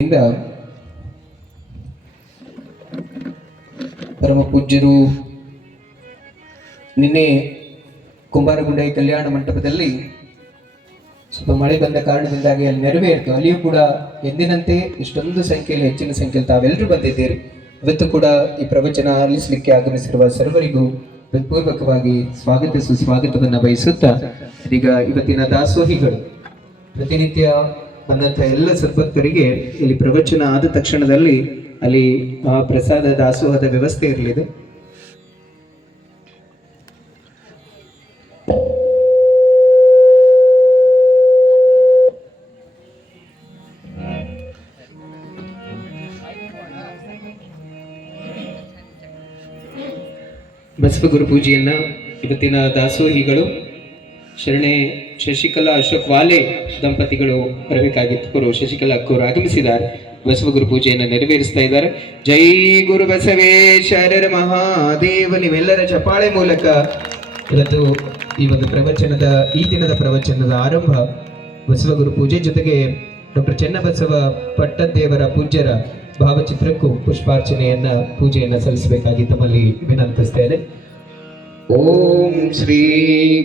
ಇಂದ ಪರಮ ಪೂಜ್ಯರು ನಿನ್ನೆ ಕುಂಬಾರಗುಂಡೆ ಕಲ್ಯಾಣ ಮಂಟಪದಲ್ಲಿ ಸ್ವಲ್ಪ ಮಳೆ ಬಂದ ಕಾರಣದಿಂದಾಗಿ ಅಲ್ಲಿ ನೆರವೇರಿತು. ಅಲ್ಲಿಯೂ ಕೂಡ ಎಂದಿನಂತೆ ಇಷ್ಟೊಂದು ಸಂಖ್ಯೆಯಲ್ಲಿ ಹೆಚ್ಚಿನ ಸಂಖ್ಯೆಯಲ್ಲಿ ತಾವೆಲ್ಲರೂ ಬಂದಿದ್ದೀರಿ. ಇವತ್ತು ಕೂಡ ಈ ಪ್ರವಚನ ಆಲಿಸಲಿಕ್ಕೆ ಆಗಮಿಸಿರುವ ಸರ್ವರಿಗೂ ಹೃತ್ಪೂರ್ವಕವಾಗಿ ಸ್ವಾಗತ ಸುಸ್ವಾಗತವನ್ನು ಬಯಸುತ್ತಾ, ಇದೀಗ ಇವತ್ತಿನ ದಾಸೋಹಿಗಳು ಪ್ರತಿನಿತ್ಯ ಬಂದಂಥ ಎಲ್ಲ ಸದ್ಭಕ್ತರಿಗೆ ಇಲ್ಲಿ ಪ್ರವಚನ ಆದ ತಕ್ಷಣದಲ್ಲಿ ಅಲ್ಲಿ ಪ್ರಸಾದ ದಾಸೋಹದ ವ್ಯವಸ್ಥೆ ಇರಲಿದೆ. ಬಸವಗುರು ಪೂಜೆಯನ್ನ ಇವತ್ತಿನ ದಾಸೋಹಿಗಳು ಶರಣೆ ಶಶಿಕಲಾ ಅಶೋಕ್ ವಾಲೆ ದಂಪತಿಗಳು ಬರಬೇಕಾಗಿತ್ತು. ಶಶಿಕಲಾ ಅಕ್ಕವರು ಆಗಮಿಸಿದ್ದಾರೆ. ಬಸವಗುರು ಪೂಜೆಯನ್ನು ನೆರವೇರಿಸ್ತಾ ಇದ್ದಾರೆ. ಜೈ ಗುರು ಬಸವೇಶ್ವರರ ಮಹಾದೇವ. ನೀವೆಲ್ಲರ ಚಪಾಳೆ ಮೂಲಕ ಇವತ್ತು ಈ ಒಂದು ಪ್ರವಚನದ ಈ ದಿನದ ಪ್ರವಚನದ ಆರಂಭ ಬಸವಗುರು ಪೂಜೆ ಜೊತೆಗೆ ಡಾಕ್ಟರ್ ಚೆನ್ನಬಸವ ಪಟ್ಟದೇವರ ಪೂಜ್ಯರ ಭಾವಚಿತ್ರಕ್ಕೂ ಪುಷ್ಪಾರ್ಚನೆಯನ್ನ ಪೂಜೆಯನ್ನ ಸಲ್ಲಿಸಬೇಕಾಗಿ ತಮ್ಮಲ್ಲಿ ವಿನಂತಿಸ್ತೇನೆ. ಓಂ ಶ್ರೀ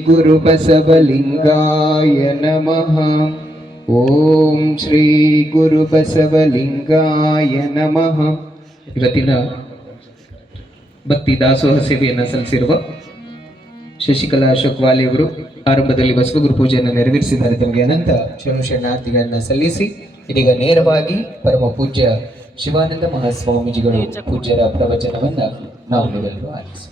ಗುರು ಬಸವಲಿಂಗಾಯ ನಮಃ. ಓಂ ಶ್ರೀ ಗುರು ಬಸವಲಿಂಗಾಯ ನಮಃ. ಇವತ್ತಿನ ಭಕ್ತಿ ದಾಸೋಹ ಸೇವೆಯನ್ನು ಸಲ್ಲಿಸಿರುವ ಶಶಿಕಲಾ ಅಶೋಕ್ ವಾಲೆ ಅವರು ಆರಂಭದಲ್ಲಿ ಬಸವಗುರು ಪೂಜೆಯನ್ನು ನೆರವೇರಿಸಿದ್ದಾರೆ. ತಮಗೆ ಅನಂತ ಶರಣಾರ್ಥಿಗಳನ್ನ ಸಲ್ಲಿಸಿ ಇದೀಗ ನೇರವಾಗಿ ಪರಮ ಪೂಜ್ಯ ಶಿವಾನಂದ ಮಹಾಸ್ವಾಮೀಜಿಗಳು ಪೂಜ್ಯರ ಪ್ರವಚನವನ್ನ ನಾವು ನೀವೆಲ್ಲರೂ ಆಲಿಸಿ.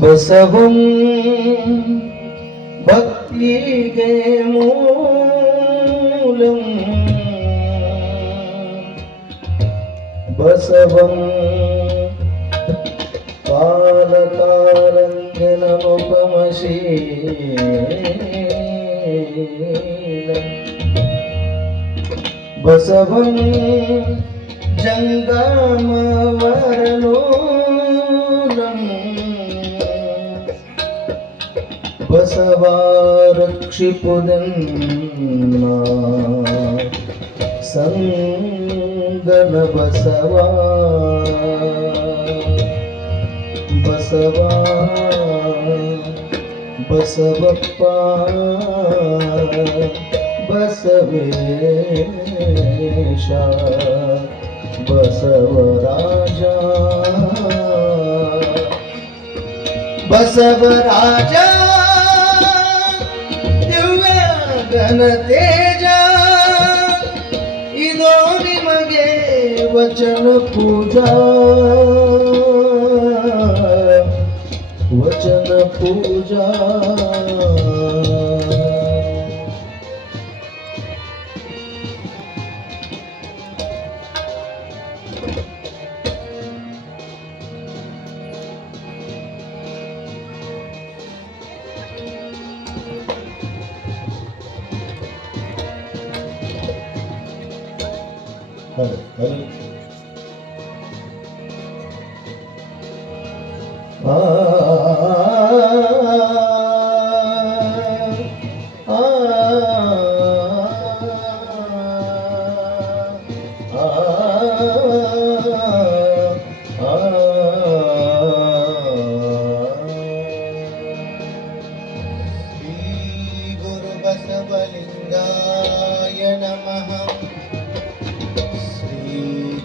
ಬಸವಂ ಭಕ್ತಿಗೆ ಮೂಲಂ, ಬಸವಂ ಕಾಲಕಾಲಂಜನಮುಪಮಶೀಲಂ, ಬಸವಂ ಜಂಗಮವರಲೋಲಂ, ಬಸವಾರಕ್ಷಿಪುದನ್ನ ಸಂಗನ ಬಸವ, ಬಸವ ಬಸವಪ್ಪ ಬಸವೇಶ ಬಸವರಾಜ, ಬಸವರಾಜ ದಿವ್ಯ ಘನತೇಜ, ಇದೋ ನಿಮಗೆ ವಚನ ಪೂಜಾ, ವಚನ ಪೂಜಾ. बसवलिंगाय नमः. श्री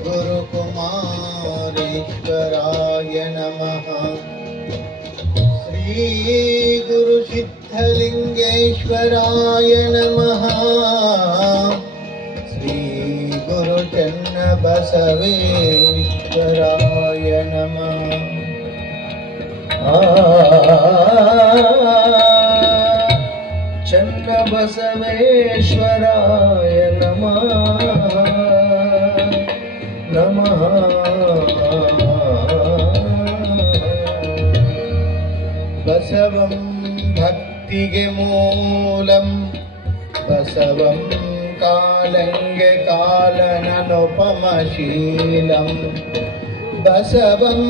गुरुकुमारेश्वराय नमः. श्री गुरुसिद्धलिंगेश्वराय नमः. श्री गुरुचन्नबसवेश्वराय नमः. चन्नबसवेश्वराय नमः नमः. बसवं भक्तिगे मूलं, बसवं कालंगे कालननुपमशीलं, ಬಸವಂ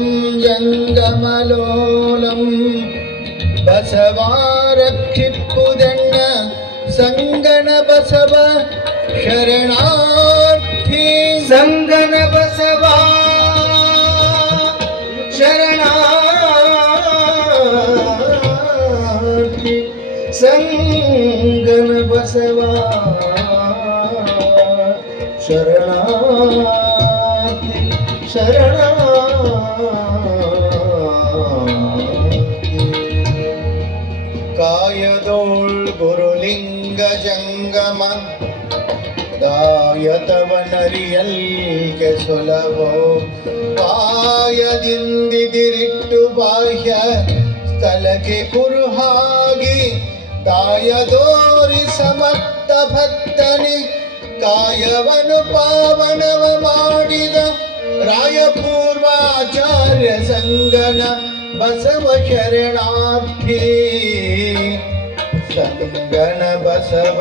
ಜಂಗಮಲೋಲಂ ಬಸವಾರಕ್ಷಿಪ್ಪುದಣ್ಣ ಸಂಗನ ಬಸವ ಶರಣಾರ್ಥಿ ಸಂಗನ ಬಸವ ಶರಣಾರ್ಥಿ ಸಂಗನ ಬಸವ ಶರಣಾರ್ಥಿ ಶರಣಾರ್ಥಿ ಕಾಯದೋಳ್ ಗುರುಲಿಂಗ ಜಂಗಮ ದಾಯತವನರಿಯಲ್ಕೆ ಸುಲಭೋ ಕಾಯದಿಂದಿರಿಟ್ಟು ಬಾಹ್ಯ ಸ್ಥಳಕ್ಕೆ ಕುರುಹಾಗಿ ಕಾಯದೋರಿ ಸಮರ್ಥ ಭಕ್ತನಿ ಕಾಯವನು ಪಾವನವ ಮಾಡಿದ ರಾಯಪೂರ್ವಾಚಾರ್ಯ ಸಂಗನ ಬಸವ ಶರಣಾರ್ಥಿ ಸಂಗನ ಬಸವ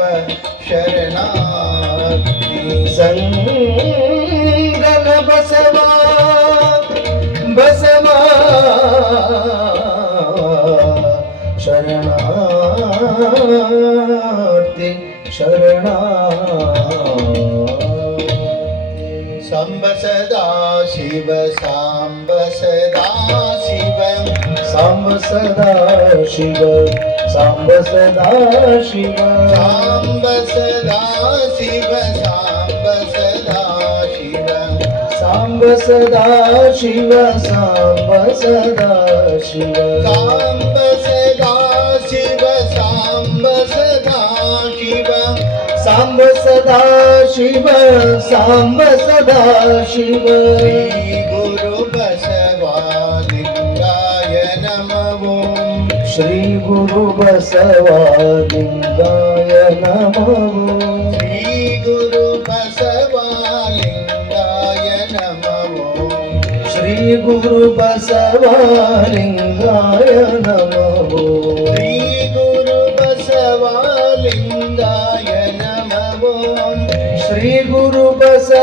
ಶರಣಾರ್ಥಿ ಸಂಗನ ಬಸವ ಬಸವ ಶರಣಾರ್ಥಿ ಶರಣಾರ್ಥಿ ಸಾಂಬ ಸದಾ ಶಿವ ಸಾಂಬ ಸದಾ ಶಿವ ಸಾಂಬ ಸದಾ ಶಿವ ಸಾಂಬ ಸದಾ ಶಿವ ಸಾಂಬ ಸದಾ ಶಿವ ಸಾಂಬ ಸದಾ ಶಿವ ಸಾಂಬ ಸದಾ ಶಿವ ಸಾಂಬ ಸದಾ ಶಿವ ಸಾಂಬ ಸದಾ ಶಿವ ಸಾಂಬ ಸದಾ ಶಿವ ಸಾಂಬ ಸದಾ ಶಿವ ಸಾಂಬ ಸದಾ ಶಿವ ಶ್ರೀ ಗುರು ಬಸವಲಿಂಗಾಯ ನಮಃ ಓಂ ಶ್ರೀ ಗುರು ಬಸವಲಿಂಗಾಯ ನಮಃ ಶ್ರೀ ಗುರು ಬಸವಲಿಂಗಾಯ ನಮಃ ಓಂ ಶ್ರೀ ಗುರು ಬಸವಲಿಂಗಾಯ ನಮಃ ಶ್ರೀ ಗುರು ಬಸವಲಿಂಗಾಯ ನಮಃ ಓಂ ಶ್ರೀ ಗುರು ಬಸವಲಿಂಗಾಯ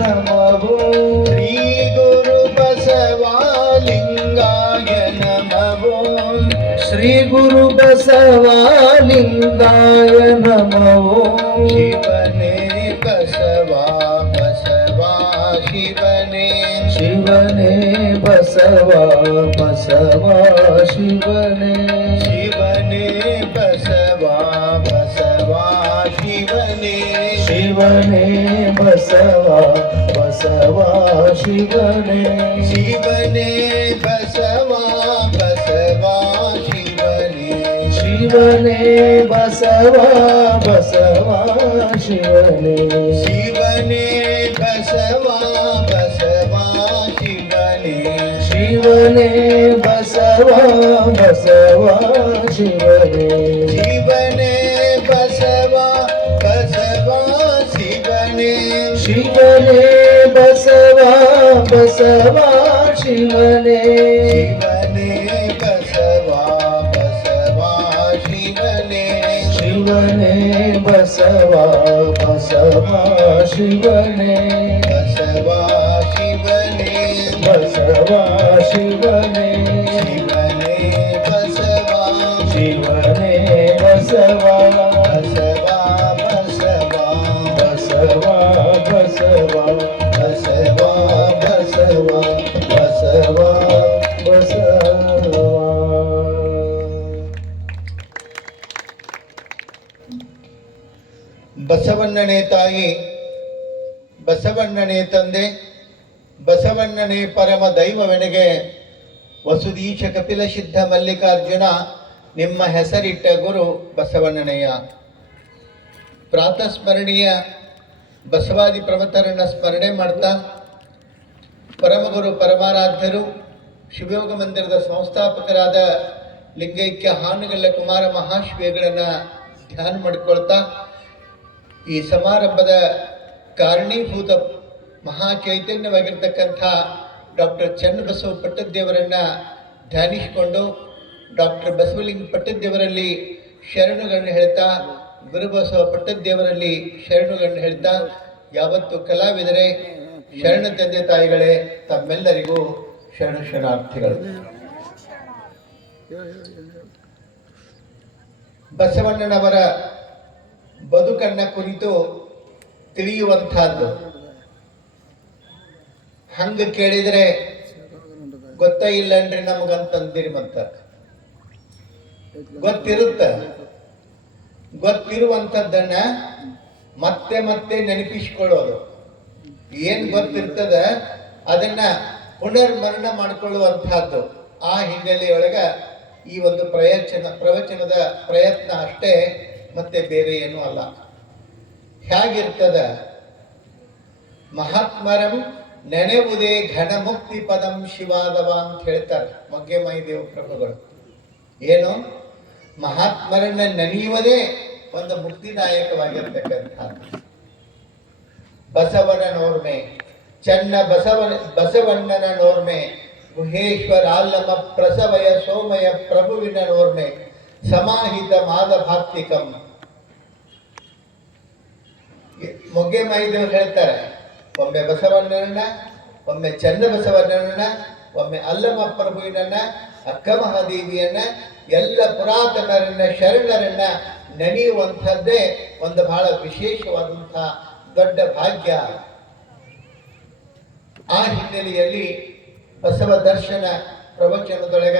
ನಮಃ ಶ್ರೀ ಗುರು ಬಸವಲಿಂಗಾಯ ನಮಃ ಓಂ ಶ್ರೀ ಗುರು ಬಸವಲಿಂಗಾಯ ನಮಃ ಶಿವನೇ ಬಸವ ಬಸವ ಶಿವನೇ ಶಿವನೇ ಬಸವ ಬಸವ ಶಿವನೇ ಶಿವನೇ ಬಸವ ಬಸವ ಶಿವನೇ ಶಿವನೇ ಬಸವ ಬಸವ ಶಿವನೇ ಶಿವನೇ ಬಸವ ಬಸವ ಶಿವನೇ ಶಿವನೇ ಬಸವ ಬಸವ ಶಿವನೇ ಶಿವನೇ ಬಸವ ಬಸವ ಶಿವನೇ ಶಿವನೇ ಬಸವ ಬಸವ ಶಿವನೇ ಶಿವನೇ ಬಸವ ಬಸವ ಶಿವನೇ ಶಿವನೇ ಬಸವ ಬಸವ ಶಿವನೇ ಶಿವನೇ ಬಸವ ಬಸವ ಶಿವನೇ ಶಿವನೇ ಬಸವ ಬಸವ ಶಿವನೇ ಬಸವ ಶಿವನೇ ಬಸವ ಶಿವನೇ ಶಿವನೇ ಬಸವ ಶಿವನೇ ಬಸವ ಬಸವ ಬಸವ ಬಸವ ಬಸವ ಬಸವ ಬಸವ ಬಸವ ಬಸವ ಬಸವಣ್ಣನೇ ತಾಯಿ, ಬಸವಣ್ಣನೇ ತಂದೆ, ಬಸವಣ್ಣನೇ ಪರಮ ದೈವವೆನಗೆ ವಸುದೀಶ ಕಪಿಲ ಸಿದ್ಧ ಮಲ್ಲಿಕಾರ್ಜುನ ನಿಮ್ಮ ಹೆಸರಿಟ್ಟ ಗುರು ಬಸವಣ್ಣನಯ್ಯ. ಪ್ರಾತಸ್ಮರಣೀಯ ಬಸವಾದಿ ಪ್ರಮಥರನ್ನ ಸ್ಮರಣೆ ಮಾಡ್ತಾ ಪರಮಗುರು ಪರಮಾರಾಧ್ಯರು ಶಿವಯೋಗ ಮಂದಿರದ ಸಂಸ್ಥಾಪಕರಾದ ಲಿಂಗೈಕ್ಯ ಹಾನಗಲ್ಲ ಕುಮಾರ ಮಹಾಶ್ವೇಗಳನ್ನು ಧ್ಯಾನ ಮಾಡಿಕೊಳ್ತಾ ಈ ಸಮಾರಂಭದ ಕಾರಣೀಭೂತ ಮಹಾ ಚೈತನ್ಯವಾಗಿರ್ತಕ್ಕಂಥ ಡಾಕ್ಟರ್ ಚನ್ನಬಸವ ಪಟ್ಟದ್ದೇವರನ್ನು ಧ್ಯಾನಿಸಿಕೊಂಡು ಡಾಕ್ಟರ್ ಬಸವಲಿಂಗ ಪಟ್ಟದ್ದೇವರಲ್ಲಿ ಶರಣುಗಳನ್ನು ಹೇಳ್ತಾ, ಗುರುಬಸವ ಪಟ್ಟದ್ದೇವರಲ್ಲಿ ಶರಣುಗಳನ್ನು ಹೇಳ್ತಾ, ಯಾವತ್ತು ಕಲಾವಿದರೆ ಶರಣ ತಂದೆ ತಾಯಿಗಳೇ, ತಮ್ಮೆಲ್ಲರಿಗೂ ಶರಣಾರ್ಥಿಗಳು. ಬಸವಣ್ಣನವರ ಬದುಕನ್ನ ಕುರಿತು ತಿಳಿಯುವಂತಹದ್ದು. ಹಂಗ ಕೇಳಿದ್ರೆ ಗೊತ್ತ ಇಲ್ಲನ್ರಿ ನಮಗಂತಂದಿರಿ. ಗೊತ್ತಿರುತ್ತ, ಗೊತ್ತಿರುವಂಥದ್ದನ್ನ ಮತ್ತೆ ಮತ್ತೆ ನೆನಪಿಸಿಕೊಳ್ಳೋದು. ಏನ್ ಗೊತ್ತಿರ್ತದ ಅದನ್ನ ಪುನರ್ಮರಣ ಮಾಡಿಕೊಳ್ಳುವಂತಹದ್ದು. ಆ ಹಿನ್ನೆಲೆಯೊಳಗ ಈ ಒಂದು ಪ್ರವಚನದ ಪ್ರಯತ್ನ ಅಷ್ಟೇ, ಮತ್ತೆ ಬೇರೆ ಏನೂ ಅಲ್ಲ. ಹೇಗಿರ್ತದ? ಮಹಾತ್ಮರಂ ನೆನೆವುದೇ ಘನ ಮುಕ್ತಿ ಪದಂ ಶಿವಾದವ ಅಂತ ಹೇಳ್ತಾರೆ ಮೊಗ್ಗೆ ಮಾಯಿದೇವ ಪ್ರಭುಗಳು. ಏನು? ಮಹಾತ್ಮರನ್ನ ನೆನೆಯುವುದೇ ಒಂದು ಮುಕ್ತಿದಾಯಕವಾಗಿರ್ತಕ್ಕಂಥದ್ದು. ಬಸವನ ನೋರ್ಮೆ, ಚನ್ನ ಬಸವಣ್ಣನ ನೋರ್ಮೆ, ಗುಹೇಶ್ವರ ಅಲ್ಲಮ ಪ್ರಸವಯ ಸೋಮಯ ಪ್ರಭುವಿನ ನೋರ್ಮೆ, ಸಮಾಹಿತ ಮಾದಭಾಕ್ತಿಕಂ. ಮೊಗ್ಗೆ ಮಾಯಿದೇವರು ಹೇಳ್ತಾರೆ, ಒಮ್ಮೆ ಬಸವಣ್ಣನನ್ನ, ಒಮ್ಮೆ ಚನ್ನ ಬಸವಣ್ಣನನ್ನ, ಒಮ್ಮೆ ಅಲ್ಲಮ ಪ್ರಭುವಿನನ್ನ, ಅಕ್ಕ ಮಹಾದೇವಿಯನ್ನ, ಎಲ್ಲ ಪುರಾತನರನ್ನ, ಶರಣರನ್ನ ನೆನೆಯುವಂಥದ್ದೇ ಒಂದು ಬಹಳ ವಿಶೇಷವಾದಂತಹ ದೊಡ್ಡ ಭಾಗ್ಯ. ಆ ಹಿನ್ನೆಲೆಯಲ್ಲಿ ಬಸವ ದರ್ಶನ ಪ್ರವಚನದೊಳಗ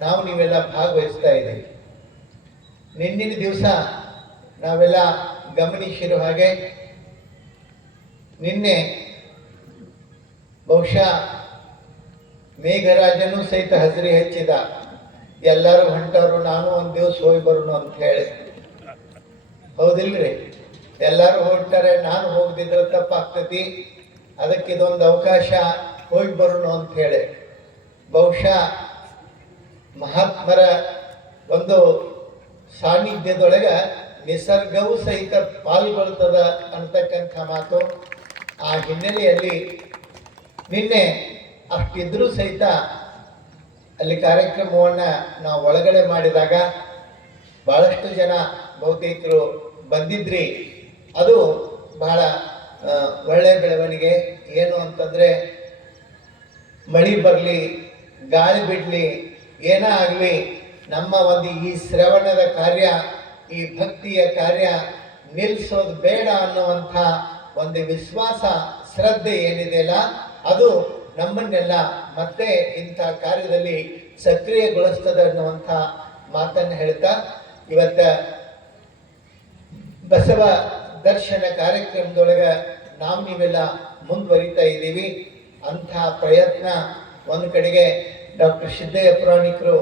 ನಾವು ನೀವೆಲ್ಲ ಭಾಗವಹಿಸ್ತಾ ಇದ್ದೀವಿ. ನಿನ್ನಿನ ದಿವಸ ನಾವೆಲ್ಲ ಗಮನಿಸಿರೋ ಹಾಗೆ ನಿನ್ನೆ ಬಹುಶಃ ಮೇಘರಾಜನು ಸಹಿತ ಹಜರಿ ಹಚ್ಚಿದ. ಎಲ್ಲರೂ ಹೊಂಟವರು, ನಾನು ಒಂದು ದಿವಸ ಹೋಗಿ ಬರೋಣ ಅಂತ ಹೇಳಿ. ಹೌದಿಲ್ರಿ? ಎಲ್ಲರೂ ಹೊರಟಾರೆ, ನಾನು ಹೋಗದಿದ್ರೆ ತಪ್ಪಾಗ್ತತಿ, ಅದಕ್ಕೆ ಇದೊಂದು ಅವಕಾಶ, ಹೋಗಿ ಬರೋಣ ಅಂತ ಹೇಳಿ. ಬಹುಶಃ ಮಹಾತ್ಮರ ಒಂದು ಸಾನ್ನಿಧ್ಯದೊಳಗ ನಿಸರ್ಗವೂ ಸಹಿತ ಪಾಲ್ಗೊಳ್ತದ ಅಂತಕ್ಕಂಥ ಮಾತು. ಆ ಹಿನ್ನೆಲೆಯಲ್ಲಿ ನಿನ್ನೆ ಅಷ್ಟಿದ್ರೂ ಸಹಿತ ಅಲ್ಲಿ ಕಾರ್ಯಕ್ರಮವನ್ನು ನಾವು ಒಳಗಡೆ ಮಾಡಿದಾಗ ಬಹಳಷ್ಟು ಜನ ಬಹುತೇಕರು ಬಂದಿದ್ರಿ. ಅದು ಬಹಳ ಒಳ್ಳೆ ಬೆಳವಣಿಗೆ. ಏನು ಅಂತಂದರೆ, ಮಳೆ ಬರಲಿ, ಗಾಳಿ ಬಿಡಲಿ, ಏನೇ ಆಗಲಿ, ನಮ್ಮ ಒಂದು ಈ ಶ್ರವಣದ ಕಾರ್ಯ, ಈ ಭಕ್ತಿಯ ಕಾರ್ಯ ನಿಲ್ಲಿಸೋದು ಬೇಡ ಅನ್ನುವಂಥ ಒಂದು ವಿಶ್ವಾಸ, ಶ್ರದ್ಧೆ ಏನಿದೆಯಲ್ಲ, ಅದು ನಮ್ಮನ್ನೆಲ್ಲ ಮತ್ತೆ ಇಂಥ ಕಾರ್ಯದಲ್ಲಿ ಸಕ್ರಿಯಗೊಳಿಸ್ತದೆ ಅನ್ನುವಂಥ ಮಾತನ್ನು ಹೇಳ್ತಾ, ಇವತ್ತ ಬಸವ ದರ್ಶನ ಕಾರ್ಯಕ್ರಮದೊಳಗೆ ನಾವು ನೀವೆಲ್ಲ ಮುಂದುವರಿತಾ ಇದ್ದೀವಿ. ಅಂಥ ಪ್ರಯತ್ನ ಒಂದು ಕಡೆಗೆ ಡಾಕ್ಟರ್ ಸಿದ್ದಯ್ಯ ಪುರಾಣಿಕರು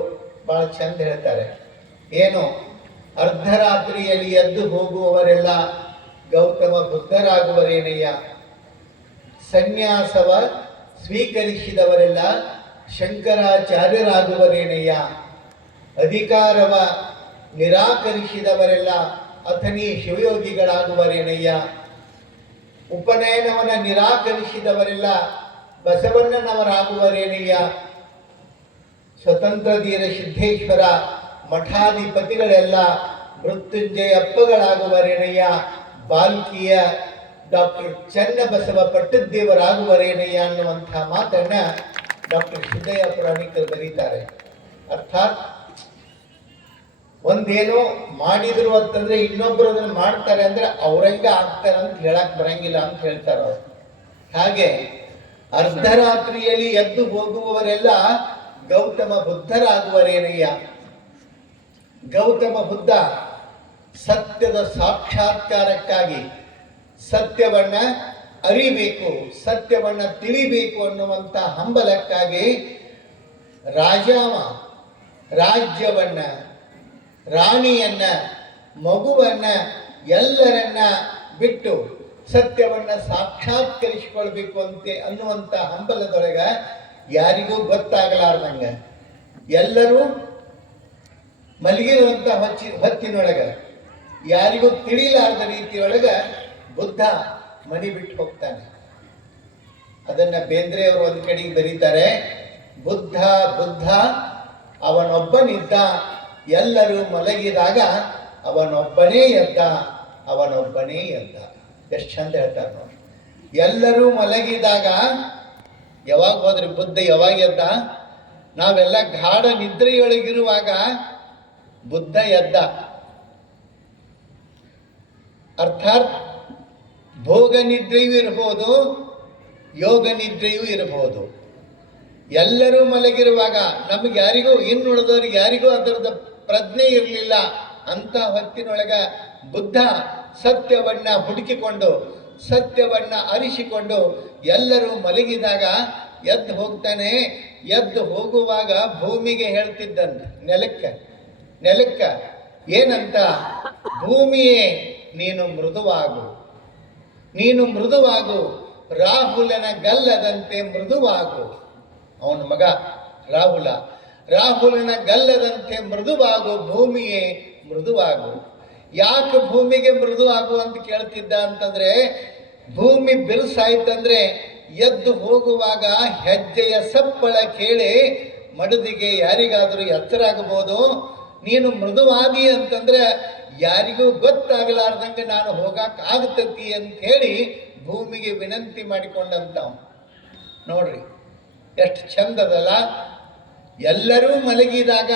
ಭಾಳ ಚಂದ ಹೇಳ್ತಾರೆ. ಏನು? ಅರ್ಧರಾತ್ರಿಯಲ್ಲಿ ಎದ್ದು ಹೋಗುವವರೆಲ್ಲ ಗೌತಮ ಬುದ್ಧರಾಗುವರೇನಯ್ಯ, ಸನ್ಯಾಸವ ಸ್ವೀಕರಿಸಿದವರೆಲ್ಲ ಶಂಕರಾಚಾರ್ಯರಾಗುವರೇನಯ್ಯ, ಅಧಿಕಾರವ ನಿರಾಕರಿಸಿದವರೆಲ್ಲ ಅಥನಿ ಶಿವಯೋಗಿಗಳಾಗುವರೇನಯ್ಯ, ಉಪನಯನವನ್ನ ನಿರಾಕರಿಸಿದವರೆಲ್ಲ ಬಸವಣ್ಣನವರಾಗುವರೇನಯ್ಯ, ಸ್ವತಂತ್ರ ಧೀರ ಸಿದ್ದೇಶ್ವರ ಮಠಾಧಿಪತಿಗಳೆಲ್ಲ ಮೃತ್ಯುಂಜಯಪ್ಪಗಳಾಗುವರೇನಯ್ಯ, ಬಾಲ್ಕಿಯ ಡಾಕ್ಟರ್ ಚನ್ನಬಸವ ಪಟ್ಟದ್ದೇವರಾಗುವರೇನಯ್ಯ ಅನ್ನುವಂಥ ಮಾತನ್ನ ಡಾಕ್ಟರ್ ಸಿದ್ದಯ್ಯ ಪುರಾಣಿಕರು ಬರೀತಾರೆ. ಅರ್ಥಾತ್ ಒಂದೇನೋ ಮಾಡಿದ್ರು ಅಂತಂದ್ರೆ ಇನ್ನೊಬ್ರು ಅದನ್ನ ಮಾಡ್ತಾರೆ ಅಂದ್ರೆ ಅವ್ರಂಗ ಆಗ್ತಾರೆ ಅಂತ ಹೇಳಕ್ ಬರಂಗಿಲ್ಲ ಅಂತ ಹೇಳ್ತಾರೆ ಅವರು. ಹಾಗೆ ಅರ್ಧರಾತ್ರಿಯಲ್ಲಿ ಎದ್ದು ಹೋಗುವವರೆಲ್ಲ ಗೌತಮ ಬುದ್ಧರಾಗುವರೇನಯ್ಯ. ಗೌತಮ ಬುದ್ಧ ಸತ್ಯದ ಸಾಕ್ಷಾತ್ಕಾರಕ್ಕಾಗಿ, ಸತ್ಯವನ್ನ ಅರಿಬೇಕು, ಸತ್ಯವನ್ನ ತಿಳಿಬೇಕು ಅನ್ನುವಂಥ ಹಂಬಲಕ್ಕಾಗಿ ರಾಜ್ಯವನ್ನ, ರಾಣಿಯನ್ನ, ಮಗುವನ್ನ, ಎಲ್ಲರನ್ನ ಬಿಟ್ಟು ಸತ್ಯವನ್ನ ಸಾಕ್ಷಾತ್ಕರಿಸಿಕೊಳ್ಬೇಕು ಅನ್ನುವಂಥ ಹಂಬಲದೊಳಗ ಯಾರಿಗೂ ಗೊತ್ತಾಗಲಾರ್ದಂಗ ಎಲ್ಲರೂ ಮಲಗಿರುವಂಥ ಹೊತ್ತಿನೊಳಗ ಯಾರಿಗೂ ತಿಳಿಲಾರದ ರೀತಿಯೊಳಗ ಬುದ್ಧ ಮನಿ ಬಿಟ್ಟು ಹೋಗ್ತಾನೆ. ಅದನ್ನ ಬೇಂದ್ರೆಯವರು ಒಂದು ಕಡೆಗೆ ಬರೀತಾರೆ, ಬುದ್ಧ ಬುದ್ಧ ಅವನೊಬ್ಬನಿದ್ದ, ಎಲ್ಲರೂ ಮಲಗಿದಾಗ ಅವನೊಬ್ಬನೇ ಎದ್ದ, ಅವನೊಬ್ಬನೇ ಎದ್ದ. ಎಷ್ಟು ಚಂದ ಹೇಳ್ತಾರೆ ನೋಡಿ. ಎಲ್ಲರೂ ಮಲಗಿದಾಗ ಯಾವಾಗ ಹೋದ್ರಿ ಬುದ್ಧ ಯಾವಾಗ ಎದ್ದ? ನಾವೆಲ್ಲ ಗಾಢ ನಿದ್ರೆಯೊಳಗಿರುವಾಗ ಬುದ್ಧ ಎದ್ದ. ಅರ್ಥಾತ್ ಭೋಗ ನಿದ್ರೆಯೂ ಇರಬಹುದು, ಯೋಗ ನಿದ್ರೆಯೂ ಇರಬಹುದು. ಎಲ್ಲರೂ ಮಲಗಿರುವಾಗ ನಮ್ಗೆ ಯಾರಿಗೂ ಇನ್ನುಳಿದವ್ರಿಗೆ ಯಾರಿಗೂ ಅದರದ ಪ್ರಜ್ಞೆ ಇರಲಿಲ್ಲ. ಅಂತ ಹೊತ್ತಿನೊಳಗ ಬುದ್ಧ ಸತ್ಯವನ್ನ ಹುಡುಕಿಕೊಂಡು ಸತ್ಯವನ್ನ ಅರಿಸಿಕೊಂಡು ಎಲ್ಲರೂ ಮಲಗಿದಾಗ ಎದ್ದು ಹೋಗ್ತಾನೆ. ಎದ್ದು ಹೋಗುವಾಗ ಭೂಮಿಗೆ ಹೇಳ್ತಿದ್ದಂತೆ, ನೆಲಕ್ಕ ಏನಂತ? ಭೂಮಿಯೇ ನೀನು ಮೃದುವಾಗು, ನೀನು ಮೃದುವಾಗು, ರಾಹುಲನ ಗಲ್ಲದಂತೆ ಮೃದುವಾಗು. ಅವನ ಮಗ ರಾಹುಲನ ಗಲ್ಲದಂತೆ ಮೃದುವಾಗು, ಭೂಮಿಯೇ ಮೃದುವಾಗು. ಯಾಕೆ ಭೂಮಿಗೆ ಮೃದು ಆಗು ಅಂತ ಕೇಳ್ತಿದ್ದ ಅಂತಂದ್ರೆ, ಭೂಮಿ ಬಿರುಸಾಯ್ತಂದ್ರೆ ಎದ್ದು ಹೋಗುವಾಗ ಹೆಜ್ಜೆಯ ಸಪ್ಪಳ ಕೇಳಿ ಮಡದಿಗೆ ಯಾರಿಗಾದರೂ ಎಚ್ಚರಾಗಬಹುದು. ನೀನು ಮೃದುವಾದಿ ಅಂತಂದ್ರೆ ಯಾರಿಗೂ ಗೊತ್ತಾಗಲಾರ್ದಂಗೆ ನಾನು ಹೋಗಕ್ಕಾಗ್ತತಿ ಅಂತ ಹೇಳಿ ಭೂಮಿಗೆ ವಿನಂತಿ ಮಾಡಿಕೊಂಡಂತವ. ನೋಡ್ರಿ ಎಷ್ಟು ಚಂದದಲ್ಲ. ಎಲ್ಲರೂ ಮಲಗಿದಾಗ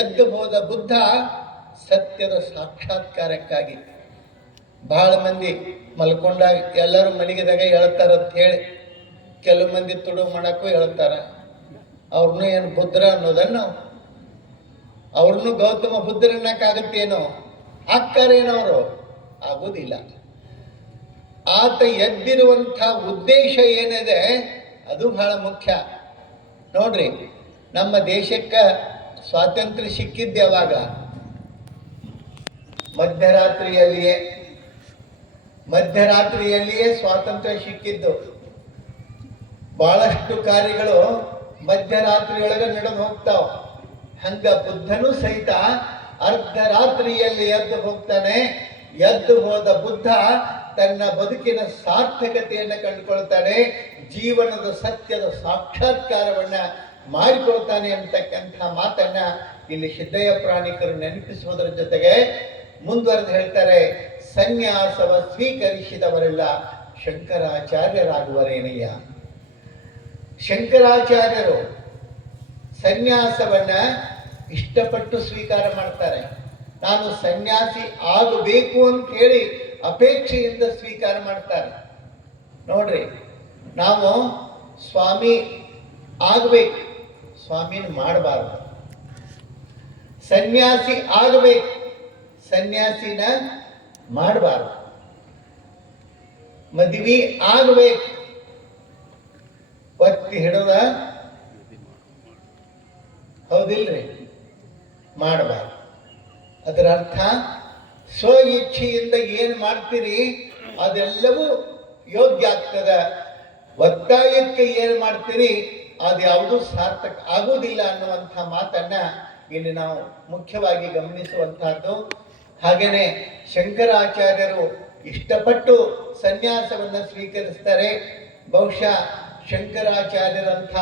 ಎದ್ದು ಹೋದ ಬುದ್ಧ ಸತ್ಯದ ಸಾಕ್ಷಾತ್ಕಾರಕ್ಕಾಗಿ. ಬಹಳ ಮಂದಿ ಮಲ್ಕೊಂಡಾಗ ಎಲ್ಲರೂ ಮಲಗಿದಾಗ ಹೇಳ್ತಾರಂತ ಹೇಳಿ ಕೆಲವು ಮಂದಿ ತುಡು ಮಾಡಕ್ಕೂ ಹೇಳ್ತಾರ. ಅವ್ರನ್ನೂ ಏನು ಬುದ್ಧರ ಅನ್ನೋದನ್ನು, ಅವ್ರನ್ನೂ ಗೌತಮ ಬುದ್ಧರನ್ನಕ್ಕಾಗತ್ತೇನೋ? ಹಾಕ್ತಾರೇನವರು? ಆಗುವುದಿಲ್ಲ. ಆತ ಎದ್ದಿರುವಂಥ ಉದ್ದೇಶ ಏನಿದೆ ಅದು ಬಹಳ ಮುಖ್ಯ. ನೋಡ್ರಿ, ನಮ್ಮ ದೇಶಕ್ಕೆ ಸ್ವಾತಂತ್ರ್ಯ ಸಿಕ್ಕಿದ್ದು ಯಾವಾಗ? ಮಧ್ಯರಾತ್ರಿಯಲ್ಲಿಯೇ ಸ್ವಾತಂತ್ರ್ಯ ಸಿಕ್ಕಿದ್ದು. ಬಹಳಷ್ಟು ಕಾರ್ಯಗಳು ಮಧ್ಯರಾತ್ರಿಯೊಳಗೆ ನಡೆದು ಹೋಗ್ತಾವ. ಹಂಗ ಬುದ್ಧನೂ ಸಹಿತ ಅರ್ಧರಾತ್ರಿಯಲ್ಲಿ ಎದ್ದು ಹೋಗ್ತಾನೆ. ಎದ್ದು ಹೋದ ಬುದ್ಧ ತನ್ನ ಬದುಕಿನ ಸಾರ್ಥಕತೆಯನ್ನು ಕಂಡುಕೊಳ್ತಾನೆ, ಜೀವನದ ಸತ್ಯದ ಸಾಕ್ಷಾತ್ಕಾರವನ್ನ ಮಾಡಿಕೊಳ್ತಾನೆ ಅಂತಕ್ಕಂಥ ಮಾತನ್ನ ಇಲ್ಲಿ ಸಿದ್ದಯ್ಯ ಪ್ರಾಣಿಕರು ನೆನಪಿಸುವುದರ ಜೊತೆಗೆ ಮುಂದುವರೆದು ಹೇಳ್ತಾರೆ, ಸನ್ಯಾಸವ ಸ್ವೀಕರಿಸಿದವರೆಲ್ಲ ಶಂಕರಾಚಾರ್ಯರಾಗುವರೇನಯ್ಯ. ಶಂಕರಾಚಾರ್ಯರು ಸನ್ಯಾಸವನ್ನ ಇಷ್ಟಪಟ್ಟು ಸ್ವೀಕಾರ ಮಾಡ್ತಾರೆ. ನಾನು ಸನ್ಯಾಸಿ ಆಗಬೇಕು ಅಂತ ಹೇಳಿ ಅಪೇಕ್ಷೆಯಿಂದ ಸ್ವೀಕಾರ ಮಾಡ್ತಾರೆ. ನೋಡ್ರಿ, ನಾವು ಸ್ವಾಮಿ ಆಗಬೇಕು, ಸ್ವಾಮಿನ ಮಾಡಬಾರ್ದು. ಸನ್ಯಾಸಿ ಆಗಬೇಕು, ಸನ್ಯಾಸಿನ ಮಾಡಬಾರ್ದು. ಮದುವೆ ಆಗಬೇಕು, ಒತ್ತಿ ಹಿಡಿದ ಹೌದಿಲ್ರಿ, ಮಾಡಬಾರ್ದು. ಅದರ ಅರ್ಥ ಸ್ವ ಇಚ್ಛೆಯಿಂದ ಏನು ಮಾಡ್ತೀರಿ ಅದೆಲ್ಲವೂ ಯೋಗ್ಯ ಆಗ್ತದ. ಒತ್ತಾಯಕ್ಕೆ ಏನು ಮಾಡ್ತೀರಿ ಅದು ಯಾವುದೂ ಸಾರ್ಥಕ ಆಗುವುದಿಲ್ಲ ಅನ್ನುವಂಥ ಮಾತನ್ನ ಇಲ್ಲಿ ನಾವು ಮುಖ್ಯವಾಗಿ ಗಮನಿಸುವಂತಹದ್ದು. ಹಾಗೇನೆ ಶಂಕರಾಚಾರ್ಯರು ಇಷ್ಟಪಟ್ಟು ಸನ್ಯಾಸವನ್ನು ಸ್ವೀಕರಿಸ್ತಾರೆ. ಬಹುಶಃ ಶಂಕರಾಚಾರ್ಯರಂಥ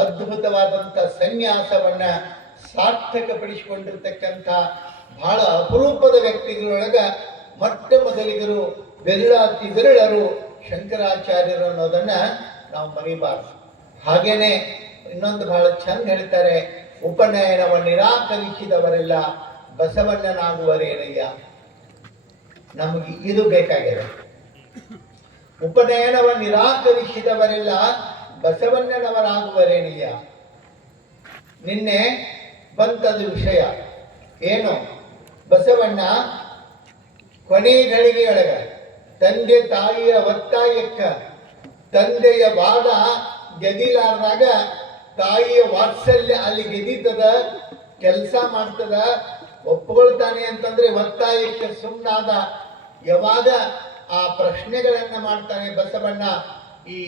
ಅದ್ಭುತವಾದಂಥ ಸನ್ಯಾಸವನ್ನ ಸಾರ್ಥಕಪಡಿಸಿಕೊಂಡಿರ್ತಕ್ಕಂಥ ಬಹಳ ಅಪರೂಪದ ವ್ಯಕ್ತಿಗಳೊಳಗ ಮೊಟ್ಟ ಮೊದಲಿಗರು ಬೆರಳಾತಿ ಬೆರಳರು ಶಂಕರಾಚಾರ್ಯರು ಅನ್ನೋದನ್ನ ನಾವು ಮರಿಬಾರ್ದು. ಹಾಗೇನೆ ಇನ್ನೊಂದು ಬಹಳ ಚಂದ ಹೇಳ್ತಾರೆ, ಉಪನಯನವ ನಿರಾಕರಿಸಿದವರೆಲ್ಲ ಬಸವಣ್ಣನಾಗುವರೇನಯ್ಯ. ನಮಗೆ ಇದು ಬೇಕಾಗಿದೆ. ಉಪನಯನವ ನಿರಾಕರಿಸಿದವರೆಲ್ಲ ಬಸವಣ್ಣನವರಾಗುವರೇನಯ್ಯ. ನಿನ್ನೆ ಬಂತದ ವಿಷಯ ಏನು? ಬಸವಣ್ಣ ಕೊನೆ ಗಳಿಗೆಯೊಳಗ ತಂದೆ ತಾಯಿಯ ಒತ್ತಾಯಕ್ಕ ತಂದೆಯ ವಾದ ಗೆದಿಲಾರ್ದಾಗ ತಾಯಿಯ ವಾತ್ಸಲ್ಯ ಅಲ್ಲಿ ಗೆದೀತದ, ಕೆಲಸ ಮಾಡ್ತದ, ಒಪ್ಕೊಳ್ತಾನೆ ಅಂತಂದ್ರೆ ಒತ್ತಾಯಕ್ಕೆ ಸುಮ್ಮನಾದ. ಯಾವಾಗ ಆ ಪ್ರಶ್ನೆಗಳನ್ನ ಮಾಡ್ತಾನೆ ಬಸವಣ್ಣ, ಈ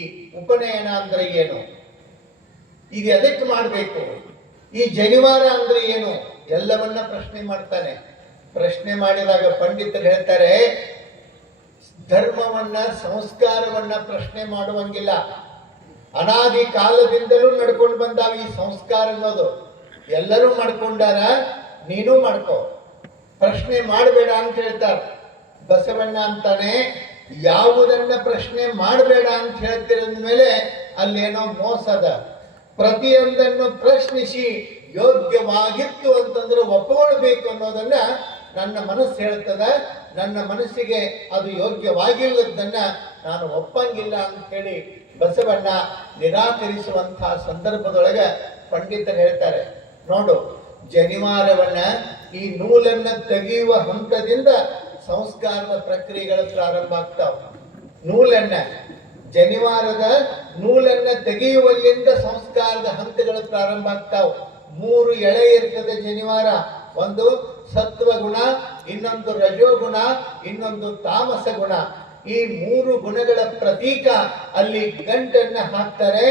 ಉಪನಯನ ಅಂದ್ರೆ ಏನು, ಇದು ಎದಕ್ಕೆ ಮಾಡಬೇಕು, ಈ ಜನಿವಾರ ಅಂದ್ರೆ ಏನು, ಎಲ್ಲವನ್ನ ಪ್ರಶ್ನೆ ಮಾಡ್ತಾನೆ. ಪ್ರಶ್ನೆ ಮಾಡಿದಾಗ ಪಂಡಿತರು ಹೇಳ್ತಾರೆ, ಧರ್ಮವನ್ನ ಸಂಸ್ಕಾರವನ್ನ ಪ್ರಶ್ನೆ ಮಾಡುವಂಗಿಲ್ಲ. ಅನಾದಿ ಕಾಲದಿಂದಲೂ ನಡ್ಕೊಂಡು ಬಂದಾವ ಈ ಸಂಸ್ಕಾರ ಅನ್ನೋದು. ಎಲ್ಲರೂ ಮಾಡ್ಕೊಂಡಾರ, ನೀನು ಮಾಡ್ಕೋ, ಪ್ರಶ್ನೆ ಮಾಡಬೇಡ ಅಂತ ಹೇಳ್ತಾರೆ. ಬಸವಣ್ಣ ಅಂತಾನೆ, ಯಾವುದನ್ನ ಪ್ರಶ್ನೆ ಮಾಡಬೇಡ ಅಂತ ಹೇಳ್ತಿರೋದ ಮೇಲೆ ಅಲ್ಲೇನೋ ಮೋಸದ. ಪ್ರತಿಯೊಂದನ್ನು ಪ್ರಶ್ನಿಸಿ ಯೋಗ್ಯವಾಗಿತ್ತು ಅಂತಂದ್ರೆ ಒಪ್ಪಿಕೊಳ್ಬೇಕು ಅನ್ನೋದನ್ನ ನನ್ನ ಮನಸ್ಸು ಹೇಳ್ತದ. ನನ್ನ ಮನಸ್ಸಿಗೆ ಅದು ಯೋಗ್ಯವಾಗಿಲ್ಲದನ್ನ ನಾನು ಒಪ್ಪಂಗಿಲ್ಲ ಅಂತ ಹೇಳಿ ಬಸವಣ್ಣ ನಿರಾಕರಿಸುವಂತಹ ಸಂದರ್ಭದೊಳಗೆ ಪಂಡಿತರು ಹೇಳ್ತಾರೆ, ನೋಡು, ಜನಿವಾರವನ್ನ ಈ ನೂಲನ್ನ ತೆಗೆಯುವ ಹಂತದಿಂದ ಸಂಸ್ಕಾರದ ಪ್ರಕ್ರಿಯೆಗಳು ಪ್ರಾರಂಭ ಆಗ್ತಾವ. ಜನಿವಾರದ ನೂಲನ್ನ ತೆಗೆಯುವಲ್ಲಿಂದ ಸಂಸ್ಕಾರದ ಹಂತಗಳು ಪ್ರಾರಂಭ ಆಗ್ತಾವ. 3 ಎಳೆ ಇರ್ತದೆ ಜನಿವಾರ. ಒಂದು ಸತ್ವಗುಣ, ಇನ್ನೊಂದು ರಜೋಗುಣ, ಇನ್ನೊಂದು ತಾಮಸ ಗುಣ. ಈ 3 ಗುಣಗಳ ಪ್ರತೀಕ ಅಲ್ಲಿ ಗಂಟನ್ನ ಹಾಕ್ತಾರೆ.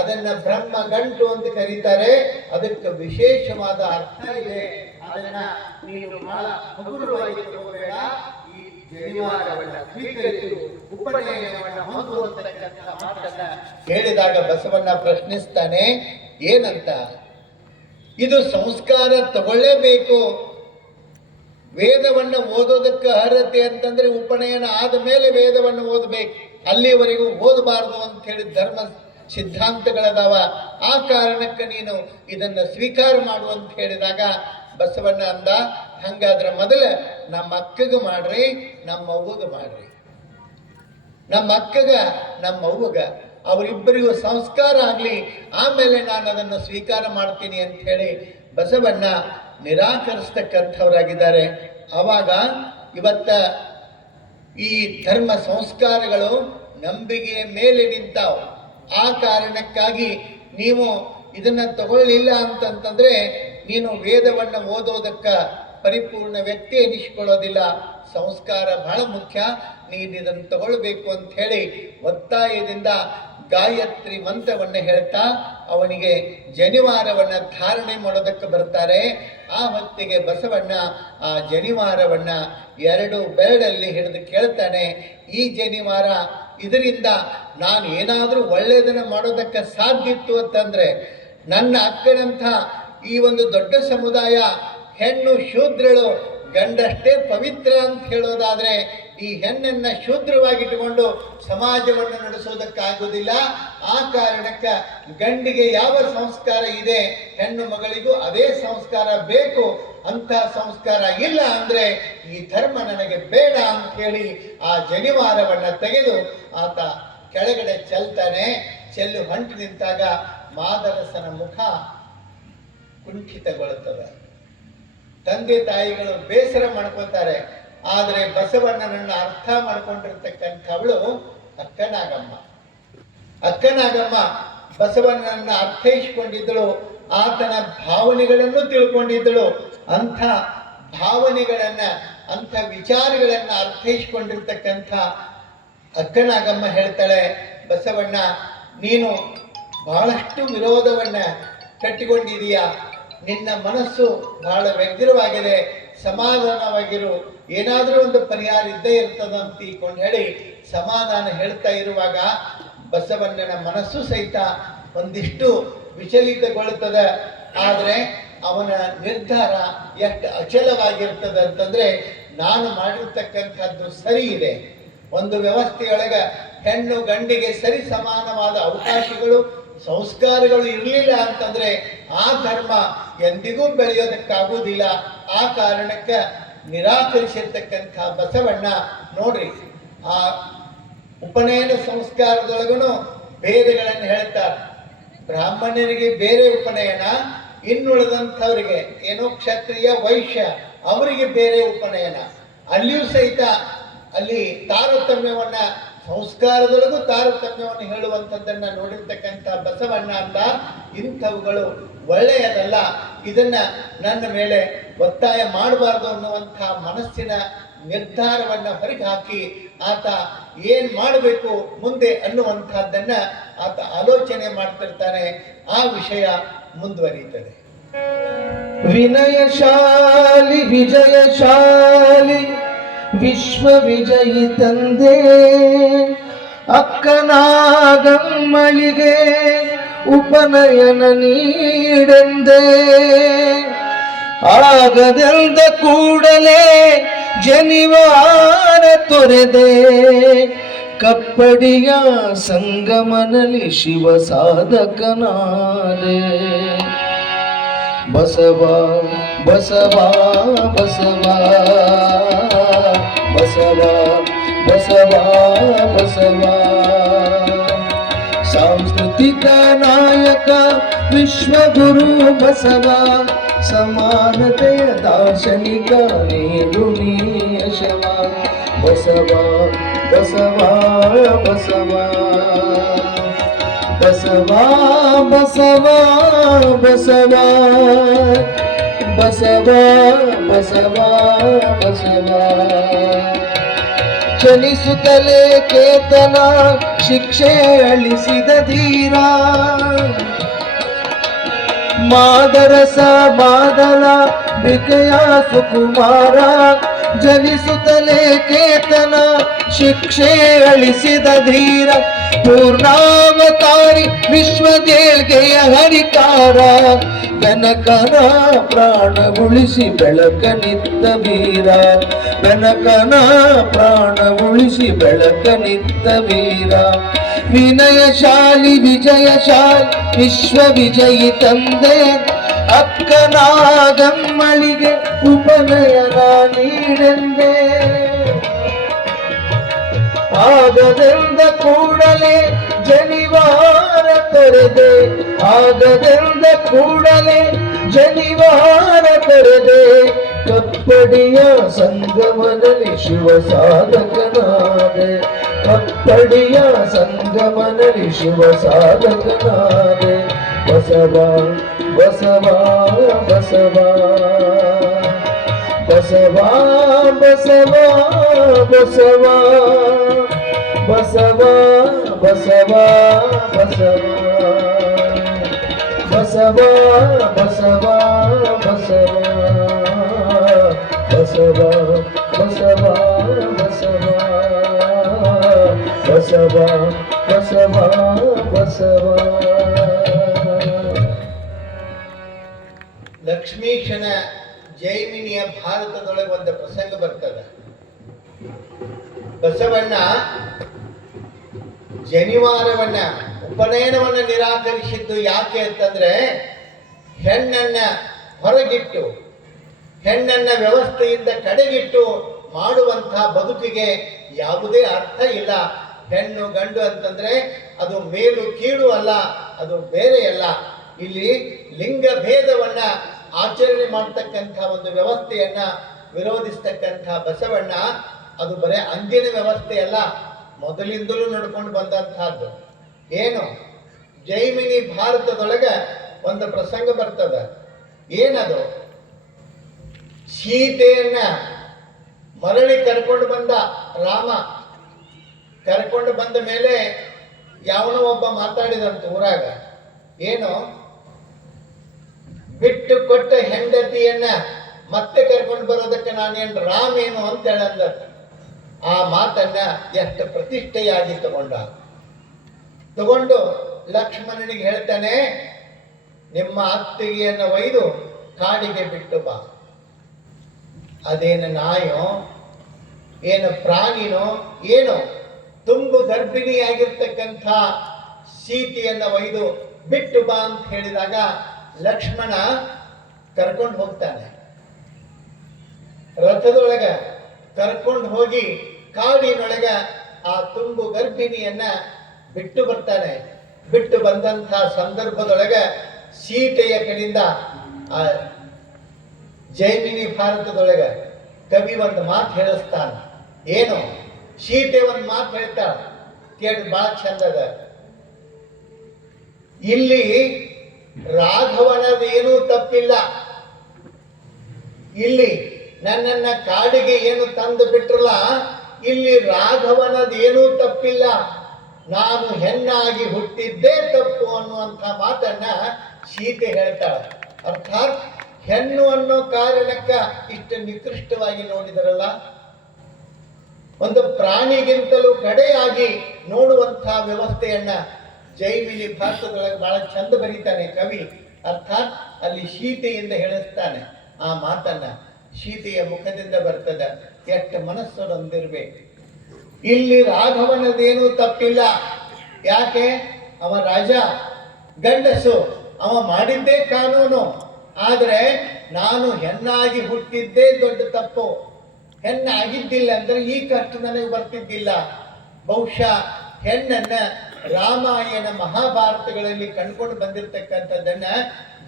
ಅದನ್ನ ಬ್ರಹ್ಮ ಗಂಟು ಅಂತ ಕರೀತಾರೆ. ಅದಕ್ಕೆ ವಿಶೇಷವಾದ ಅರ್ಥ ಇದೆ. ಅದನ್ನ ನೀನು ಬಹಳ ಹಗುರವಾಗಿ ತಗೋಬೇಡ. ಈ ಜನಿವಾರವನ್ನ ಸ್ವೀಕರಿಸು, ಉಪನಯನವನ್ನ ಹೊಂದುವಂತಕ್ಕಂಥ ಮಾತನ್ನ ಹೇಳಿದಾಗ ಬಸವಣ್ಣ ಪ್ರಶ್ನಿಸ್ತಾನೆ, ಏನಂತ? ಇದು ಸಂಸ್ಕಾರ ತಗೊಳ್ಳೇಬೇಕು. ವೇದವನ್ನು ಓದೋದಕ್ಕೆ ಅರ್ಹತೆ ಅಂತಂದ್ರೆ ಉಪನಯನ ಆದ ಮೇಲೆ ವೇದವನ್ನು ಓದಬೇಕು, ಅಲ್ಲಿವರೆಗೂ ಓದಬಾರದು ಅಂತ ಹೇಳಿ ಧರ್ಮ ಸಿದ್ಧಾಂತಗಳದಾವ. ಆ ಕಾರಣಕ್ಕೆ ನೀನು ಇದನ್ನ ಸ್ವೀಕಾರ ಮಾಡು ಅಂತ ಹೇಳಿದಾಗ ಬಸವಣ್ಣ ಅಂದ, ಹಂಗಾದ್ರೆ ಮೊದಲ ನಮ್ಮ ಅಕ್ಕಗ ಮಾಡ್ರಿ, ನಮ್ಮ ಅವ್ವಗ ಮಾಡ್ರಿ. ನಮ್ಮ ಅಕ್ಕಗ ನಮ್ಮ ಅವ್ವಗ ಅವರಿಬ್ಬರಿಗೂ ಸಂಸ್ಕಾರ ಆಗಲಿ, ಆಮೇಲೆ ನಾನು ಅದನ್ನು ಸ್ವೀಕಾರ ಮಾಡ್ತೀನಿ ಅಂತ ಹೇಳಿ ಬಸವಣ್ಣ ನಿರಾಕರಿಸ್ತಕ್ಕಂಥವರಾಗಿದ್ದಾರೆ. ಆವಾಗ ಇವತ್ತ ಈ ಧರ್ಮ ಸಂಸ್ಕಾರಗಳು ನಂಬಿಕೆಯ ಮೇಲೆ ನಿಂತಾವ. ಆ ಕಾರಣಕ್ಕಾಗಿ ನೀವು ಇದನ್ನ ತಗೊಳ್ಳಿಲ್ಲ ಅಂತಂತಂದ್ರೆ ನೀನು ವೇದವನ್ನು ಓದೋದಕ್ಕ ಪರಿಪೂರ್ಣ ವ್ಯಕ್ತಿ ಎನಿಸಿಕೊಳ್ಳೋದಿಲ್ಲ. ಸಂಸ್ಕಾರ ಬಹಳ ಮುಖ್ಯ, ನೀನು ಇದನ್ನು ತಗೊಳ್ಬೇಕು ಅಂತ ಹೇಳಿ ಒತ್ತಾಯದಿಂದ ಗಾಯತ್ರಿ ಮಂತ್ರವನ್ನು ಹೇಳ್ತಾ ಅವನಿಗೆ ಜನಿವಾರವನ್ನ ಧಾರಣೆ ಮಾಡೋದಕ್ಕೆ ಬರ್ತಾರೆ. ಆ ಹೊತ್ತಿಗೆ ಬಸವಣ್ಣ ಆ ಜನಿವಾರವನ್ನ 2 ಬೆರಳಲ್ಲಿ ಹಿಡಿದು ಕೇಳ್ತಾನೆ, ಈ ಜನಿವಾರ ಇದರಿಂದ ನಾನು ಏನಾದರೂ ಒಳ್ಳೆಯದನ್ನು ಮಾಡೋದಕ್ಕೆ ಸಾಧ್ಯ ಇತ್ತು ಅಂತಂದ್ರೆ, ನನ್ನ ಅಕ್ಕನಂಥ ಈ ಒಂದು ದೊಡ್ಡ ಸಮುದಾಯ ಹೆಣ್ಣು ಶೂದ್ರಳು, ಗಂಡಷ್ಟೇ ಪವಿತ್ರ ಅಂತ ಹೇಳೋದಾದ್ರೆ ಈ ಹೆಣ್ಣನ್ನ ಶೂದ್ರವಾಗಿಟ್ಟುಕೊಂಡು ಸಮಾಜವನ್ನು ನಡೆಸೋದಕ್ಕಾಗುವುದಿಲ್ಲ. ಆ ಕಾರಣಕ್ಕೆ ಗಂಡಿಗೆ ಯಾವ ಸಂಸ್ಕಾರ ಇದೆ, ಹೆಣ್ಣು ಮಗಳಿಗೂ ಅದೇ ಸಂಸ್ಕಾರ ಬೇಕು. ಅಂತ ಸಂಸ್ಕಾರ ಇಲ್ಲ ಅಂದ್ರೆ ಈ ಧರ್ಮ ನನಗೆ ಬೇಡ ಅಂತ ಹೇಳಿ ಆ ಜನಿವಾರವನ್ನ ತೆಗೆದು ಆತ ಕೆಳಗಡೆ ಚೆಲ್ತಾನೆ. ಚೆಲ್ಲು ಹೊಂಟು ನಿಂತಾಗ ಮಾದರಸನ ಮುಖ ಕುಂಠಿತಗೊಳ್ಳುತ್ತದೆ. ತಂದೆ ತಾಯಿಗಳು ಬೇಸರ ಮಾಡ್ಕೋತಾರೆ. ಆದರೆ ಬಸವಣ್ಣನನ್ನ ಅರ್ಥ ಮಾಡ್ಕೊಂಡಿರ್ತಕ್ಕಂಥವಳು ಅಕ್ಕನಾಗಮ್ಮ. ಅಕ್ಕನಾಗಮ್ಮ ಬಸವಣ್ಣನನ್ನ ಅರ್ಥೈಸಿಕೊಂಡಿದ್ದಳು, ಆತನ ಭಾವನೆಗಳನ್ನು ತಿಳ್ಕೊಂಡಿದ್ದಳು. ಅಂಥ ಭಾವನೆಗಳನ್ನ, ಅಂಥ ವಿಚಾರಗಳನ್ನ ಅರ್ಥೈಸಿಕೊಂಡಿರ್ತಕ್ಕಂಥ ಅಕ್ಕನಾಗಮ್ಮ ಹೇಳ್ತಾಳೆ, ಬಸವಣ್ಣ ನೀನು ಬಹಳಷ್ಟು ವಿರೋಧವನ್ನ ಕಟ್ಟಿಕೊಂಡಿದೀಯ, ನಿನ್ನ ಮನಸ್ಸು ಬಹಳ ವ್ಯಗ್ರವಾಗಿದೆ, ಸಮಾಧಾನವಾಗಿರು, ಏನಾದರೂ ಒಂದು ಪರಿಹಾರ ಇದ್ದೇ ಇರ್ತದಂತ ತಿಳ್ಕೊಂಡು ಹೇಳಿ ಸಮಾಧಾನ ಹೇಳ್ತಾ ಇರುವಾಗ ಬಸವಣ್ಣನ ಮನಸ್ಸು ಸಹಿತ ಒಂದಿಷ್ಟು ವಿಚಲಿತಗೊಳ್ಳುತ್ತದೆ. ಆದರೆ ಅವನ ನಿರ್ಧಾರ ಎಷ್ಟು ಅಚಲವಾಗಿರ್ತದೆ ಅಂತಂದ್ರೆ, ನಾನು ಮಾಡಿರ್ತಕ್ಕಂಥದ್ದು ಸರಿ ಇದೆ. ಒಂದು ವ್ಯವಸ್ಥೆಯೊಳಗೆ ಹೆಣ್ಣು ಗಂಡಿಗೆ ಸರಿ ಸಮಾನವಾದ ಅವಕಾಶಗಳು, ಸಂಸ್ಕಾರಗಳು ಇರಲಿಲ್ಲ ಅಂತಂದ್ರೆ ಆ ಧರ್ಮ ಎಂದಿಗೂ ಬೆಳೆಯೋದಕ್ಕಾಗುವುದಿಲ್ಲ. ಆ ಕಾರಣಕ್ಕೆ ನಿರಾಕರಿಸಿರ್ತಕ್ಕಂಥ ಬಸವಣ್ಣ ನೋಡ್ರಿ, ಆ ಉಪನಯನ ಸಂಸ್ಕಾರದೊಳಗೂ ಭೇದಗಳನ್ನು ಹೇಳ್ತಾರೆ. ಬ್ರಾಹ್ಮಣರಿಗೆ ಬೇರೆ ಉಪನಯನ, ಇನ್ನುಳಿದಂಥವರಿಗೆ ಏನೋ ಕ್ಷತ್ರಿಯ ವೈಶ್ಯ ಅವರಿಗೆ ಬೇರೆ ಉಪನಯನ. ಅಲ್ಲಿಯೂ ಸಹಿತ ಅಲ್ಲಿ ತಾರತಮ್ಯವನ್ನ, ಸಂಸ್ಕಾರದೊಳಗೂ ತಾರತಮ್ಯವನ್ನು ಹೇಳುವಂಥದ್ದನ್ನ ನೋಡಿರ್ತಕ್ಕಂಥ ಬಸವಣ್ಣ ಅಂತ, ಇಂಥವುಗಳು ಒಳ್ಳೆಯದಲ್ಲ, ಇದನ್ನ ನನ್ನ ಮೇಲೆ ಒತ್ತಾಯ ಮಾಡಬಾರ್ದು ಅನ್ನುವಂಥ ಮನಸ್ಸಿನ ನಿರ್ಧಾರವನ್ನ ಹೊರಗೆ ಹಾಕಿ ಆತ ಏನ್ ಮಾಡಬೇಕು ಮುಂದೆ ಅನ್ನುವಂಥದ್ದನ್ನ ಆತ ಆಲೋಚನೆ ಮಾಡ್ತಿರ್ತಾನೆ. ಆ ವಿಷಯ ಮುಂದುವರಿಯುತ್ತದೆ. ವಿನಯಶಾಲಿ ವಿಜಯಶಾಲಿ ವಿಶ್ವ ವಿಜಯಿ ತಂದೆ ಅಕ್ಕನಾಗಮ್ಮಳಿಗೆ ಉಪನಯನ ನೀಡೆಂದೆ. ಆಗದೆಂದ ಕೂಡಲೇ ಜನಿವಾರ ತೊರೆದೆ ಕಪ್ಪಡಿಯ ಸಂಗಮನಲ್ಲಿ ಶಿವ ಸಾಧಕನಾದೆ. ಬಸವ ಬಸವ ಬಸವ ಬಸವ ಬಸವ ಬಸವ ಸಾಂಸ್ಕೃತಿಕ ನಾಯಕ ವಿಶ್ವಗುರು ಬಸವ ಸಮಾನತೆಯ ದಾರ್ಶನಿಕ ನೇರುನೀಯ ಶವ. ಬಸವ ಬಸವ ಬಸವ ಬಸವ ಬಸವ ಬಸವ ಬಸವ ಬಸವ ಬಸವ ಚಲಿಸುತ್ತಲೇ ಕೇತನ ಶಿಕ್ಷೆ ಅಳಿಸಿದ ಧೀರ. ಮಾದರಸ ಮಾದಲ ಬಿಕೆಯ ಸುಕುಮಾರ ಜನಿಸುತ್ತಲೇ ಕೇತನ ಶಿಕ್ಷೆ ಅಳಿಸಿದ ಧೀರ. ಪೂರ್ಣಾವತಾರಿ ವಿಶ್ವದೇಳ್ಗೆಯ ಹರಿಕಾರ ಬೆನಕನ ಪ್ರಾಣ ಉಳಿಸಿ ಬೆಳಕನಿತ್ತ ವೀರ. ಬೆನಕನ ಪ್ರಾಣ ಉಳಿಸಿ ಬೆಳಕನಿತ್ತ ವೀರ. ವಿನಯಶಾಲಿ ವಿಜಯಶಾಲಿ ವಿಶ್ವ ವಿಜಯಿ ತಂದೆ ಅಕ್ಕನಾಗಮ್ಮಳಿಗೆ ಉಪನಯನ ನೀಡೆಂದೆ. ಆಗದೆಂದ ಕೂಡಲೇ ಜನಿವಾರ ತೊರೆದೆ. ಆಗದೆಂದ ಕೂಡಲೇ ಜನಿವಾರ ತೊರೆದೆ ಕಪ್ಪಡಿಯ ಸಂಗಮದಲ್ಲಿ ಶಿವ ಸಾಧಕನಾದೆ. ಕಪ್ಪಡಿಯ ಸಂಗಮದಲ್ಲಿ ಶಿವ ಸಾಧಕನಾದೆ. ಬಸವ ಬಸವ ಬಸವ ಬಸವ ಬಸವ ಬಸವ ಬಸವ ಬಸವ ಬಸವ ಬಸವ ಬಸವ ಬಸವ ಬಸವ ಬಸವ ಬಸವ ಬಸವ ಬಸವ. ಲಕ್ಷ್ಮೀಶನ ಜೈಮಿನಿಯ ಭಾರತದೊಳಗೆ ಒಂದು ಪ್ರಸಂಗ ಬರ್ತದೆ. ಬಸವಣ್ಣ ಜನಿವಾರವನ್ನ ಉಪನಯನವನ್ನ ನಿರಾಕರಿಸಿದ್ದು ಯಾಕೆ ಅಂತಂದ್ರೆ ಹೆಣ್ಣನ್ನ ಹೊರಗಿಟ್ಟು ಹೆಣ್ಣನ್ನ ವ್ಯವಸ್ಥೆಯಿಂದ ಕಡೆಗಿಟ್ಟು ಮಾಡುವಂತಹ ಬದುಕಿಗೆ ಯಾವುದೇ ಅರ್ಥ ಇಲ್ಲ. ಹೆಣ್ಣು ಗಂಡು ಅಂತಂದ್ರೆ ಅದು ಮೇಲು ಕೀಳು ಅಲ್ಲ, ಅದು ಬೇರೆ ಅಲ್ಲ. ಇಲ್ಲಿ ಲಿಂಗ ಭೇದವನ್ನ ಆಚರಣೆ ಮಾಡತಕ್ಕಂಥ ಒಂದು ವ್ಯವಸ್ಥೆಯನ್ನ ವಿರೋಧಿಸ್ತಕ್ಕಂಥ ಬಸವಣ್ಣ ಅದು ಬರೇ ಅಂದಿನ ವ್ಯವಸ್ಥೆ ಅಲ್ಲ, ಮೊದಲಿಂದಲೂ ನಡ್ಕೊಂಡು ಬಂದಂತಹದ್ದು. ಏನು ಜೈಮಿನಿ ಭಾರತದೊಳಗೆ ಒಂದು ಪ್ರಸಂಗ ಬರ್ತದ. ಏನದು? ಸೀತೆಯನ್ನ ಮರಳಿ ಕರ್ಕೊಂಡು ಬಂದ ರಾಮ. ಕರ್ಕೊಂಡು ಬಂದ ಮೇಲೆ ಯಾವನೋ ಒಬ್ಬ ಮಾತಾಡಿದಂತ ಊರಾಗ, ಏನು ಬಿಟ್ಟು ಕೊಟ್ಟ ಹೆಂಡತಿಯನ್ನ ಮತ್ತೆ ಕರ್ಕೊಂಡು ಬರೋದಕ್ಕೆ ನಾನೇನು ರಾಮ ಏನು ಅಂತ ಹೇಳಂದ. ಆ ಮಾತನ್ನ ಎಷ್ಟು ಪ್ರತಿಷ್ಠೆಯಾಗಿ ತಗೊಂಡು ಲಕ್ಷ್ಮಣನಿಗೆ ಹೇಳ್ತಾನೆ, ನಿಮ್ಮ ಅತ್ತಿಗೆಯನ್ನ ಒಯ್ದು ಕಾಡಿಗೆ ಬಿಟ್ಟು ಬಾ. ಅದೇನು ನಾಯೋ ಏನು ಪ್ರಾಣಿನೋ ಏನೋ, ತುಂಬು ಗರ್ಭಿಣಿಯಾಗಿರ್ತಕ್ಕಂಥ ಸೀತೆಯನ್ನ ಒಯ್ದು ಬಿಟ್ಟು ಬಾ ಅಂತ ಹೇಳಿದಾಗ ಲಕ್ಷ್ಮಣ ಕರ್ಕೊಂಡು ಹೋಗ್ತಾನೆ. ರಥದೊಳಗ ಕರ್ಕೊಂಡು ಹೋಗಿ ಕಾಡಿನೊಳಗ ಆ ತುಂಬು ಗರ್ಭಿಣಿಯನ್ನ ಬಿಟ್ಟು ಬರ್ತಾನೆ. ಬಿಟ್ಟು ಬಂದಂಥ ಸಂದರ್ಭದೊಳಗ ಸೀತೆಯ ಕಡೆಯಿಂದ ಆ ಜೈಮಿನಿ ಭಾರತದೊಳಗ ಕವಿ ಒಂದು ಮಾತು ಹೇಳಿಸ್ತಾನ. ಏನು? ಸೀತೆ ಒಂದು ಮಾತು ಹೇಳ್ತಾಳ, ಕೇಳಿ ಬಹಳ ಚಂದದ. ಇಲ್ಲಿ ರಾಘವನದೇನೂ ತಪ್ಪಿಲ್ಲ. ಇಲ್ಲಿ ನನ್ನನ್ನ ಕಾಡಿಗೆ ಏನು ತಂದು ಬಿಟ್ರಲ್ಲ, ಇಲ್ಲಿ ರಾಘವನದೇನೂ ತಪ್ಪಿಲ್ಲ, ನಾನು ಹೆಣ್ಣಾಗಿ ಹುಟ್ಟಿದ್ದೇ ತಪ್ಪು ಅನ್ನುವಂಥ ಮಾತನ್ನ ಸೀತೆ ಹೇಳ್ತಾಳೆ. ಅರ್ಥಾತ್ ಹೆಣ್ಣು ಅನ್ನೋ ಕಾರಣಕ್ಕ ಇಷ್ಟು ನಿಕೃಷ್ಟವಾಗಿ ನೋಡಿದರಲ್ಲ, ಒಂದು ಪ್ರಾಣಿಗಿಂತಲೂ ಕಡೆಯಾಗಿ ನೋಡುವಂತಹ ವ್ಯವಸ್ಥೆಯನ್ನ ಜೈಮಿನಿ ಭಾರತದೊಳಗೆ ಬಹಳ ಚಂದ ಬರೀತಾನೆ ಕವಿ. ಅರ್ಥಾತ್ ಅಲ್ಲಿ ಸೀತೆಯಿಂದ ಹೇಳಿಸ್ತಾನೆ ಆ ಮಾತನ್ನ. ಸೀತೆಯ ಮುಖದಿಂದ ಬರ್ತದ. ಎಷ್ಟು ಮನಸ್ಸು ನೊಂದಿರ್ಬೇಕು. ಇಲ್ಲಿ ರಾಘವನದೇನೂ ತಪ್ಪಿಲ್ಲ. ಯಾಕೆ? ಅವ ರಾಜ, ಗಂಡಸು, ಅವ ಮಾಡಿದ್ದೇ ಕಾನೂನು. ಆದರೆ ನಾನು ಹೆಣ್ಣಾಗಿ ಹುಟ್ಟಿದ್ದೇ ದೊಡ್ಡ ತಪ್ಪು. ಹೆಣ್ಣಾಗಿದ್ದಿಲ್ಲ ಅಂದ್ರೆ ಈ ಕಷ್ಟ ನನಗೆ ಬರ್ತಿದ್ದಿಲ್ಲ. ಬಹುಶಃ ಹೆಣ್ಣನ್ನ ರಾಮಾಯಣ ಮಹಾಭಾರತಗಳಲ್ಲಿ ಕಂಡುಕೊಂಡು ಬಂದಿರತಕ್ಕಂಥದ್ದನ್ನ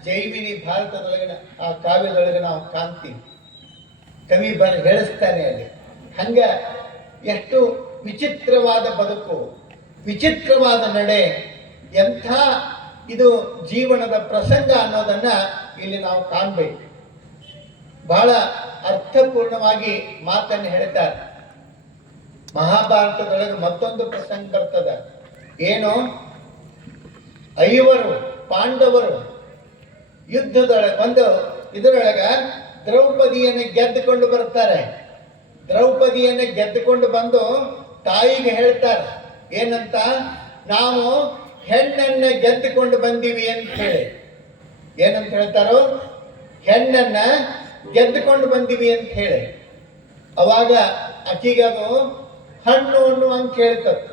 ಜೈಮಿನಿ ಭಾರತದೊಳಗಿನ ಆ ಕಾವ್ಯದೊಳಗೆ ನಾವು ಕಾಣ್ತೀವಿ. ಕವಿ ಹೇಳಿಸ್ತಾನೆ ಅಲ್ಲಿ. ಹಂಗ ಎಷ್ಟು ವಿಚಿತ್ರವಾದ ಬದುಕು, ವಿಚಿತ್ರವಾದ ನಡೆ, ಎಂಥ ಇದು ಜೀವನದ ಪ್ರಸಂಗ ಅನ್ನೋದನ್ನ ಇಲ್ಲಿ ನಾವು ಕಾಣ್ಬೇಕು. ಬಹಳ ಅರ್ಥಪೂರ್ಣವಾಗಿ ಮಾತನ್ನು ಹೇಳ್ತಾರೆ. ಮಹಾಭಾರತದೊಳಗೆ ಮತ್ತೊಂದು ಪ್ರಸಂಗ ಬರ್ತದ. ಏನು? 5 ಪಾಂಡವರು ಯುದ್ಧದೊಳಗೆ ಇದರೊಳಗ ದ್ರೌಪದಿಯನ್ನು ಗೆದ್ದುಕೊಂಡು ಬರ್ತಾರೆ. ದ್ರೌಪದಿಯನ್ನು ಗೆದ್ದುಕೊಂಡು ಬಂದು ತಾಯಿಗೆ ಹೇಳ್ತಾರೆ. ಏನಂತ? ನಾವು ಹೆಣ್ಣನ್ನ ಗೆದ್ದುಕೊಂಡು ಬಂದೀವಿ ಅಂತ ಹೇಳಿ. ಏನಂತ ಹೇಳ್ತಾರೋ? ಹೆಣ್ಣನ್ನ ಗೆದ್ದುಕೊಂಡು ಬಂದೀವಿ ಅಂತ ಹೇಳಿ. ಅವಾಗ ಅಕ್ಕಿಗದು ಹಣ್ಣು ಅನ್ನುವಂಗೆ ಕೇಳ್ತತ್ತ.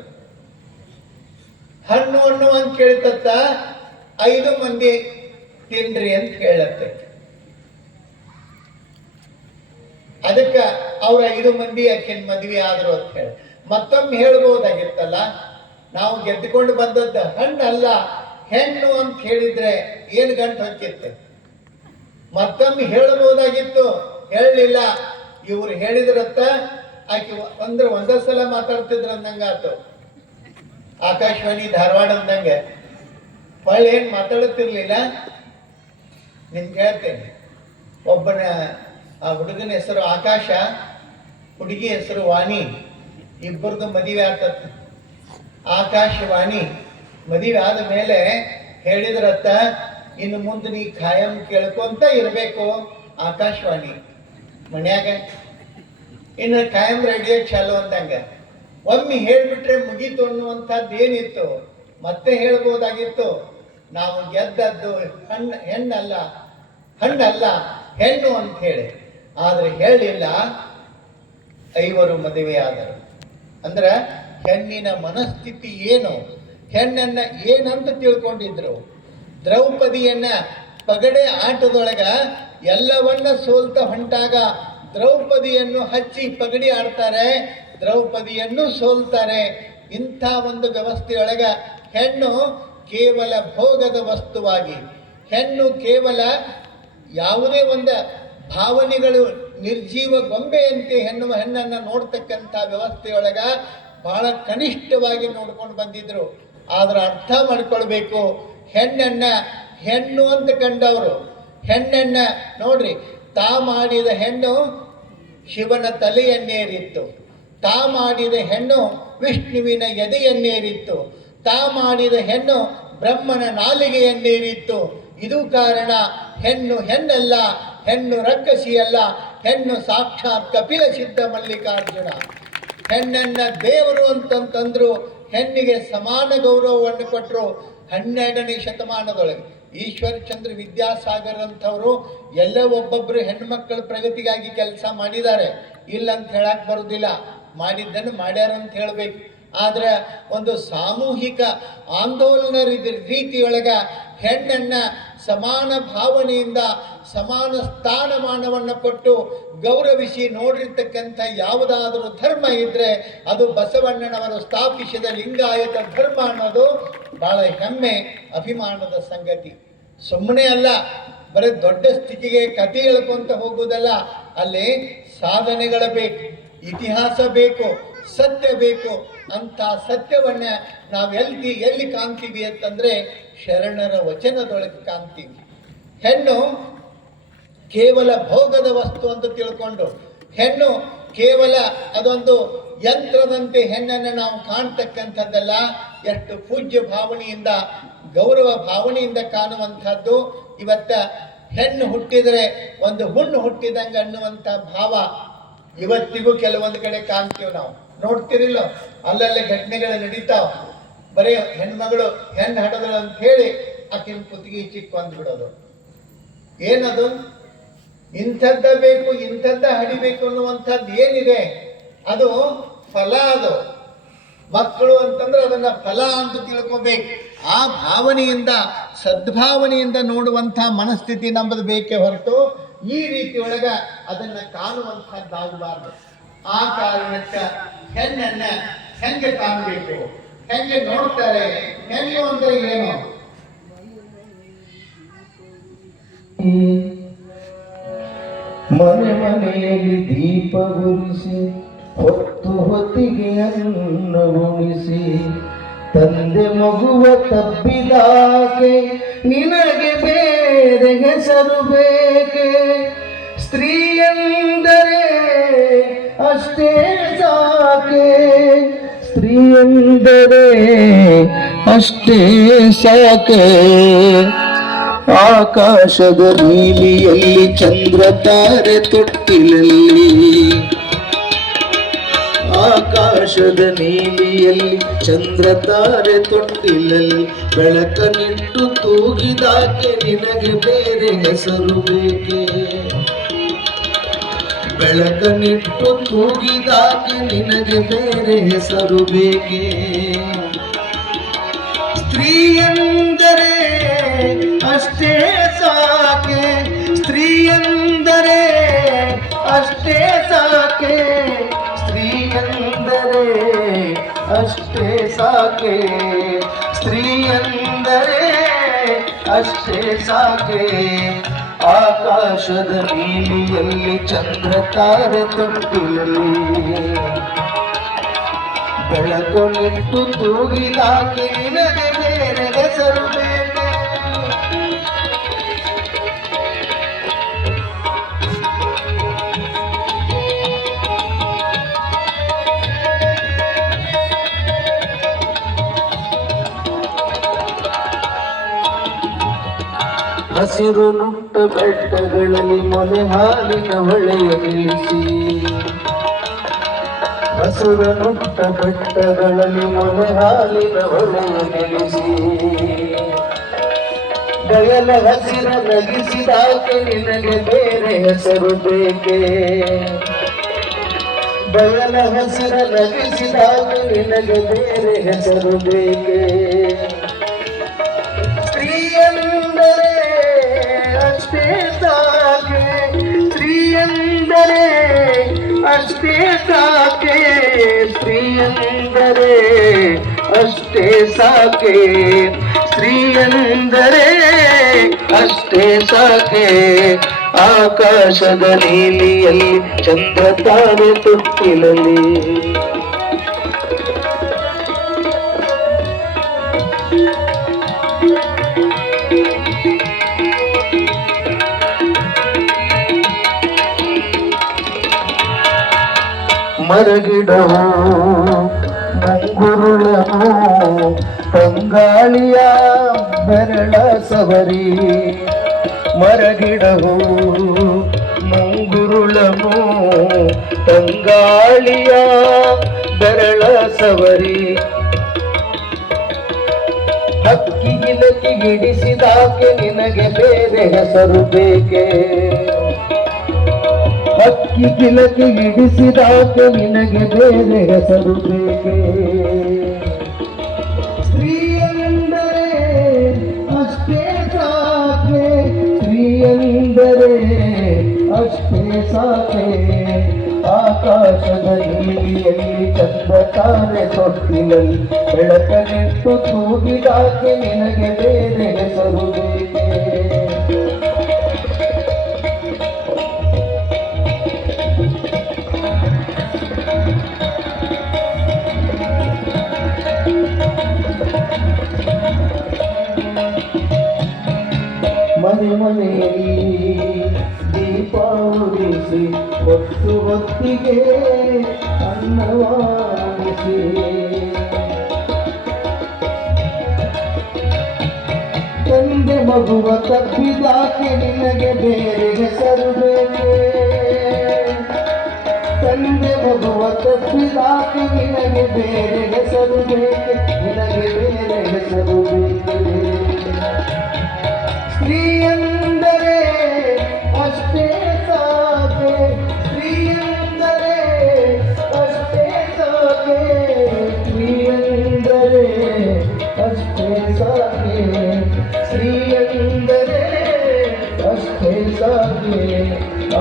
ಹಣ್ಣು ಅನ್ನುವಂಗೆ ಕೇಳ್ತತ್ತ. 5 ಮಂದಿ ತಿನ್ರಿ ಅಂತ ಹೇಳತ್ತೆ. ಅದಕ್ಕೆ ಅವ್ರ 5 ಮಂದಿ ಆಕಿನ ಮದ್ವೆ ಆದ್ರು ಅಂತ ಹೇಳಿ. ಮತ್ತೊಮ್ಮೆ ಹೇಳ್ಬೋದಾಗಿತ್ತಲ್ಲ, ನಾವು ಗೆದ್ದುಕೊಂಡು ಬಂದದ್ದು ಹಣ್ಣಲ್ಲ ಹೆಣ್ಣು ಅಂತ ಹೇಳಿದ್ರೆ ಏನು ಗಂಟು ಹೊಕ್ಕಿತ್ತು. ಮತ್ತೊಮ್ಮೆ ಹೇಳಬಹುದಾಗಿತ್ತು, ಹೇಳಲಿಲ್ಲ. ಇವ್ರು ಹೇಳಿದ್ರತ್ತ ಆಕೆ ಒಂದೇ ಸಲ ಮಾತಾಡ್ತಿದ್ರು ಅಂದಂಗಾತು. ಆಕಾಶವಾಣಿ ಧಾರವಾಡ ಅಂದಂಗೆ ಹೊಳ್ಳಿ ಏನು ಮಾತಾಡುತ್ತಿರ್ಲಿಲ್ಲ. ನಿಮ್ಗೆ ಹೇಳ್ತೇನೆ, ಒಬ್ಬನ ಆ ಹುಡುಗನ ಹೆಸರು ಆಕಾಶ, ಹುಡುಗಿ ಹೆಸರು ವಾಣಿ. ಇಬ್ಬರದು ಮದುವೆ ಆಗ್ತತ್. ಆಕಾಶವಾಣಿ ಮದುವೆ ಆದ ಮೇಲೆ ಹೇಳಿದ್ರತ್ತ, ಇನ್ನು ಮುಂದೆ ನೀ ಖಾಯಂ ಕೇಳ್ಕೊಂತ ಇರಬೇಕು ಆಕಾಶವಾಣಿ ಮನ್ಯಾಗ. ಇನ್ನು ಖಾಯಂ ರೇಡಿಯೋ ಚಾಲು ಅಂದಂಗ. ಒಮ್ಮೆ ಹೇಳ್ಬಿಟ್ರೆ ಮುಗೀತು ಅನ್ನುವಂಥದ್ದು ಏನಿತ್ತು. ಮತ್ತೆ ಹೇಳ್ಬೋದಾಗಿತ್ತು, ನಾವು ಗೆದ್ದದ್ದು ಹಣ್ಣಲ್ಲ ಹೆಣ್ಣು ಅಂತ ಹೇಳಿ. ಆದರೆ ಹೇಳಲಿಲ್ಲ. 5 ಮದುವೆ ಆದರು. ಅಂದ್ರೆ ಹೆಣ್ಣಿನ ಮನಸ್ಥಿತಿ ಏನು, ಹೆಣ್ಣನ್ನ ಏನಂತ ತಿಳ್ಕೊಂಡಿದ್ರು. ದ್ರೌಪದಿಯನ್ನ ಪಗಡೆ ಆಟದೊಳಗ ಎಲ್ಲವನ್ನ ಸೋಲ್ತಾ ಹೊಂಟಾಗ ದ್ರೌಪದಿಯನ್ನು ಹಚ್ಚಿ ಪಗಡಿ ಆಡ್ತಾರೆ, ದ್ರೌಪದಿಯನ್ನು ಸೋಲ್ತಾರೆ. ಇಂಥ ಒಂದು ವ್ಯವಸ್ಥೆಯೊಳಗ ಹೆಣ್ಣು ಕೇವಲ ಭೋಗದ ವಸ್ತುವಾಗಿ, ಹೆಣ್ಣು ಕೇವಲ ಯಾವುದೇ ಒಂದು ಭಾವನೆಗಳು ನಿರ್ಜೀವ ಗೊಂಬೆಯಂತೆ ಹೆಣ್ಣನ್ನು ನೋಡ್ತಕ್ಕಂಥ ವ್ಯವಸ್ಥೆಯೊಳಗ ಬಹಳ ಕನಿಷ್ಠವಾಗಿ ನೋಡ್ಕೊಂಡು ಬಂದಿದ್ರು. ಆದ್ರೆ ಅರ್ಥ ಮಾಡ್ಕೊಳ್ಬೇಕು, ಹೆಣ್ಣು ಅಂತ ಕಂಡವರು ಹೆಣ್ಣನ್ನ ನೋಡ್ರಿ, ತಾ ಮಾಡಿದ ಹೆಣ್ಣು ಶಿವನ ತಲೆಯನ್ನೇರಿತ್ತು, ತಾ ಮಾಡಿದ ಹೆಣ್ಣು ವಿಷ್ಣುವಿನ ಎದೆಯನ್ನೇರಿತ್ತು, ತಾ ಮಾಡಿದ ಹೆಣ್ಣು ಬ್ರಹ್ಮನ ನಾಲಿಗೆಯನ್ನೇರಿತ್ತು. ಇದು ಕಾರಣ ಹೆಣ್ಣಲ್ಲ, ಹೆಣ್ಣು ರಕ್ಕಸಿಯಲ್ಲ, ಹೆಣ್ಣು ಸಾಕ್ಷಾತ್ ಕಪಿಲ ಸಿದ್ಧ ಮಲ್ಲಿಕಾರ್ಜುನ. ಹೆಣ್ಣನ್ನ ದೇವರು ಅಂತಂತಂದ್ರು, ಹೆಣ್ಣಿಗೆ ಸಮಾನ ಗೌರವವನ್ನು ಕೊಟ್ಟರು. 12ನೇ ಶತಮಾನದೊಳಗೆ ಈಶ್ವರಚಂದ್ರ ವಿದ್ಯಾಸಾಗರ್ ಅಂತವರು ಎಲ್ಲ ಒಬ್ಬೊಬ್ಬರು ಹೆಣ್ಮಕ್ಕಳ ಪ್ರಗತಿಗಾಗಿ ಕೆಲಸ ಮಾಡಿದ್ದಾರೆ. ಇಲ್ಲ ಅಂತ ಹೇಳಕ್ ಬರುವುದಿಲ್ಲ, ಮಾಡಿದ್ದನ್ನು ಮಾಡ್ಯಾರ ಅಂತ ಹೇಳಬೇಕು. ಆದ್ರೆ ಒಂದು ಸಾಮೂಹಿಕ ಆಂದೋಲನ ರೀತಿಯೊಳಗ ಹೆಣ್ಣನ್ನ ಸಮಾನ ಭಾವನೆಯಿಂದ ಸಮಾನ ಸ್ಥಾನಮಾನವನ್ನು ಕೊಟ್ಟು ಗೌರವಿಸಿ ನೋಡಿರ್ತಕ್ಕಂಥ ಯಾವುದಾದರೂ ಧರ್ಮ ಇದ್ರೆ ಅದು ಬಸವಣ್ಣನವರು ಸ್ಥಾಪಿಸಿದ ಲಿಂಗಾಯತ ಧರ್ಮ ಅನ್ನೋದು ಬಹಳ ಹೆಮ್ಮೆ, ಅಭಿಮಾನದ ಸಂಗತಿ. ಸುಮ್ಮನೆ ಅಲ್ಲ, ಬರೀ ದೊಡ್ಡ ಸ್ಥಿತಿಗೆ ಕಥೆ ಹೇಳ್ಕೊಂತ ಹೋಗುವುದಲ್ಲ. ಅಲ್ಲಿ ಸಾಧನೆಗಳ ಬೇಕು, ಇತಿಹಾಸ ಬೇಕು, ಸತ್ಯ ಬೇಕು. ಅಂತ ಸತ್ಯವನ್ನ ನಾವು ಎಲ್ಲಿ ಕಾಣ್ತೀವಿ ಅಂತಂದ್ರೆ ಶರಣರ ವಚನದೊಳಗೆ ಕಾಣ್ತೀವಿ. ಹೆಣ್ಣು ಕೇವಲ ಭೋಗದ ವಸ್ತು ಅಂತ ತಿಳ್ಕೊಂಡು, ಹೆಣ್ಣು ಕೇವಲ ಅದೊಂದು ಯಂತ್ರದಂತೆ ಹೆಣ್ಣನ್ನು ನಾವು ಕಾಣ್ತಕ್ಕಂಥದ್ದಲ್ಲ. ಎಷ್ಟು ಪೂಜ್ಯ ಭಾವನೆಯಿಂದ, ಗೌರವ ಭಾವನೆಯಿಂದ ಕಾಣುವಂಥದ್ದು. ಇವತ್ತ ಹೆಣ್ಣು ಹುಟ್ಟಿದರೆ ಒಂದು ಹುಣ್ಣು ಹುಟ್ಟಿದಂಗೆ ಅನ್ನುವಂಥ ಭಾವ ಇವತ್ತಿಗೂ ಕೆಲವೊಂದು ಕಡೆ ಕಾಣ್ತೀವಿ. ನಾವು ನೋಡ್ತಿರಿಲ್ಲ, ಅಲ್ಲಲ್ಲೇ ಘಟನೆಗಳು ನಡೀತಾವ. ಬರೀ ಹೆಣ್ಮಗಳು ಹೆಣ್ಣು ಹಡದಳು ಅಂತ ಹೇಳಿ ಆಕಿನ ಕುತ್ತಿಗೆ ಚಿಕ್ಕ ಅಂದ್ಬಿಡೋದು. ಏನದು? ಇಂಥದ್ದ ಬೇಕು ಇಂಥದ್ದ ಹಡಿಬೇಕು ಅನ್ನುವಂಥದ್ದು ಏನಿದೆ ಅದು ಫಲ. ಅದು ಮಕ್ಕಳು ಅಂತಂದ್ರೆ ಅದನ್ನ ಫಲ ಅಂತ ತಿಳ್ಕೋಬೇಕು. ಆ ಭಾವನೆಯಿಂದ ಸದ್ಭಾವನೆಯಿಂದ ನೋಡುವಂಥ ಮನಸ್ಥಿತಿ ನಮ್ಮದು ಬೇಕೇ ಹೊರತು ಈ ರೀತಿ ಒಳಗ ಅದನ್ನ ಕಾಣುವಂಥದ್ದಾಗಬಾರ್ದು. ಆ ಕಾರಣಕ್ಕೆ ಹೆಣ್ಣನ್ನ ಹೆಂಗೆ ಕಾಣಬೇಕು, ಹೆಂಗೆ ನೋಡ್ತಾರೆ, ಹೆಣ್ಣು ಅಂದ್ರೆ ಏನು? ಮನೆ ಮನೆಯಲ್ಲಿ ದೀಪ ಉರಿಸಿ ಹೊತ್ತು ಹೊತ್ತಿಗೆ ಅನ್ನ ಉಣಿಸಿ ತಂದೆ ಮಗುವ ತಬ್ಬಿದಾಕೆ ನಿನಗೆ ಬೇರೆ ಹೆಸರು ಬೇಕೆ? ಸ್ತ್ರೀ ಎಂದರೆ ಅಷ್ಟೇ ಸಾಕೆ, ಸ್ತ್ರೀ ಎಂದರೆ ಅಷ್ಟೇ ಸಾಕೆ. ಆಕಾಶದ ನೀಲಿಯಲ್ಲಿ ಚಂದ್ರ ತಾರೆ ತೊಟ್ಟಿಲಲ್ಲಿ, ಆಕಾಶದ ನೀಲಿಯಲ್ಲಿ ಚಂದ್ರ ತಾರೆ ತೊಟ್ಟಿಲಲ್ಲಿ ಬೆಳಕನಿಟ್ಟು ತೂಗಿದಾಕೆ ನಿನಗೆ ಬೇರೆ ಹೆಸರು ಬೇಕೆ? ಬೆಳಕನಿಟ್ಟು ತೂಗಿದಾಕೆ ನಿನಗೆ ಬೇರೆ ಹೆಸರು ಬೇಕೆ? ಸ್ತ್ರೀ ಎಂದರೆ ಅಷ್ಟೇ ಸಾಕೆ, ಸ್ತ್ರೀ ಎಂದರೆ ಅಷ್ಟೇ ಸಾಕೆ, ಸ್ತ್ರೀ ಎಂದರೆ ಅಷ್ಟೇ ಸಾಕೆ, ಸ್ತ್ರೀ ಎಂದರೆ ಅಷ್ಟೇ ಸಾಕೆ. ಆಕಾಶದ ನೀಲಿಯಲ್ಲಿ ಚಂದ್ರ ತಾರೆ ತೊಟ್ಟಿಲಲ್ಲಿ ಬೆಳಕು ನಿಟ್ಟು ತೂಗಿದಾಕೆ ನಿನಗೆ ಬೇರೆ ಹೆಸರು ಬೇಕೆ? ಹಸಿರು ನುಟ್ಟ ಬೆಟ್ಟಗಳಲ್ಲಿ ಮೊಲೆ ಹಾಲಿನ ಹೊಳೆಯ ನಿಲ್ಲಿಸಿ, ಹಸಿರು ನುಟ್ಟ ಬೆಟ್ಟಗಳಲ್ಲಿ ಮೊಲೆ ಹಾಲಿನ ಹೊಳೆಯ ನಿಲ್ಲಿಸಿ ಬಯಲ ಹಸಿರ ನಗಿಸಿದಾಕೆ ನಿನಗೆ ಬೇರೆ ಹೆಸರು ಬೇಕೆ? ಬಯಲ ಹಸಿರ ನಗಿಸಿದಾಕೆ ನಿನಗೆ ಬೇರೆ ಹೆಸರು ಬೇಕೆ? ಸ್ತ್ರೀ ಎಂದರೆ ಅಷ್ಟೇ ಸಾಕೆ, ಸ್ತ್ರೀ ಎಂದರೆ ಅಷ್ಟೇ ಸಾಕೆ, ಸ್ತ್ರೀ ಎಂದರೆ ಅಷ್ಟೇ ಸಾಕೆ, ಸ್ತ್ರೀ ಎಂದರೆ ಅಷ್ಟೇ ಸಾಕೆ. ಆಕಾಶದ ನೀಲಿಯಲ್ಲಿ ಚಂದ್ರ ತಾರೆ ತೊಟ್ಟಿಲಲ್ಲಿ ಮರಗಿಡವು ಮುಂಗುರುಳನು ತಂಗಾಳಿಯ ಬೆರಳ ಸವರಿ, ಮರಗಿಡವು ಮುಂಗುರುಳನು ತಂಗಾಳಿಯ ಬೆರಳ ಸವರಿ ಹಕ್ಕಿ ಗಿಲಕಿ ಹಿಡಿಸಿದಾಕೆ ನಿನಗೆ ಬೇರೆ ಹೆಸರು ಬೇಕೆ? ಹಕ್ಕಿ ಗಿಲಕಿ ಹಿಡಿಸಿದಾಕೆ ನಿನಗೆ ಬೇರೆ ಹೆಸರು ಬೇಕೆ? ಸ್ತ್ರೀ ಎಂದರೆ ಅಷ್ಟೇ ಸಾಕೆ, ಸ್ತ್ರೀ ಎಂದರೆ ಅಷ್ಟೇ ಸಾಕೆ. ಆಕಾಶದ ನೀಲಿಯಲ್ಲಿ ಚಂದ್ರ ತಾರೆ ತೊಟ್ಟಿಲಲ್ಲಿ ಬೆಳಕನಿಟ್ಟು ತೂಗಿದಾಕೆ ನಿನಗೆ ಬೇರೆ ಹೆಸರು ಬೇಕೆ? ಮನೆ ಮನೆಯಲ್ಲಿ ದೀಪ ಉರಿಸಿ ಹೊತ್ತು ಹೊತ್ತಿಗೆ ಅನ್ನವಾಡಿಸಿ ತಂದೆ ಮಗುವ ತಪ್ಪಿದಾಕೆ ನಿನಗೆ ಬೇರೆ ಹೆಸರು ಬೇಕೆ? ತಂದೆ ಮಗುವ ತಪ್ಪಿದಾಕೆ ನಿನಗೆ ಬೇರೆ ಹೆಸರು ಬೇಕೆ? ನಿನಗೆ ಬೇರೆ ಹೆಸರು ಬೇಕೆ? ಸ್ತ್ರೀ ಎಂದರೆ ಅಷ್ಟೇ ಸಾಕೆ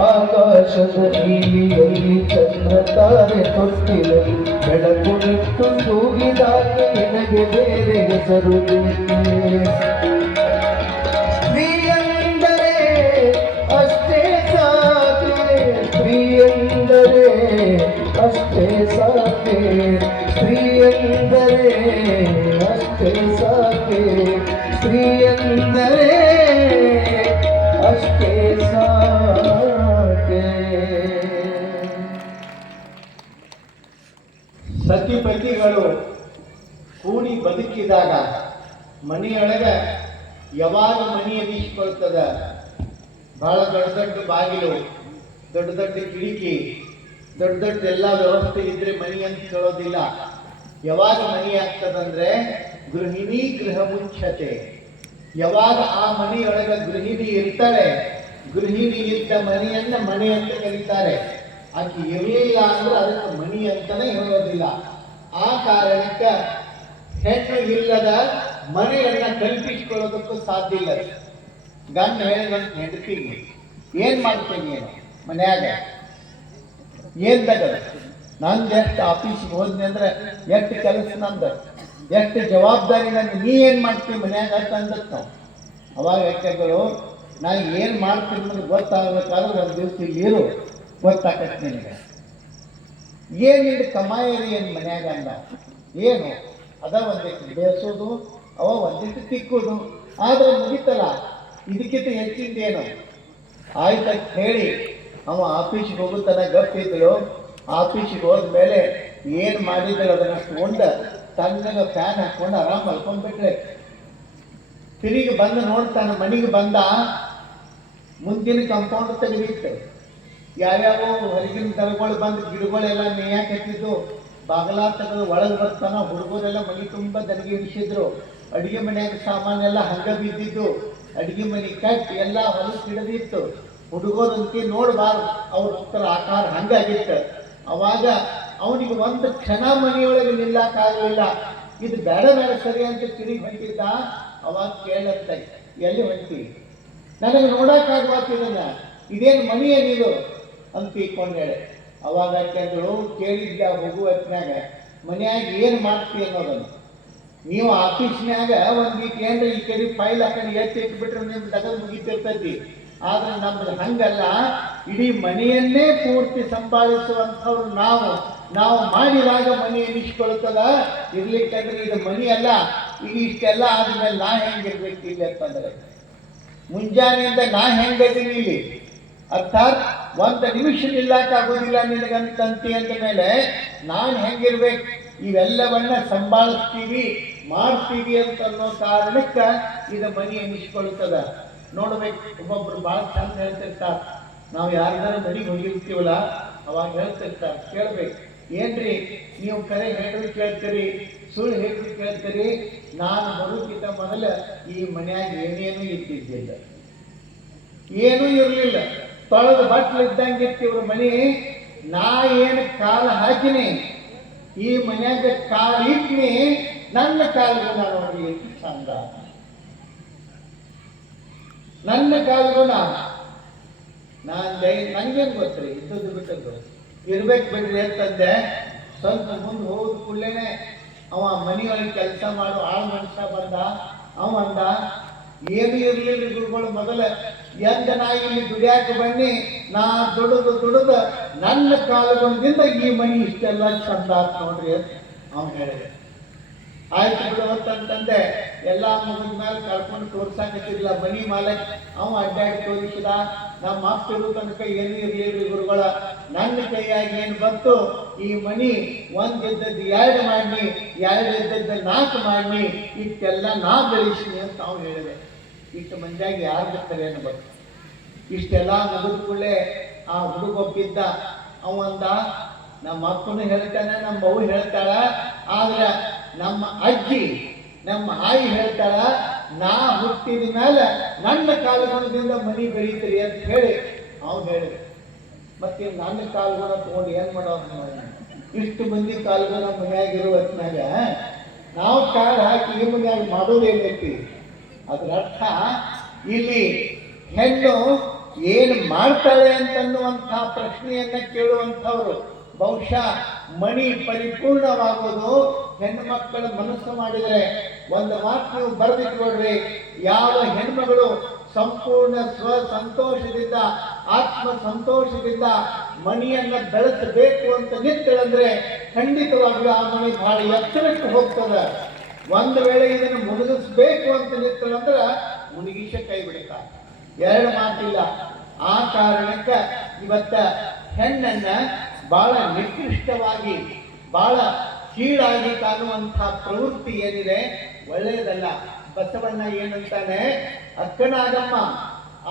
ಆಕಾಶದ ನೀಲಿಯಲ್ಲಿ ಚಂದ್ರ ತಾರೆ ತೊಟ್ಟಿಲಲ್ಲಿ ಬೆಳಕು ನಿಟ್ಟು ತೂಗಿದಾಗ ನಿನಗೆ ಬೇರೆ ಹೆಸರು ಬೇಕೆ ಸ್ತ್ರೀಯೆಂದರೆ ಅಷ್ಟೇ ಸಾಕೆ ಸ್ತ್ರೀಯೆಂದರೆ ಅಷ್ಟೇ ಸಾಕೆ ಸ್ತ್ರೀಯೆಂದರೆ ಅಷ್ಟೇ ಸಾಕೆ ಸ್ತ್ರೀಯೆಂದರೆ ಅಷ್ಟೇ ಸಾಕೆ ಸತಿಪತಿಗಳು ಕೂಡಿ ಬದುಕಿದಾಗ ಮನೆಯೊಳಗೆ ಯಾವಾಗ ಮನಿ ಎನಿಸ್ಕೊಳ್ತದ ಬಹಳ ದೊಡ್ಡ ದೊಡ್ಡ ಬಾಗಿಲು, ದೊಡ್ಡ ದೊಡ್ಡ ಕಿಟಕಿ, ದೊಡ್ಡ ದೊಡ್ಡ ಎಲ್ಲ ವ್ಯವಸ್ಥೆ ಇದ್ರೆ ಮನಿ ಅಂತ ಹೇಳೋದಿಲ್ಲ. ಯಾವಾಗ ಮನಿ ಆಗ್ತದಂದ್ರೆ ಗೃಹಿಣಿ ಗೃಹ ಮುಖ್ಯತೆ. ಯಾವಾಗ ಆ ಮನೆಯೊಳಗೆ ಗೃಹಿಣಿ ಇರ್ತಾಳೆ, ಗೃಹಿಣಿ ಇದ್ದ ಮನೆಯನ್ನ ಮನೆ ಅಂತ ಕರೀತಾರೆ. ಆಕೆ ಇರಲಿಲ್ಲ ಅಂದ್ರೆ ಅದಕ್ಕೆ ಮನಿ ಅಂತಾನೆ ಹೇಳೋದಿಲ್ಲ. ಆ ಕಾರಣಕ್ಕೆ ಹೆಣ್ಣು ಇಲ್ಲದ ಮನೆಯನ್ನ ಕಲ್ಪಿಸಿಕೊಳ್ಳೋದಕ್ಕೂ ಸಾಧ್ಯ ಇಲ್ಲ. ಗಂಡ ಹೇಳಿದಂತ ಹೆಂಡತಿಗೆ ಏನ್ ಮಾಡ್ತೇನೆ ನೀನು ಮನ್ಯಾಗ, ಏನ್ ತಗದ ನಂದು ಎಷ್ಟು ಆಫೀಸಿಗೆ ಹೋದ್ನಿ ಅಂದ್ರೆ ಎಷ್ಟು ಕೆಲಸ ನಂದು, ಎಷ್ಟು ಜವಾಬ್ದಾರಿ ನಂದು, ನೀ ಏನ್ ಮಾಡ್ತೀವಿ ಮನ್ಯಾಗ ಅಂತ ಅಂದತ್ ನಾವು. ಅವಾಗ ಯಾಕೆಗಳು ನಾ ಏನ್ ಮಾಡ್ತೀನಿ ಅನ್ನೋದು ಗೊತ್ತಾಗಬೇಕಾದ್ರೆ ಒಂದು ದಿವಸ ಇಲ್ಲಿ ಇರು, ಗೊತ್ತಾಗತ್ತೆ ನಿನಗೆ. ಏನಿಲ್ಲ ಕಮಾಯಿರಿ ಏನು ಮನ್ಯಾಗ ಅಂದ, ಏನು ಅದ ಒಂದಿಟ್ಟು ಬೇಯಿಸೋದು, ಅವ ಒಂದಿಟ್ಟು ತಿಕ್ಕೋದು, ಆದ್ರೆ ಮುಗಿತಲ್ಲ. ಇದಕ್ಕಿಂತ ಹೆಚ್ಚಿಂದ ಏನು ಆಯ್ತಂತ ಹೇಳಿ ಅವ ಆಫೀಸಿಗೆ ಹೋಗುತ್ತಾನ ಗಪ್ಪಿದ್ರು. ಆಫೀಸಿಗೆ ಹೋದ್ಮೇಲೆ ಏನು ಮಾಡಿದ್ರು ಅದನ್ನಷ್ಟು ಉಂಡ ತಣ್ಣಗ ಫ್ಯಾನ್ ಹಾಕೊಂಡು ಆರಾಮ್ ಮಲ್ಕೊಂಡ್ಬಿಟ್ರೆ, ತಿರುಗಿ ಬಂದು ನೋಡ್ತಾನೆ. ಮನೆಗೆ ಬಂದ, ಮುಂದಿನ ಕಂಪೌಂಡ್ ತೆಗೆದಿತ್ತು. ಯಾವ್ಯಾವ ಹೊರಗಿನ ದನಗಳು ಬಂದು ಗಿಡಗಳೆಲ್ಲ ಮೇಯಾಕೆ ಹತ್ತಿದ್ದು, ಬಾಗಲ ತೆಗೆದು ಒಳಗೆ ಬರ್ತಾನ. ಹುಡುಗರೆಲ್ಲ ಮನೆ ತುಂಬ ದನಗೆ ಇಡಿಸಿದ್ರು. ಅಡುಗೆ ಮನೆಯಾಗ ಸಾಮಾನೆಲ್ಲ ಹಂಗ ಬಿದ್ದಿದ್ದು, ಅಡುಗೆ ಮನೆ ಕಟ್ಟಿ ಎಲ್ಲ ಹೊಲಕ್ಕೆ ಹಿಡಿದಿತ್ತು. ಹುಡುಗರಂತೆ ನೋಡ್ಬಾರ್ದು, ಅವ್ರ ಆಕಾರ ಹಂಗಾಗಿತ್ತು. ಅವಾಗ ಅವನಿಗೆ ಒಂದು ಕ್ಷಣ ಮನೆಯೊಳಗೆ ನಿಲ್ಲಕ್ಕಾಗಲಿಲ್ಲ. ಇದು ಬೇಡ ಬೇಡ ಸರಿ ಅಂತ ತಿರುಗಿ ಹೊಂಟಿದ್ದ. ಅವಾಗ ಕೇಳಂತ, ಎಲ್ಲಿ ಹೊಂಟಿ, ನನಗೆ ನೋಡಕ್ಕಾಗ್ತಿದನ, ಇದೇನು ಮನಿ ಏನಿದು ಅಂತ ತಿಳ್ಕೊಂಡು ಹೇಳಿ. ಅವಾಗ ಯಾಕೆಂದ್ರು ಕೇಳಿದ್ದ ಹೋಗುವ ಹೊತ್ನ್ಯಾಗ ಮನ್ಯಾಗ ಏನು ಮಾಡ್ತೀವಿ ಅನ್ನೋದನ್ನು. ನೀವು ಆಫೀಸ್ನ್ಯಾಗ ಒಂದೀಟ್ ಏನ್ರ ಈ ಕಡೆ ಫೈಲ್ ಹಾಕೊಂಡು ಎತ್ತಿ ಇಟ್ಬಿಟ್ರೆ ನಿಮ್ಗೆ ತಗದು ಮುಗಿತಿರ್ತೈತಿ. ಆದ್ರೆ ನಮ್ದು ಹಂಗಲ್ಲ, ಇಡೀ ಮನೆಯನ್ನೇ ಪೂರ್ತಿ ಸಂಭಾಳಿಸುವಂಥವ್ರು ನಾವು ಮಾಡಿದಾಗ ಮನೆ ಎನಿಸ್ಕೊಳ್ತದ. ಇರ್ಲಿಕ್ಕಂದ್ರೆ ಇದು ಮನಿ ಅಲ್ಲ. ಈಗ ಇಷ್ಟೆಲ್ಲ ಆದ್ಮೇಲೆ ನಾ ಹೆಂಗಿರ್ಬೇಕು ಇಲ್ಲಿ ಅಂತಂದ್ರೆ, ಮುಂಜಾನೆಯಿಂದ ನಾ ಹೆಂಗದೀನಿ ಇಲ್ಲಿ, ಅರ್ಥಾತ್ ಒಂದು ನಿಮಿಷ ನಿಲ್ಲಕ್ಕಾಗೋದಿಲ್ಲ ನಿನಗಂತಂತಿ ಅಂದ ಮೇಲೆ ನಾನು ಹೆಂಗಿರ್ಬೇಕು, ಇವೆಲ್ಲವನ್ನ ಸಂಭಾಳಿಸ್ತೀವಿ ಮಾಡ್ತೀವಿ ಅಂತ ಅನ್ನೋ ಕಾರಣಕ್ಕೆ ಇದು ಮನಿ ಎನಿಸ್ಕೊಳ್ತದ. ನೋಡ್ಬೇಕು, ಒಬ್ಬೊಬ್ರು ಭಾಳ ಚಂದ ಹೇಳ್ತಿರ್ತಾರೆ. ನಾವು ಯಾರ್ದಾರ ಮನೆಗೆ ಹೋಗಿರ್ತೀವಲ್ಲ ಅವಾಗ ಹೇಳ್ತಿರ್ತಾರೆ, ಕೇಳ್ಬೇಕು, ಏನ್ರಿ ನೀವು ಕರೆ ಹೇಳಿದ್ರು ಕೇಳ್ತೀರಿ, ಸುಳ್ಳು ಹೇಳಿದ್ರು ಕೇಳ್ತೀರಿ. ನಾನು ಬರೋಕ್ಕಿಂತ ಮೊದಲು ಈ ಮನ್ಯಾಗ ಏನೇನೂ ಇದ್ದಿದ್ದಿಲ್ಲ, ಏನೂ ಇರಲಿಲ್ಲ. ತೊಳೆದು ಬಟ್ಲು ಇದ್ದಂಗೆ ಇರ್ತಿವ್ರ ಮನೆ. ನಾ ಏನು ಕಾಲು ಹಾಕಿನಿ, ಈ ಮನ್ಯಾಗ ಕಾಲು ಇಟ್ನಿ, ನನ್ನ ಕಾಲುಗುಣ ನೋಡಿ ಚಂದ, ನನ್ನ ಕಾಲುಗುಣ. ನಂಗೇನು ಗೊತ್ತ್ರಿ, ಇದ್ದದ್ದು ಬಿಟ್ಟದ್ದು ಇರ್ಬೇಕು ಬಿಡ್ರಿ ಅಂತಂದೆ. ಸ್ವಲ್ಪ ಮುಂದೆ ಹೋದ ಕೂಡಲೇ ಅವ ಮನೆಯೊಳಗೆ ಕೆಲಸ ಮಾಡೋ ಆಳು ಮನುಷ್ಯ ಬಂದ. ಅವ ಅಂದ, ಏನು ಇರ್ಲಿಲ್ಲ ಗುರುಗಳು, ಮೊದಲ ಎಂದ ನಾ ಇಲ್ಲಿ ದುಡಿಯಾಕ ಬನ್ನಿ, ನಾ ದುಡಿದು ನನ್ನ ಕಾಲುಗುಣದಿಂದ ಈ ಮನೆ ಇಷ್ಟೆಲ್ಲ ಚಂದ ಆತ್ ನೋಡ್ರಿ ಅಂತ ಅವ್ನು ಹೇಳಿದೆ. ಆಯ್ತು ಬಿಡುವತ್ತಂತಂದೆ. ಎಲ್ಲ ಮುಗಿದ ಮೇಲೆ ಕರ್ಕೊಂಡು ತೋರ್ಸಾಕತ್ತಿಲ್ಲ ಮನಿ ಮಾಲಕ್. ಅವ ಅಡ್ಡಾಡಿ ತೋರಿಸಿದ. ನಮ್ಮ ಅಪ್ಪಿರು ತನಕ ಏನು ಇರ್ಲಿಲ್ಲ ಗುರುಗಳ, ನನ್ನ ಕೈಯಾಗಿ ಏನು ಬಂತು, ಈ ಮನಿ ಒಂದಿದ್ದದ್ದು 2 ಮಾಡಿ, 2 ಇದ್ದದ್ದು 4 ಮಾಡಿ, ಇಷ್ಟೆಲ್ಲ ನಾ ಬೆಳೆಸಿನಿ ಅಂತ ಅವ್ನು ಹೇಳಿದೆ. ಇಷ್ಟು ಮಂದಿಯಾಗಿ ಯಾರು ಬರ್ತಾರೆ ಏನು ಬಂತು. ಇಷ್ಟೆಲ್ಲ ಮುಗಿದ ಕೂಡಲೇ ಆ ಹುಡುಗೊಪ್ಪಿದ್ದ. ಅವಂದ, ನಮ್ಮ ಅಪ್ಪನು ಹೇಳ್ತಾನೆ, ನಮ್ಮ ಅವ್ವ ಹೇಳ್ತಾಳ, ಆದ್ರೆ ನಮ್ಮ ಅಜ್ಜಿ ನಮ್ಮ ಆಯಿ ಹೇಳ್ತಾಳ, ನಾ ಹುಟ್ಟಿದ ಮೇಲೆ ನನ್ನ ಕಾಲುಗುಣದಿಂದ ಮನಿ ಬೆಳೀತೀರಿ ಅಂತ ಹೇಳಿ ಅವ್ನು ಹೇಳಿದೆ. ಮತ್ತೆ ನನ್ನ ಕಾಲುಗುಣ ತಗೊಂಡು ಏನ್ ಮಾಡೋದು? ಇಷ್ಟು ಮಂದಿ ಕಾಲುಗುಣ ಮನೆಯಾಗಿರೋ ಹೊತ್ನಾಗ ನಾವು ಕಾಲು ಹಾಕಿ ಈ ಮನೆಯಾಗ ಮಾಡೋದೇನೈತಿ? ಅದ್ರ ಅರ್ಥ ಇಲ್ಲಿ ಹೆಣ್ಣು ಏನು ಮಾಡ್ತಾಳೆ ಅಂತನ್ನುವಂಥ ಪ್ರಶ್ನೆಯನ್ನ ಕೇಳುವಂಥವ್ರು. ಬಹುಶಃ ಮಣಿ ಪರಿಪೂರ್ಣವಾಗುವುದು ಹೆಣ್ಮಕ್ಕಳ ಮನಸ್ಸು ಮಾಡಿದರೆ. ಒಂದು ಮಾತು ನೀವು ಬರೆದಿಟ್ಕೊಡ್ರಿ, ಯಾವ ಹೆಣ್ಮಗಳು ಸಂಪೂರ್ಣ ಸಂತೋಷದಿಂದ ಆತ್ಮ ಸಂತೋಷದಿಂದ ಮಣಿಯನ್ನ ಬೆಳೆಸಬೇಕು ಅಂತ ನಿಂತಳಂದ್ರೆ ಖಂಡಿತವಾಗ್ಲೂ ಆ ಮಣಿ ಬಹಳ ಎತ್ತರಕ್ಕೆ ಹೋಗ್ತದೆ. ಒಂದು ವೇಳೆ ಇದನ್ನು ಮುಳುಗಿಸ್ಬೇಕು ಅಂತ ನಿಂತಳಂದ್ರೆ ಮುಳುಗಿಸ ಕೈ ಬಿಡುತ್ತಾರೆ, ಎರಡು ಮಾತಿಲ್ಲ. ಆ ಕಾರಣಕ್ಕೆ ಇವತ್ತ ಹೆಣ್ಣನ್ನ ಬಹಳ ನಿಕೃಷ್ಟವಾಗಿ ಬಹಳ ಕೀಳಾಗಿ ಕಾಣುವಂಥ ಪ್ರವೃತ್ತಿ ಏನಿದೆ ಒಳ್ಳೆಯದಲ್ಲ. ಬಸವಣ್ಣ ಏನಂತಾನೆ, ಅಕ್ಕನಾಗಮ್ಮ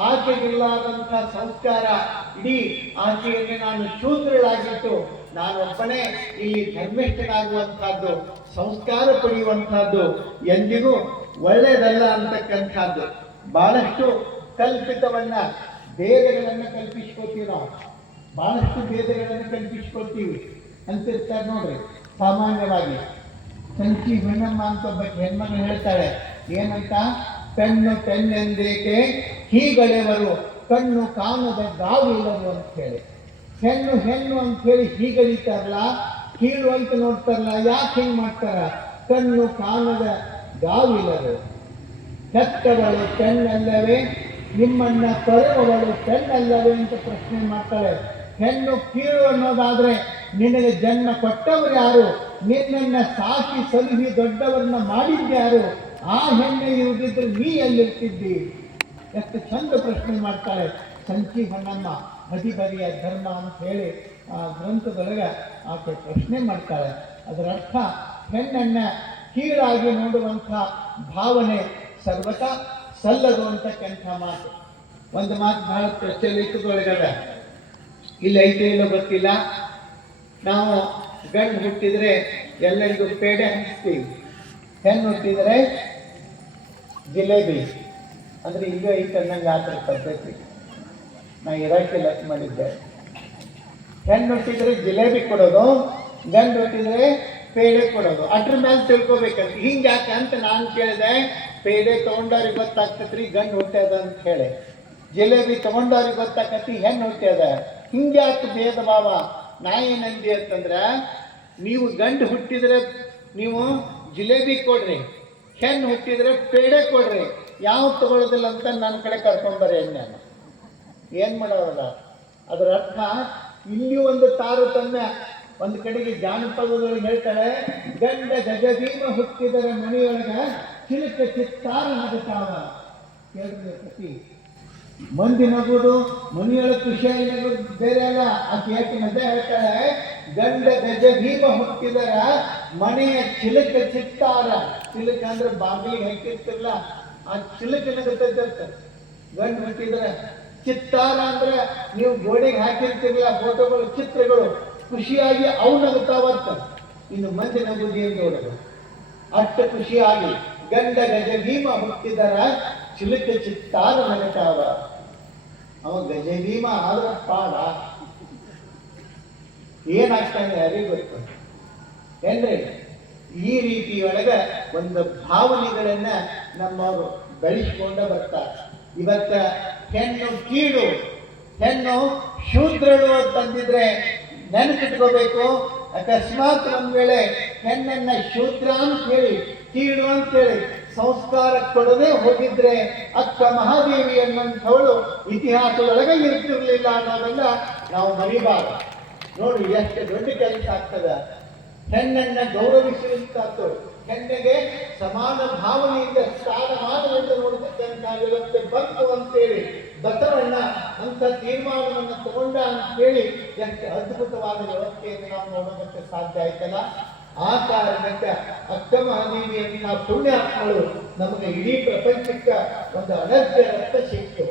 ಆಕೆಗಿಲ್ಲಾದಂಥ ಸಂಸ್ಕಾರ, ಇಡೀ ಆಕೆಯಲ್ಲಿ ನಾನು ಶೂದ್ರಳಾಗಿತ್ತು, ನಾನೊಬ್ಬನೇ ಇಲ್ಲಿ ಧರ್ಮಿಷ್ಠನಾಗುವಂತಹದ್ದು, ಸಂಸ್ಕಾರ ಪಡೆಯುವಂತಹದ್ದು ಎಂದಿಗೂ ಒಳ್ಳೆಯದಲ್ಲ ಅಂತಕ್ಕಂಥದ್ದು. ಬಹಳಷ್ಟು ಕಲ್ಪಿತವನ್ನ ಭೇದಗಳನ್ನು ಕಲ್ಪಿಸ್ಕೊತೀವಿ ನಾವು, ಬಹಳಷ್ಟು ಭೇದಗಳನ್ನು ಕಲ್ಪಿಸ್ಕೊಳ್ತೀವಿ ಅಂತಿರ್ತಾರೆ ನೋಡ್ರಿ. ಸಾಮಾನ್ಯವಾಗಿ ಸಂಚಿ ಹೊನ್ನಮ್ಮ ಅಂತ ಒಬ್ಬ ಹೆಣ್ಮಗಳು ಹೇಳ್ತಾಳೆ, ಏನಂತ, ಪೆಣ್ಣು ಪೆಣ್ಣೆಂದೇಕೆ ಹೀಗಳೆವರು ಕಣ್ಣು ಕಾಣದ ಗಾವಿಲ್ಲರು ಅಂತ ಹೇಳಿ. ಹೆಣ್ಣು ಹೆಣ್ಣು ಅಂತ ಹೇಳಿ ಹೀಗಳಿತಾರಲ್ಲ, ಕೀಳು ಅಂತ ನೋಡ್ತಾರಲ್ಲ, ಯಾಕೆ ಹಿಂಗೆ ಮಾಡ್ತಾರ? ಕಣ್ಣು ಕಾಣದ ಗಾವಿಲ್ಲರು, ಕೆಟ್ಟವಳು ಪೆಣ್ಣಲ್ಲವೇ, ನಿಮ್ಮನ್ನ ತೊರೆಯುವವಳು ಪೆಣ್ಣಲ್ಲವೇ ಅಂತ ಪ್ರಶ್ನೆ ಮಾಡ್ತಾಳೆ. ಹೆಣ್ಣು ಕೀಳು ಅನ್ನೋದಾದ್ರೆ ನಿನಗೆ ಜನ್ಮ ಕೊಟ್ಟವರು ಯಾರು? ನಿನ್ನನ್ನ ಸಾಕಿ ಸಲುಹಿ ದೊಡ್ಡವರನ್ನ ಮಾಡಿದ್ಯಾರು? ಆ ಹೆಣ್ಣೆ ಇರುದಿದ್ರೆ ನೀ ಎಲ್ಲಿರ್ತಿದ್ದಿ? ಎಷ್ಟು ಚಂದ ಪ್ರಶ್ನೆ ಮಾಡ್ತಾಳೆ ಸಂಚಿ ಹೊನ್ನಮ್ಮ. ಹದಿಬರಿಯ ಧರ್ಮ ಅಂತ ಹೇಳಿ ಆ ಗ್ರಂಥದೊಳಗೆ ಆಕೆ ಪ್ರಶ್ನೆ ಮಾಡ್ತಾಳೆ. ಅದರ ಅರ್ಥ ಹೆಣ್ಣನ್ನ ಕೀಳಾಗಿ ನೋಡುವಂಥ ಭಾವನೆ ಸರ್ವತಾ ಸಲ್ಲದು ಅಂತಕ್ಕಂಥ ಮಾತು. ಒಂದು ಮಾತು ಬಹಳ ಪ್ರಚಲಿತದೊಳಗದ, ಇಲ್ಲಿ ಐತೆ ಇಲ್ಲೋ ಗೊತ್ತಿಲ್ಲ, ನಾವು ಗಂಡು ಹುಟ್ಟಿದ್ರೆ ಎಲ್ಲರಿಗೂ ಪೇಡೆ ಹಂಚ್ತೀವಿ, ಹೆಣ್ಣು ಹುಟ್ಟಿದರೆ ಜಿಲೇಬಿ. ಅಂದ್ರೆ ಈಗ ಐತೆ ಅನ್ನಂಗೆ ಆತರ ಪದ್ಧತಿ. ನಾ ಇರಾಕಿ ಲಕ್ ಮಾಡಿದ್ದೆ. ಹೆಣ್ಣು ಹುಟ್ಟಿದ್ರೆ ಜಿಲೇಬಿ ಕೊಡೋದು, ಗಂಡು ಹುಟ್ಟಿದ್ರೆ ಪೇಡೆ ಕೊಡೋದು. ಅದ್ರ ಮೇಲೆ ತಿಳ್ಕೊಬೇಕಂತ. ಹಿಂಗೆ ಯಾಕೆ ಅಂತ ನಾನು ಕೇಳಿದೆ. ಪೇಡೆ ತೊಗೊಂಡವ್ರಿಗೆ ಗೊತ್ತಾಗ್ತದ್ರಿ ಗಂಡು ಹುಟ್ಟ್ಯದ ಅಂತ ಹೇಳಿ, ಜಿಲೇಬಿ ತೊಗೊಂಡವ್ರಿಗೆ ಗೊತ್ತಾಕತಿ ಹೆಣ್ಣು ಹುಟ್ಟ್ಯದ. ಹಿಂಗ್ಯಾಕೆ ಭೇದ ಭಾವ? ನಾ ಏನಂದಿ ಅಂತಂದ್ರೆ, ನೀವು ಗಂಡು ಹುಟ್ಟಿದ್ರೆ ನೀವು ಜಿಲೇಬಿ ಕೊಡ್ರಿ, ಹೆಣ್ಣು ಹುಟ್ಟಿದ್ರೆ ಪೇಡೆ ಕೊಡ್ರಿ, ಯಾವ ತಗೊಳ್ಳೋದಿಲ್ಲ ಅಂತ ನನ್ನ ಕಡೆ ಕರ್ಕೊಂಬರ್ರಿ ನಾನು. ಏನು ಮಾಡೋದ? ಅದರ ಅರ್ಥ ಇಲ್ಲಿ ಒಂದು ತಾರತಮ್ಯ. ಒಂದು ಕಡೆಗೆ ಜಾನಪದದೊಳಗೆ ಹೇಳ್ತಾಳೆ, ಗಂಡ ಗಜಭೀಮ ಹುಟ್ಟಿದರ ಮನೆಯೊಳಗ ಚಿಲಕ ಚಿತ್ತಾರ ನಗುತ್ತಾವ. ಕೇಳಿದ್ರೆ ಮಂದಿ ನಗುದು ಮನೆಯೊಳಗೆ ಖುಷಿಯಾಗಿ ನಗುದು ಬೇರೆ ಅಲ್ಲ. ಆಕೆ ಯಾಕೆ ಮಧ್ಯೆ ಹೇಳ್ತಾಳೆ, ಗಂಡ ಗಜಭೀಮ ಹುಟ್ಟಿದರ ಮನೆಯ ಚಿಲಕ ಚಿತ್ತಾರ. ಚಿಲಕ ಅಂದ್ರೆ ಬಾಗಿಲಿಗೆ ಹಾಕಿರ್ತಿರ್ಲ, ಆ ಚಿಲಕ ನಗುತ್ತಿರ್ತಾರೆ. ಗಂಡು ಹುಟ್ಟಿದ್ರೆ ಚಿತ್ತಾರ ಅಂದ್ರೆ ನೀವು ಗೋಡೆಗೆ ಹಾಕಿರ್ತಿರ್ಲಿಲ್ಲ ಫೋಟೋಗಳು, ಚಿತ್ರಗಳು, ಖುಷಿಯಾಗಿ ಅವು ನಗುತ್ತಾವಂತ. ಇನ್ನು ಮಂದಿ ನಗುದಿ ಅಂತ ನೋಡೋದು ಅಷ್ಟು ಖುಷಿಯಾಗಿ. ಗಂಡ ಗಜಭೀಮ ಹುಟ್ಟಿದರ ಚಿಲಕ ಚಿತ್ತಾರ ನಗುತ್ತಾವ. ಅವ ಗಜಭೀಮ ಆದ್ರ ಪಾಡ ಏನಾಗ್ತಾನೆ ಯಾರಿಗೆ ಗೊತ್ತು ಏನ್ರಿ? ಈ ರೀತಿಯೊಳಗ ಒಂದು ಭಾವನೆಗಳನ್ನ ನಮ್ಮವರು ಬೆಳೆಸ್ಕೊಂಡ ಬರ್ತಾರೆ. ಇವತ್ತ ಹೆಣ್ಣು ಕೀಳು, ಹೆಣ್ಣು ಶೂದ್ರಳು ಅಂತಂದಿದ್ರೆ ನೆನಪಿಟ್ಕೋಬೇಕು. ಅಕಸ್ಮಾತ್ ಒಂದ್ ವೇಳೆ ಹೆಣ್ಣನ್ನ ಶೂದ್ರ ಅಂತ ಹೇಳಿ, ಕೀಳು ಅಂತೇಳಿ ಸಂಸ್ಕಾರ ಕೊಡದೆ ಹೋಗಿದ್ರೆ ಅಕ್ಕ ಮಹಾದೇವಿ ಅನ್ನಂಥವಳು ಇತಿಹಾಸದೊಳಗೆ ಇರ್ತಿರ್ಲಿಲ್ಲ ಅನ್ನೋದನ್ನ ನಾವು ಮರಿಬಾರದು. ನೋಡಿ ಎಷ್ಟು ದೊಡ್ಡ ಕೆಲಸ ಆಗ್ತದ. ಹೆಣ್ಣನ್ನ ಗೌರವಿಸುವಂತಾತು, ಹೆಣ್ಣಿಗೆ ಸಮಾನ ಭಾವನೆಯಿಂದ ಸ್ಥಾನಮಾನದಿಂದ ನೋಡತಕ್ಕಂಥ ವ್ಯವಸ್ಥೆ ಬಂತು ಅಂತೇಳಿ ಬಸವಣ್ಣ ಅಂತ ತೀರ್ಮಾನವನ್ನು ತಗೊಂಡ ಅಂತೇಳಿ ಎಷ್ಟು ಅದ್ಭುತವಾದ ವ್ಯವಸ್ಥೆಯನ್ನು ನಾವು ನೋಡೋದಕ್ಕೆ ಸಾಧ್ಯ ಆಯ್ತಲ್ಲ. ಆ ಕಾರಣಕ್ಕೆ ಅಕ್ಕ ಮಹಾದೇವಿಯಂತಹ ಪುಣ್ಯಾತ್ಮಗಳು ನಮಗೆ ಇಡೀ ಪ್ರಪಂಚಕ್ಕೆ ಒಂದು ಅನರ್ಘ್ಯ ರಕ್ತ ಸಿಕ್ತು.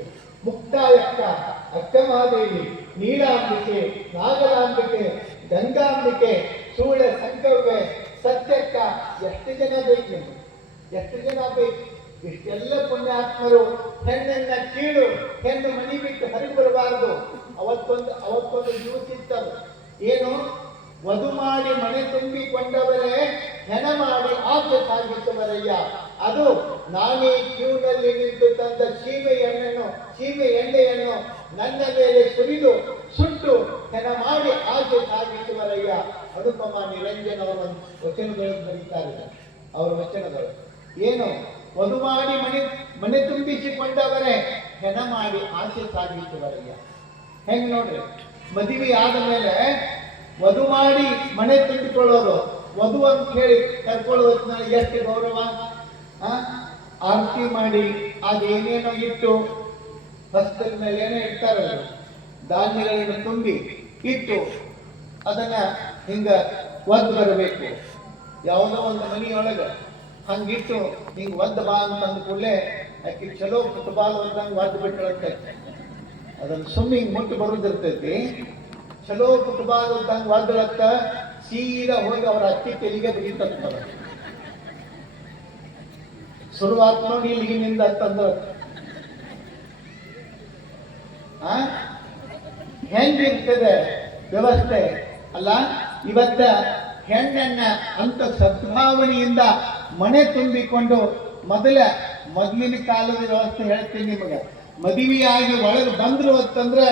ಮುಕ್ತಾಯಕ್ಕ ಅಕ್ಕ ಮಹಾದೇವಿ, ನೀಲಾಂಬಿಕೆ, ನಾಗಲಾಂಬಿಕೆ, ಗಂಗಾಂಬಿಕೆ, ಸೂಳೆ ಸಂಕವ್ವೆ, ಸತ್ಯಕ್ಕ, ಎಷ್ಟು ಜನ ಬೇಕು ನಿಮಗೆ? ಎಷ್ಟು ಜನ ಬೇಕು? ಇಷ್ಟೆಲ್ಲ ಪುಣ್ಯಾತ್ಮರು ಹೆಣ್ಣನ್ನ ಕೀಳು, ಹೆಣ್ಣು ಮನಿ ಬಿಟ್ಟು ಹೊರಗೆ ಬರಬಾರದು. ಅವತ್ತೊಂದು ದಿವಸ ಇತ್ತದು. ಏನು? ವಧು ಮಾಡಿ ಮನೆ ತುಂಬಿಕೊಂಡವರೇ ಹೆಣ ಮಾಡಿ ಆಚೆ ಸಾಗಿಸುವರಯ್ಯ. ಅದು ನಾನೇ ಕ್ಯೂನಲ್ಲಿ ನಿಂತು ತಂದ ಸೀಮೆ ಎಣ್ಣೆಯನ್ನು ನನ್ನ ಮೇಲೆ ಸುರಿದು ಸುಟ್ಟು ಹೆಣ ಮಾಡಿ ಆಚೆ ಸಾಗಿಸುವರಯ್ಯ. ಅನುಪಮ ನಿರಂಜನ್ ಅವರ ವಚನಗಳು ಬರೀತಾರೆ. ಅವರ ವಚನಗಳು ಏನು? ವಧು ಮಾಡಿ ಮನೆ ತುಂಬಿಸಿಕೊಂಡವರೇ ಹೆಣ ಮಾಡಿ ಆಚೆ ಸಾಗಿಸುವರಯ್ಯ. ಹೆಂಗ್ ನೋಡ್ರಿ, ಮದುವೆ ಆದ ಮೇಲೆ ವಧು ಮಾಡಿ ಮನೆ ತುಂಬಿಕೊಳ್ಳೋದು, ವಧು ಅಂತ ಹೇಳಿ ಕರ್ಕೊಳ್ಳೋದ್ನ ಎಷ್ಟು ಗೌರವ. ಆರತಿ ಮಾಡಿ ಅದೇನೇನೋ ಇಟ್ಟು ಹಸ್ತದ ಮೇಲೆ ಏನೋ ಇಡ್ತಾರಲ್ಲ, ಧಾನ್ಯಗಳನ್ನು ತುಂಬಿ ಇಟ್ಟು ಅದನ್ನ ಹಿಂಗ ಒದ್ದು ಬರಬೇಕು. ಯಾವುದೋ ಒಂದು ಮನೆಯೊಳಗೆ ಹಂಗಿಟ್ಟು ಹಿಂಗ ಒದ್ದ ಬಾ ಅಂತಂದ ಕೂಡಲೇ ಆಕೆ ಚಲೋ ಫುಟ್ಬಾಲ್ ಒದ್ದಂಗೆ ಒದ್ದು ಬಿಟ್ಟಳಂತೆ. ಅದನ್ನು ಸುಮ್ಮನೆ ಹಿಂಗೆ ಮುಟ್ಟು ಬರುದಿರ್ತೈತಿ. ಚಲೋ ಫುಟ್ಬಾಲ್ ಒದ್ದಂಗೆ ಒದ್ದಳತ್ತ ಸೀದಾ ಹೋಗಿ ಅವ್ರ ಅಕ್ಕಿ ತೆಲಿಗೆ ಬಿಡಿತಂತ. ಶುರುವಾತ್ ನೋಡಿ ಇಲ್ಲಿಗಿನಿಂದ ಅಂತಂದ್ರ ಹೆಂಗಿರ್ತದೆ ವ್ಯವಸ್ಥೆ ಅಲ್ಲ. ಇವತ್ತ ಹೆಣ್ಣನ್ನ ಅಂತ ಸದ್ಭಾವನೆಯಿಂದ ಮನೆ ತುಂಬಿಕೊಂಡು ಮೊದಲಿನ ಕಾಲದ ವ್ಯವಸ್ಥೆ ಹೇಳ್ತೀನಿ ನಿಮಗೆ. ಮದುವೆಯಾಗಿ ಒಳಗೆ ಬಂದ್ರು ಅಂತಂದ್ರೆ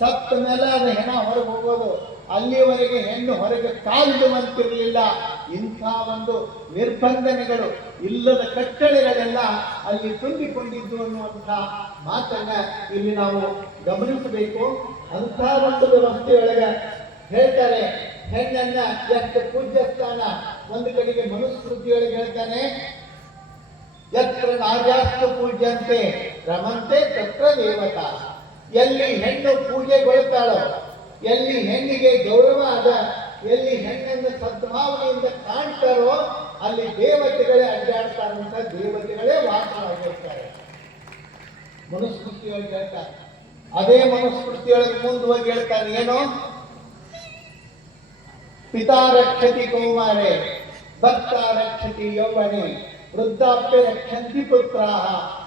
ಸತ್ತ ಮೇಲೆ ಅದು ಹೆಣ ಹೊರಗೆ ಹೋಗೋದು. ಅಲ್ಲಿವರೆಗೆ ಹೆಣ್ಣು ಹೊರಗೆ ಕಾಲಿಡುವಂತಿರಲಿಲ್ಲ. ಇಂಥ ಒಂದು ನಿರ್ಬಂಧನೆಗಳು, ಇಲ್ಲದ ಕಟ್ಟಳೆಗಳೆಲ್ಲ ಅಲ್ಲಿ ತುಂಬಿಕೊಂಡಿದ್ದು ಅನ್ನುವಂಥ ಮಾತನ್ನ ಇಲ್ಲಿ ನಾವು ಗಮನಿಸಬೇಕು. ಅಂಥ ಒಂದು ವ್ಯವಸ್ಥೆಯೊಳಗೆ ಹೇಳ್ತಾರೆ ಹೆಣ್ಣನ್ನ ಎಷ್ಟು ಪೂಜ್ಯ ಸ್ಥಾನ. ಒಂದು ಕಡೆಗೆ ಮನುಸ್ಮೃತಿಯೊಳಗೆ ಹೇಳ್ತಾನೆ, ಯತ್ರ ನಾರ್ಯಾಸ್ತು ಪೂಜ್ಯಂತೆ ರಮಂತೆ ತತ್ರ ದೇವತಾ. ಎಲ್ಲಿ ಹೆಣ್ಣು ಪೂಜೆಗೊಳ್ತಾಳೋ, ಎಲ್ಲಿ ಹೆಣ್ಣಿಗೆ ಗೌರವ ಅದ, ಎಲ್ಲಿ ಹೆಣ್ಣನ್ನು ಸದ್ಭಾವನೆಯಿಂದ ಕಾಣ್ತಾರೋ ಅಲ್ಲಿ ದೇವತೆಗಳೇ ಅಡ್ಡಾಡ್ತಾರಂತ, ದೇವತೆಗಳೇ ವಾಸವಾಗಿರ್ತಾರೆ. ಮನುಸ್ಮೃತಿಯೊಳಗೆ ಹೇಳ್ತಾರೆ. ಅದೇ ಮನುಸ್ಮೃತಿಯೊಳಗೆ ಮುಂದುವರೆಗೆ ಹೇಳ್ತಾನೆ ಏನು? ಪಿತಾ ರಕ್ಷತಿ ಕೌಮಾರೆ ಭಕ್ತ ರಕ್ಷತಿ ಯೌವನೆ ವೃದ್ಧಾಪ್ಯ ರಕ್ಷಂತಿ ಪುತ್ರಾಹ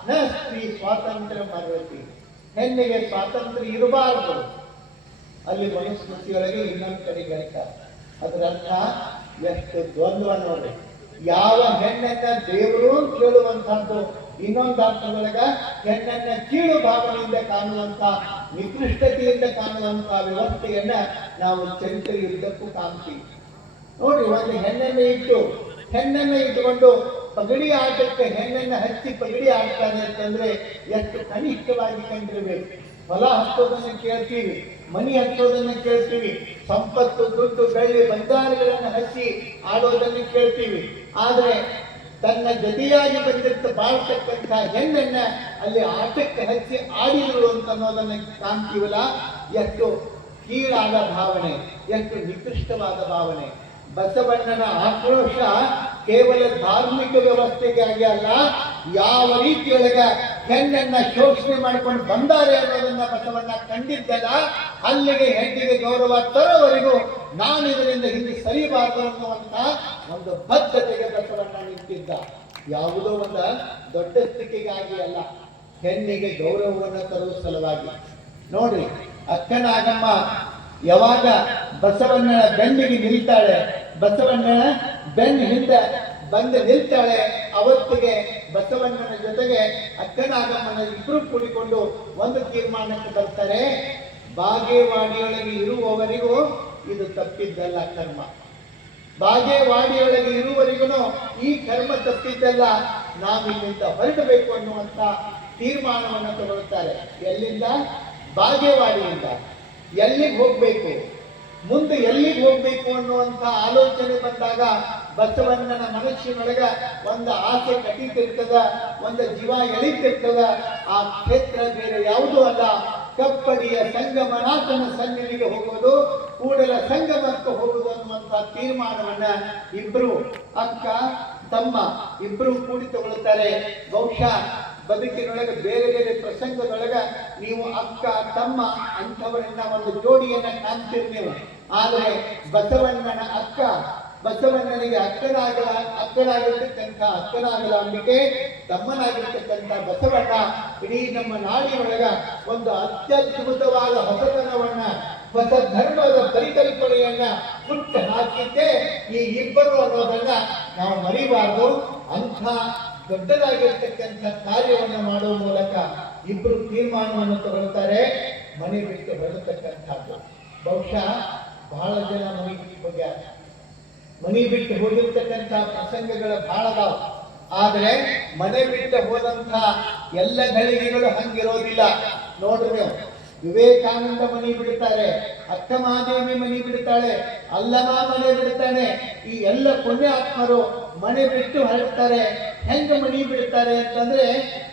ನ ಸ್ತ್ರೀ ಸ್ವಾತಂತ್ರ್ಯ ಮರತಿ. ಹೆಣ್ಣಿಗೆ ಸ್ವಾತಂತ್ರ್ಯ ಇರಬಾರದು. ಅಲ್ಲಿ ಮನುಸ್ಮೃತಿಯೊಳಗೆ ಇನ್ನೊಂದು ಕಡೆಗೆ ಹೇಳ್ತಾರೆ. ಅದರ ಅರ್ಥ ಎಷ್ಟು ದ್ವಂದ್ವ ನೋಡಿ. ಯಾವ ಹೆಣ್ಣನ್ನ ದೇವರು ಕೇಳುವಂತಹದ್ದು, ಇನ್ನೊಂದು ಅರ್ಥದೊಳಗ ಹೆಣ್ಣನ್ನ ಕೀಳು ಭಾವನೆಯಿಂದ ಕಾಣುವಂತ, ನಿಕೃಷ್ಟತೆಯಿಂದ ಕಾಣುವಂತ ವ್ಯವಸ್ಥೆಯನ್ನ ನಾವು ಚರಿತ್ರೆಯುದ್ದಕ್ಕೂ ಕಾಣ್ತೀವಿ. ನೋಡಿ, ಒಂದು ಹೆಣ್ಣನ್ನ ಇಟ್ಟುಕೊಂಡು ಪಗಡಿ ಆಟಕ್ಕೆ ಹೆಣ್ಣನ್ನ ಹಚ್ಚಿ ಪಗಡಿ ಆಡ್ತಾರೆ ಅಂತಂದ್ರೆ ಎಷ್ಟು ಕನಿಷ್ಠವಾಗಿ ಕಂಡಿರ್ಬೇಕು. ಹೊಲ ಹಚ್ಚೋದನ್ನ ಕೇಳ್ತೀವಿ, ಮನಿ ಹಚ್ಚೋದನ್ನ ಕೇಳ್ತೀವಿ, ಸಂಪತ್ತು ದುಡ್ಡು ಬೆಳ್ಳಿ ಬಂಗಾರಗಳನ್ನು ಹಚ್ಚಿ ಆಡೋದನ್ನು ಕೇಳ್ತೀವಿ. ಆದ್ರೆ ತನ್ನ ಜೊತೆಯಾಗಿ ಬಾಳ್ತಕ್ಕಂಥ ಹೆಣ್ಣನ್ನ ಅಲ್ಲಿ ಆಟಕ್ಕೆ ಹಚ್ಚಿ ಆಡಿದ್ರು ಅಂತ ಅನ್ನೋದನ್ನ ಕಾಣ್ತೀವಲ್ಲ. ಎಷ್ಟು ಕೀಳಾದ ಭಾವನೆ, ಎಷ್ಟು ನಿಕೃಷ್ಟವಾದ ಭಾವನೆ. ಬಸವಣ್ಣನ ಆಕ್ರೋಶ ಕೇವಲ ಧಾರ್ಮಿಕ ವ್ಯವಸ್ಥೆಗಾಗಿ ಅಲ್ಲ, ಯಾವ ರೀತಿಯೊಳಗ ಹೆಣ್ಣನ್ನ ಶೋಷಣೆ ಮಾಡಿಕೊಂಡು ಬಂದಾರೆ ಅನ್ನೋದನ್ನ ಬಸವಣ್ಣ ಕಂಡಿದ್ದಲ್ಲ. ಅಲ್ಲಿಗೆ ಹೆಣ್ಣಿಗೆ ಗೌರವ ತರೋವರೆಗೂ ನಾನು ಇದರಿಂದ ಹಿಂದೆ ಸರಿಬಾರದು ಅನ್ನುವಂತ ಒಂದು ಬದ್ಧತೆಗೆ ಬಸವಣ್ಣ ನಿಂತಿದ್ದ. ಯಾವುದೋ ಒಂದು ದೊಡ್ಡಸ್ತಿಕೆಗಾಗಿ ಅಲ್ಲ, ಹೆಣ್ಣಿಗೆ ಗೌರವವನ್ನು ತರುವ ಸಲುವಾಗಿ. ನೋಡ್ರಿ, ಅಕ್ಕನಾಗಮ್ಮ ಯಾವಾಗ ಬಸವಣ್ಣನ ಬೆನ್ನಿಗೆ ನಿಲ್ತಾಳೆ, ಬಸವಣ್ಣನ ಬೆನ್ನ ಹಿಂದೆ ಬಂದು ನಿಲ್ತಾಳೆ, ಅವತ್ತಿಗೆ ಬಸವಣ್ಣನ ಜೊತೆಗೆ ಅಕ್ಕನಾಗಮ್ಮನ ಇಬ್ರು ಕೂಡಿಕೊಂಡು ಒಂದು ತೀರ್ಮಾನಕ್ಕೆ ಬರ್ತಾರೆ. ಬಾಗೇವಾಡಿಯೊಳಗೆ ಇರುವವರಿಗೂ ಇದು ತಪ್ಪಿದ್ದಲ್ಲ ಕರ್ಮ. ಬಾಗೇವಾಡಿಯೊಳಗೆ ಇರುವವರಿಗೂ ಈ ಕರ್ಮ ತಪ್ಪಿದ್ದಲ್ಲ, ನಾವಿಲ್ಲಿಂದ ಹೊರಡಬೇಕು ಅನ್ನುವಂತ ತೀರ್ಮಾನವನ್ನು ತಗೊಳ್ತಾರೆ. ಎಲ್ಲಿಂದ? ಬಾಗೇವಾಡಿಯಿಂದ. ಎಲ್ಲಿಗೆ ಹೋಗ್ಬೇಕು, ಮುಂದೆ ಎಲ್ಲಿಗೆ ಹೋಗ್ಬೇಕು ಅನ್ನುವಂಥ ಆಲೋಚನೆ ಬಂದಾಗ ಬಸವಣ್ಣನ ಮನಸ್ಸಿನೊಳಗ ಒಂದು ಆಸೆ ಕಟ್ಟಿತಿರ್ತದ, ಒಂದು ಜೀವ ಎಳಿತಿರ್ತದ. ಆ ಕ್ಷೇತ್ರ ಬೇರೆ ಯಾವುದೂ ಅಲ್ಲ, ಕಪ್ಪಡಿಯ ಸಂಗಮನಾಥನ ಸನ್ನಿಧಿಗೆ ಹೋಗುವುದು, ಕೂಡಲ ಸಂಗಮಕ್ಕೆ ಹೋಗುವುದು ಅನ್ನುವಂಥ ತೀರ್ಮಾನವನ್ನ ಇಬ್ರು ಅಕ್ಕ ತಮ್ಮ ಇಬ್ರು ಕೂಡಿ ತಗೊಳ್ತಾರೆ. ಬಹುಶಃ ಬದುಕಿನೊಳಗೆ ಬೇರೆ ಬೇರೆ ಪ್ರಸಂಗದೊಳಗ ನೀವು ಅಕ್ಕ ತಮ್ಮ ಅಂಥವರನ್ನ ಒಂದು ಜೋಡಿಯನ್ನ ಕಾಣ್ತೀರಿ ನೀವು. ಆದರೆ ಬಸವಣ್ಣನ ಅಕ್ಕ, ಬಸವಣ್ಣನಿಗೆ ಅಕ್ಕನಾಗಿರ್ತಕ್ಕಂಥ ಅಕ್ಕನಾಗಲಾಂಬಿಕೆ, ತಮ್ಮನಾಗಿರ್ತಕ್ಕಂಥ ಬಸವಣ್ಣ ಇಡೀ ನಮ್ಮ ನಾಡಿನೊಳಗ ಒಂದು ಅತ್ಯದ್ಭುತವಾದ ಹೊಸತನವನ್ನ, ಹೊಸ ಧರ್ಮದ ಪರಿಕಲ್ಪನೆಯನ್ನ ಹುಟ್ಟು ಹಾಕಿದ್ದೇ ಈ ಇಬ್ಬರು ಅನ್ನೋದನ್ನ ನಾವು ಮರಿಬಾರದು. ಅಂಥ ದೊಡ್ಡದಾಗಿರ್ತಕ್ಕಂಥ ಕಾರ್ಯವನ್ನು ಮಾಡುವ ಮೂಲಕ ಇಬ್ಬರು ತೀರ್ಮಾನವನ್ನು ತಗೊಳ್ತಾರೆ. ಮನೆ ಬಿಟ್ಟು ಹೊರತಕ್ಕಂಥದ್ದು. ಬಹುಶಃ ಬಹಳ ಜನ ಮನೆ ಬಿಟ್ಟು ಹೋಗ್ಯಾರ, ಮನೆ ಬಿಟ್ಟು ಹೋಗಿರ್ತಕ್ಕಂಥ ಪ್ರಸಂಗಗಳು ಬಹಳ ಅದಾವ. ಆದರೆ ಮನೆ ಬಿಟ್ಟು ಹೋದಂಥ ಎಲ್ಲ ಗಳಿಗೆಗಳು ಹಂಗಿರೋದಿಲ್ಲ. ನೋಡ್ರಿ ನೀವು, ವಿವೇಕಾನಂದ ಮನೆ ಬಿಡ್ತಾರೆ, ಅಕ್ಕ ಮಹಾದೇವಿ ಮನೆ ಬಿಡ್ತಾಳೆ, ಅಲ್ಲಮ ಮನೆ ಬಿಡ್ತಾನೆ. ಈ ಎಲ್ಲ ಪುಣ್ಯಾತ್ಮರು ಮನೆ ಬಿಟ್ಟು ಹೊರಡ್ತಾರೆ. ಹೆಂಗ ಮನೆ ಬಿಡ್ತಾರೆ ಅಂತಂದ್ರೆ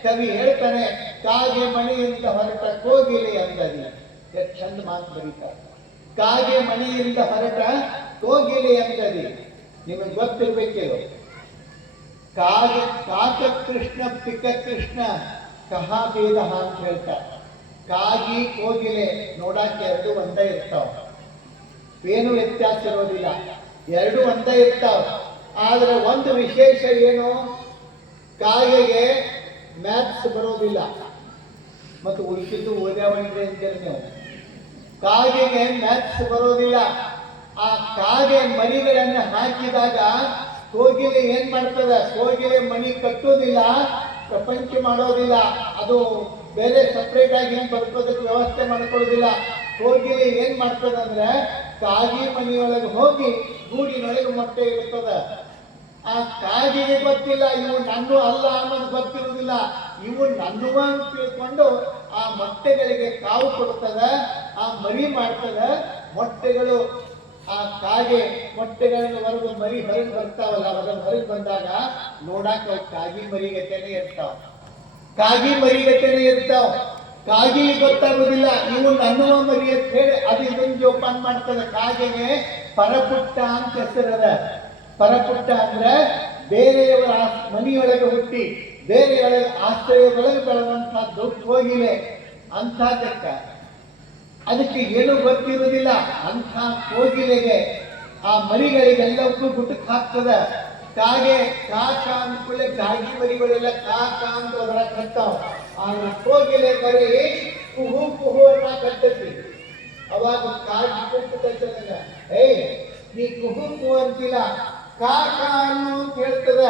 ಕವಿ ಹೇಳ್ತಾನೆ, ಕಾಗೆ ಮನೆಯಿಂದ ಹೊರಟ ಕೋಗಿಲೆ ಅಂದದಿ. ಎಷ್ಟು ಚಂದ ಮಾತು ಬರೀತಾರೆ. ಕಾಗೆ ಮನೆಯಿಂದ ಹೊರಟ ಕೋಗಿಲೆ ಅಂದದಿ. ನಿಮಗೆ ಗೊತ್ತಿರ್ಬೇಕಿದು. ಕಾಕ ಕೃಷ್ಣ ಪಿಕ ಕೃಷ್ಣ ಕಹಾ ಭೇದ ಅಂತ ಹೇಳ್ತಾರೆ. ಕಾಗಿ ಕೋಗಿಲೆ ನೋಡಕ್ಕೆ ಎರಡು ಒಂದೇ ಇರ್ತಾವ, ಏನು ವ್ಯತ್ಯಾಸ ಇರೋದಿಲ್ಲ, ಎರಡು ಒಂದೇ ಇರ್ತಾವ. ಆದ್ರೆ ಒಂದು ವಿಶೇಷ ಏನು, ಕಾಗೆಗೆ ಮ್ಯಾಥ್ಸ್ ಬರೋದಿಲ್ಲ, ಮತ್ತು ಉಳಿಸಿದ್ದು ಓದ್ಯಾವಣ್ರಿ ಅಂತೀರಿ ನೀವು. ಕಾಗೆಗೆ ಮ್ಯಾಥ್ಸ್ ಬರೋದಿಲ್ಲ. ಆ ಕಾಗೆ ಮರಿಗಳನ್ನ ಹಾಕಿದಾಗ ಕೋಗಿಲೆ ಏನ್ ಮಾಡ್ತದ, ಕೋಗಿಲೆ ಮನಿ ಕಟ್ಟೋದಿಲ್ಲ, ಪ್ರಪಂಚ ಮಾಡೋದಿಲ್ಲ, ಅದು ಬೇರೆ ಸಪ್ರೇಟ್ ಆಗಿ ಏನ್ ಬದುಕೋದಕ್ಕೆ ವ್ಯವಸ್ಥೆ ಮಾಡ್ಕೊಳ್ಳೋದಿಲ್ಲ. ಕೋಗಿಲೆ ಏನ್ ಮಾಡ್ತದ ಅಂದ್ರೆ ಕಾಗಿ ಮನೆಯೊಳಗೆ ಹೋಗಿ ಗೂಡಿನೊಳಗೆ ಮೊಟ್ಟೆ ಇರ್ತದ. ಆ ಕಾಗಿಗೆ ಗೊತ್ತಿಲ್ಲ ಇವು ನನ್ನು ಅಲ್ಲ ಅನ್ನೋದು ಗೊತ್ತಿರುವುದಿಲ್ಲ, ಇವು ನನ್ನುವ ಅಂತ ತಿಳ್ಕೊಂಡು ಆ ಮೊಟ್ಟೆಗಳಿಗೆ ಕಾವು ಕೊಡ್ತದ, ಆ ಮರಿ ಮಾಡ್ತದ. ಮೊಟ್ಟೆಗಳು ಆ ಕಾಗೆ ಮೊಟ್ಟೆಗಳನ್ನು ಹೊರಗೆ ಮರಿ ಹೊರಗೆ ಬರ್ತಾವಲ್ಲ, ಅದನ್ನ ಹೊರಗೆ ಬಂದಾಗ ನೋಡಾಕ ಕಾಗಿ ಮರಿಗತೆನೆ ಇರ್ತಾವ, ಕಾಗಿ ಮರಿಗತೆನೆ ಇರ್ತಾವ. ಕಾಗಿ ಗೊತ್ತಾಗೋದಿಲ್ಲ ಇವು ನನ್ನುವ ಮರಿ ಅಂತ ಹೇಳಿ ಅದು ಇದನ್ನ ಜೋಪಾನ ಮಾಡ್ತದ. ಕಾಗೆಗೆ ಪರಪುಟ್ಟ ಅಂತ ಹೆಸರದ. ಪರಪುಟ್ಟ ಅಂದ್ರೆ ಬೇರೆಯವರ ಮನೆಯೊಳಗೆ ಹುಟ್ಟಿ ಬೇರೆಯೊಳಗೆ ಆಶ್ರಯದೊಳಗೆ ಬೆಳೆದಂತಹದ್ದು ಕೋಗಿಲೆ. ಅಂಥದಕ್ಕ ಅದಕ್ಕೆ ಏನು ಗೊತ್ತಿರುವುದಿಲ್ಲ. ಅಂಥ ಕೋಗಿಲೆಗೆ ಆ ಮರಿಗಳಿಗೆಲ್ಲವಕ್ಕೂ ಗುಟ್ಟಕ್ಕೆ ಹಾಕ್ತದ. ಕಾಗೆ ಕಾಕ ಅಂದ್ಕೊಳ್ಳೆ ಕಾಗಿ ಮರಿಗಳೆಲ್ಲ ಕಾಕ ಅಂತ ಅದರ ಕಟ್ತಾವ. ಆದ್ರೆ ಕೋಗಿಲೆ ಮರಿ ಕುಹು ಕುಹು ಅನ್ನ ಕಟ್ಟತಿ. ಅವಾಗ ಕಾಗಿ ಕಟ್ಟದ, ನೀ ಕುಹು ಕುಹು ಅಂತಿಲ್ಲ, ಕಾಕ ಅನ್ನು ಅಂತ ಹೇಳ್ತದ.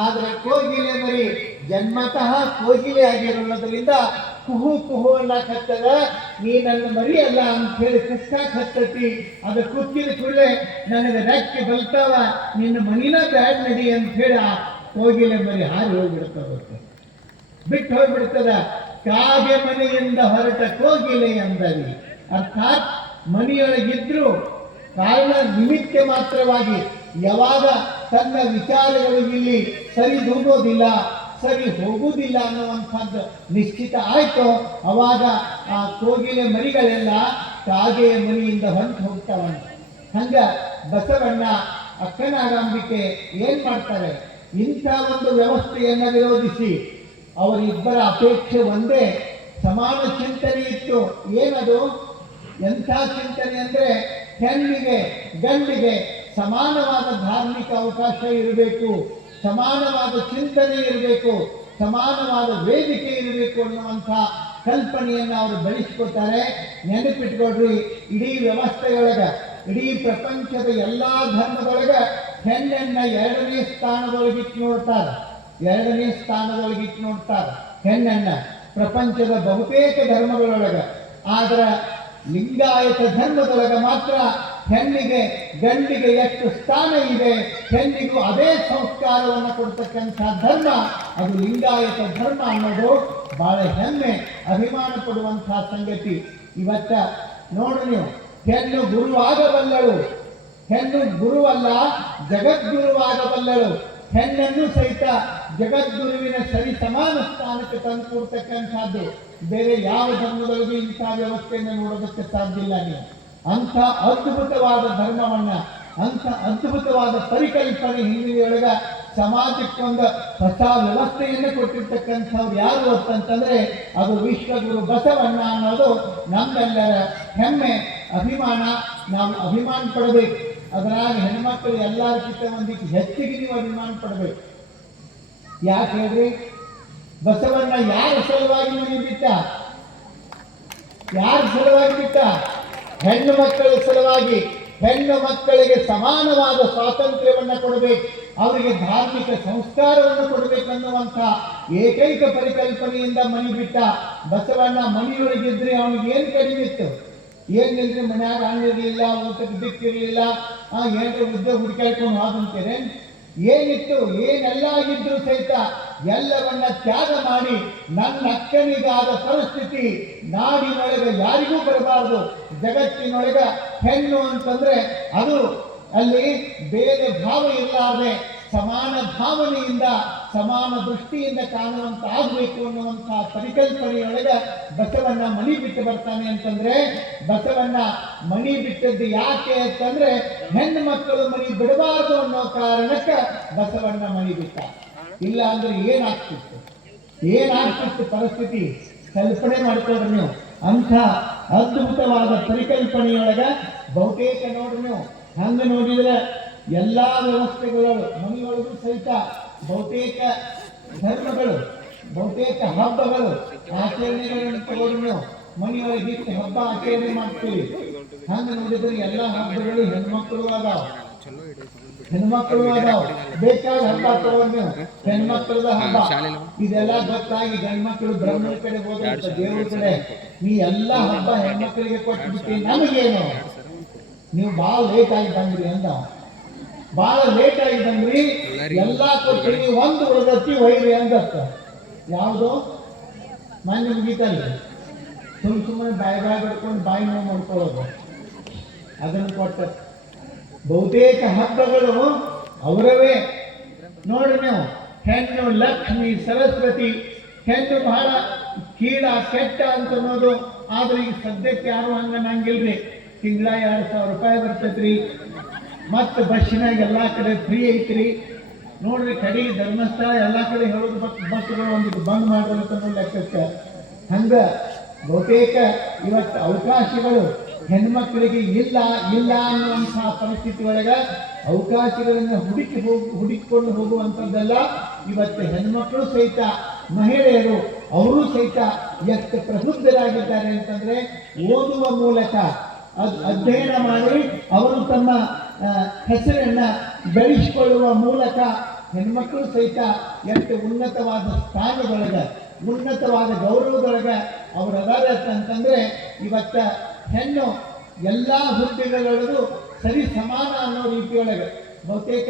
ಆದ್ರೆ ಕೋಗಿಲೆ ಮರಿ ಜನ್ಮತಃ ಕೋಗಿಲೆ ಆಗಿರೋದ್ರಿಂದ ಕುಹು ಕುಹು ಅನ್ನ ಕಟ್ಟದ. ನೀ ನನ್ನ ಮರಿ ಅಲ್ಲ ಅಂತ ಹೇಳಿ ಕಚ್ಚಾಕ್ ಹತ್ತತಿ. ಅದು ಕುಕ್ಕಿದ ಕೂಡಲೇ ನನಗೆ ರೆಕ್ಕೆ ಬಲ್ತಾವ, ನಿನ್ನ ಮನಿನ ಬ್ಯಾಡ್ ನಡಿ ಅಂತ ಹೇಳಿ ಆ ಕೋಗಿಲೆ ಮರಿ ಹಾರಿ ಹೋಗ್ಬಿಡ್ತದ, ಬಿಟ್ಟು ಹೋಗ್ಬಿಡ್ತದ. ಕಾಗೆ ಮನೆಯಿಂದ ಹೊರಟ ಕೋಗಿಲೆ ಎಂದರಿ. ಅರ್ಥಾತ್ ಮನೆಯೊಳಗಿದ್ರು ಕಾರಣ ನಿಮಿತ್ತ ಮಾತ್ರವಾಗಿ ಯಾವಾಗ ತನ್ನ ವಿಚಾರಗಳು ಇಲ್ಲಿ ಸರಿದೂಗೋದಿಲ್ಲ, ಸರಿ ಹೋಗುವುದಿಲ್ಲ ಅನ್ನುವಂಥದ್ದು ನಿಶ್ಚಿತ ಆಯ್ತು, ಅವಾಗ ಆ ಕೋಗಿಲೆ ಮರಿಗಳೆಲ್ಲ ಕಾಗೆಯ ಮನೆಯಿಂದ ಹೊರಟು ಹೋಗ್ತಾವಂತ. ಹಂಗ ಬಸವಣ್ಣ ಅಕ್ಕನಾಗಾಂಬಿಕೆ ಏನ್ ಮಾಡ್ತಾರೆ, ಇಂಥ ಒಂದು ವ್ಯವಸ್ಥೆಯನ್ನ ವಿರೋಧಿಸಿ ಅವರಿಬ್ಬರ ಅಪೇಕ್ಷೆ ಒಂದೇ, ಸಮಾನ ಚಿಂತನೆ ಇತ್ತು. ಏನದು, ಎಂಥ ಚಿಂತನೆ ಅಂದ್ರೆ ಹೆಣ್ಣಿಗೆ ಗಂಡಿಗೆ ಸಮಾನವಾದ ಧಾರ್ಮಿಕ ಅವಕಾಶ ಇರಬೇಕು, ಸಮಾನವಾದ ಚಿಂತನೆ ಇರಬೇಕು, ಸಮಾನವಾದ ವೇದಿಕೆ ಇರಬೇಕು ಅನ್ನುವಂಥ ಕಲ್ಪನೆಯನ್ನು ಅವರು ಬೆಳೆಸ್ಕೊತಾರೆ. ನೆನಪಿಟ್ಕೊಡ್ರಿ, ಇಡೀ ವ್ಯವಸ್ಥೆಯೊಳಗ, ಇಡೀ ಪ್ರಪಂಚದ ಎಲ್ಲಾ ಧರ್ಮದೊಳಗ ಹೆಣ್ಣನ್ನ ಎರಡನೇ ಸ್ಥಾನದೊಳಗಿಟ್ಟು ನೋಡ್ತಾರೆ, ಎರಡನೇ ಸ್ಥಾನದೊಳಗಿಟ್ಟು ನೋಡ್ತಾರೆ ಹೆಣ್ಣನ್ನ ಪ್ರಪಂಚದ ಬಹುತೇಕ ಧರ್ಮಗಳೊಳಗ. ಆದ್ರ ಲಿಂಗಾಯತ ಧರ್ಮದೊಳಗ ಮಾತ್ರ ಹೆಣ್ಣಿಗೆ ಗಂಡಿಗೆ ಎಷ್ಟು ಸ್ಥಾನ ಇದೆ, ಹೆಣ್ಣಿಗೂ ಅದೇ ಸಂಸ್ಕಾರವನ್ನು ಕೊಡ್ತಕ್ಕಂಥ ಧರ್ಮ ಅದು ಲಿಂಗಾಯತ ಧರ್ಮ ಅನ್ನೋದು ಬಹಳ ಹೆಮ್ಮೆ, ಅಭಿಮಾನ ಪಡುವಂತಹ ಸಂಗತಿ. ಇವತ್ತ ನೋಡು ನೀವು, ಹೆಣ್ಣು ಗುರುವಾಗಬಲ್ಲಳು, ಹೆಣ್ಣು ಗುರುವಲ್ಲ ಜಗದ್ಗುರುವಾಗಬಲ್ಲಳು. ಹೆಣ್ಣನ್ನು ಸಹಿತ ಜಗದ್ಗುರುವಿನ ಸರಿ ಸಮಾನ ಸ್ಥಾನಕ್ಕೆ ತಂದು ಕೊಡ್ತಕ್ಕಂಥದ್ದು ಬೇರೆ ಯಾವ ಧರ್ಮದೊಳಗೂ ಇಂಥ ವ್ಯವಸ್ಥೆಯನ್ನು ನೋಡೋದಕ್ಕೆ ಸಾಧ್ಯ ಇಲ್ಲ. ನೀವು ಅಂಥ ಅದ್ಭುತವಾದ ಧರ್ಮವನ್ನ, ಅಂಥ ಅದ್ಭುತವಾದ ಪರಿಕಲ್ಪನೆ ಹಿಂದಿನೊಳಗ ಸಮಾಜಕ್ಕೊಂದು ಹೊಸ ವ್ಯವಸ್ಥೆಯನ್ನು ಕೊಟ್ಟಿರ್ತಕ್ಕಂಥವ್ರು ಯಾರು ಅಂತಂದ್ರೆ ಅದು ವಿಶ್ವಗುರು ಬಸವಣ್ಣ ಅನ್ನೋದು ನಮ್ಮೆಲ್ಲರ ಹೆಮ್ಮೆ, ಅಭಿಮಾನ. ನಾವು ಅಭಿಮಾನ ಪಡಬೇಕು. ಅದರಾಗ ಹೆಣ್ಮಕ್ಳು ಎಲ್ಲರಿಗಿಂತ ಒಂದಿಕ್ಕೆ ಹೆಚ್ಚಿಗೆ ನೀವು ಅಭಿಮಾನ ಪಡಬೇಕು. ಯಾಕೆ ಹೇಳ್ರಿ, ಬಸವಣ್ಣ ಯಾರ ಸಲುವಾಗಿ ಮನೆ ಬಿಟ್ಟ, ಯಾರ ಸಲುವಾಗಿ ಬಿಟ್ಟ? ಹೆಣ್ಣು ಮಕ್ಕಳ ಸಲುವಾಗಿ. ಹೆಣ್ಣು ಮಕ್ಕಳಿಗೆ ಸಮಾನವಾದ ಸ್ವಾತಂತ್ರ್ಯವನ್ನ ಕೊಡಬೇಕು, ಅವರಿಗೆ ಧಾರ್ಮಿಕ ಸಂಸ್ಕಾರವನ್ನು ಕೊಡಬೇಕನ್ನುವಂಥ ಏಕೈಕ ಪರಿಕಲ್ಪನೆಯಿಂದ ಮನಿ ಬಿಟ್ಟ ಬಸವಣ್ಣ. ಮನೆಯೊಳಗಿದ್ರೆ ಅವನಿಗೆ ಏನು ಕಡಿಮೆ ಇತ್ತು? ಏನಿಲ್ರಿ, ಮನ್ಯಾಗ ಹಣ್ಣಿರ್ಲಿಲ್ಲ, ಊಟಕ್ಕೆ ದಿಕ್ಕಿರ್ಲಿಲ್ಲ, ಏನ್ರ ಉದ್ಯೋಗ ಹುಡುಕಾಡ್ಕೊಂಡು ಹೋದಂತೀರಿ. ಏನಿತ್ತು? ಏನೆಲ್ಲ ಆಗಿದ್ರು ಸಹಿತ ಎಲ್ಲವನ್ನ ತ್ಯಾಗ ಮಾಡಿ ನನ್ನ ಅಕ್ಕನಿಗಾದ ಪರಿಸ್ಥಿತಿ ನಾಡಿನೊಳಗೆ ಯಾರಿಗೂ ಬರಬಾರದು. ಜಗತ್ತಿನೊಳಗೆ ಹೆಣ್ಣು ಅಂತಂದ್ರೆ ಅದು ಅಲ್ಲಿ ಬೇರೆ ಭಾವ ಇರಲಾರದೆ ಸಮಾನ ಭಾವನೆಯಿಂದ ಸಮಾನ ದೃಷ್ಟಿಯಿಂದ ಕಾಣುವಂತ ಆಗಬೇಕು ಅನ್ನುವಂಥ ಪರಿಕಲ್ಪನೆಯೊಳಗೆ ಬಸವಣ್ಣ ಮನಿ ಬಿಟ್ಟು ಬರ್ತಾನೆ. ಅಂತಂದ್ರೆ ಬಸವಣ್ಣ ಮನಿ ಬಿಟ್ಟದ್ದು ಯಾಕೆ ಅಂತಂದ್ರೆ ಹೆಣ್ಣು ಮಕ್ಕಳು ಮನಿ ಬಿಡಬಾರದು ಅನ್ನೋ ಕಾರಣಕ್ಕೆ ಬಸವಣ್ಣ ಮನಿ ಬಿಟ್ಟ. ಇಲ್ಲ ಅಂದ್ರೆ ಏನಾಗ್ತಿತ್ತು ಪರಿಸ್ಥಿತಿ ಕಲ್ಪನೆ ಮಾಡ್ಕೊಡ್ರಿ ನೀವು. ಅಂಥ ಅದ್ಭುತವಾದ ಪರಿಕಲ್ಪನೆಯೊಳಗ ಬಹುತೇಕ ನೋಡ್ರಿ ನೀವು, ಹಂಗ ನೋಡಿದ್ರೆ ಎಲ್ಲಾ ವ್ಯವಸ್ಥೆಗಳು ಮನೆಯೊಳಗೂ ಸಹಿತ ಬಹುತೇಕ ಧರ್ಮಗಳು, ಬಹುತೇಕ ಹಬ್ಬಗಳು, ಆಚರಣೆಗಳನ್ನು ತಗೊಂಡು ನಾವು ಮನೆಯೊಳಗೆ ಇಟ್ಟು ಹಬ್ಬ ಆಚರಣೆ ಮಾಡ್ತೀವಿ. ಹಂಗ ನೋಡಿದ್ರೆ ಎಲ್ಲ ಹಬ್ಬಗಳು ಹೆಣ್ಮಕ್ಳು ಅದಾವ, ಬೇಕಾದ ಹಬ್ಬ ತಗೊಂಡು ಹೆಣ್ಮಕ್ಳದ ಹಬ್ಬ ಇದೆಲ್ಲ ಗೊತ್ತಾಗಿ ಗಂಡ್ಮಕ್ಳು ಬ್ರಹ್ಮನ ಕಡೆ ಹೋದ್ರೆ ದೇವ್ರ ಕಡೆ ನೀ ಎಲ್ಲ ಹಬ್ಬ ಹೆಣ್ಮಕ್ಳಿಗೆ ಕೊಟ್ಬಿಟ್ಟು ನಮಗೇನು, ನೀವು ಭಾಳ ಲೇಟ್ ಆಗಿ ಬಂದ್ರಿ ಅಂದ. ಭಾಳ ಲೇಟ್ ಆಗಿ ಬಂದ್ರಿ, ಎಲ್ಲಾ ಕೊಟ್ಟಿರಿ, ಒಂದು ಉಳಿದತ್ತಿ ಒಯ್ರಿ ಅಂದತ್ತ. ಯಾವುದು ಮಾನ್ಯ ಮುಗೀತಲ್ರಿ, ಸುಮ್ಮನೆ ಬಾಯಿ ಬಿಡ್ಕೊಂಡು ಬಾಯಿ ನೋವು ಮಾಡ್ಕೊಳ್ಳೋದು, ಅದನ್ನು ಕೊಟ್ಟ. ಬಹುತೇಕ ಹಬ್ಬಗಳು ಅವರವೇ ನೋಡ್ರಿ ನೀವು. ಹೆಣ್ಣು ಲಕ್ಷ್ಮಿ ಸರಸ್ವತಿ, ಹೆಣ್ಣು ಬಹಳ ಕೀಳ ಕೆಟ್ಟ ಅಂತ ಅನ್ನೋದು. ಆದ್ರೆ ಈಗ ಸದ್ಯಕ್ಕೆ ಯಾರು ಹಂಗಿಲ್ರಿ. ತಿಂಗಳ 2,000 ರೂಪಾಯಿ ಬರ್ತೈತ್ರಿ, ಮತ್ತು ಬಸ್ಸಿನಾಗ ಎಲ್ಲಾ ಕಡೆ ಫ್ರೀ ಐತ್ರಿ. ನೋಡ್ರಿ ಕಡೆಗೆ ಧರ್ಮಸ್ಥಳ ಎಲ್ಲಾ ಕಡೆ ಹೇಳೋದು ಬಸ್ಗಳು ಒಂದಿಟ್ಟು ಬಂದ್ ಮಾಡಿರೋ ಲೆಕ್ಕಕ್ಕೆ. ಹಂಗ ಬಹುತೇಕ ಇವತ್ತು ಅವಕಾಶಗಳು ಹೆಣ್ಮಕ್ಳಿಗೆ ಇಲ್ಲ ಅನ್ನುವಂತಹ ಪರಿಸ್ಥಿತಿ ಒಳಗ ಅವಕಾಶಗಳನ್ನ ಹುಡುಕಿಕೊಂಡು ಹೋಗುವಂಥದ್ದೆಲ್ಲ. ಇವತ್ತು ಹೆಣ್ಮಕ್ಳು ಸಹಿತ, ಮಹಿಳೆಯರು ಅವರು ಸಹಿತ ಎಷ್ಟು ಪ್ರಬುದ್ಧರಾಗಿದ್ದಾರೆ ಅಂತಂದ್ರೆ ಓದುವ ಮೂಲಕ ಅಧ್ಯಯನ ಮಾಡಿ ಅವರು ತಮ್ಮ ಹೆಸರನ್ನ ಬೆಳೆಸಿಕೊಳ್ಳುವ ಮೂಲಕ ಹೆಣ್ಮಕ್ಳು ಸಹಿತ ಎಷ್ಟು ಉನ್ನತವಾದ ಸ್ಥಾನದೊಳಗ, ಉನ್ನತವಾದ ಗೌರವದೊಳಗ ಅವರದಾರ ಅಂತಂದ್ರೆ ಇವತ್ತ ಹೆಣ್ಣು ಎಲ್ಲಾ ಹುದ್ದೆಗಳೊಳಗೂ ಸರಿ ಸಮಾನ ಅನ್ನೋ ರೀತಿಯೊಳಗೆ ಬಹುತೇಕ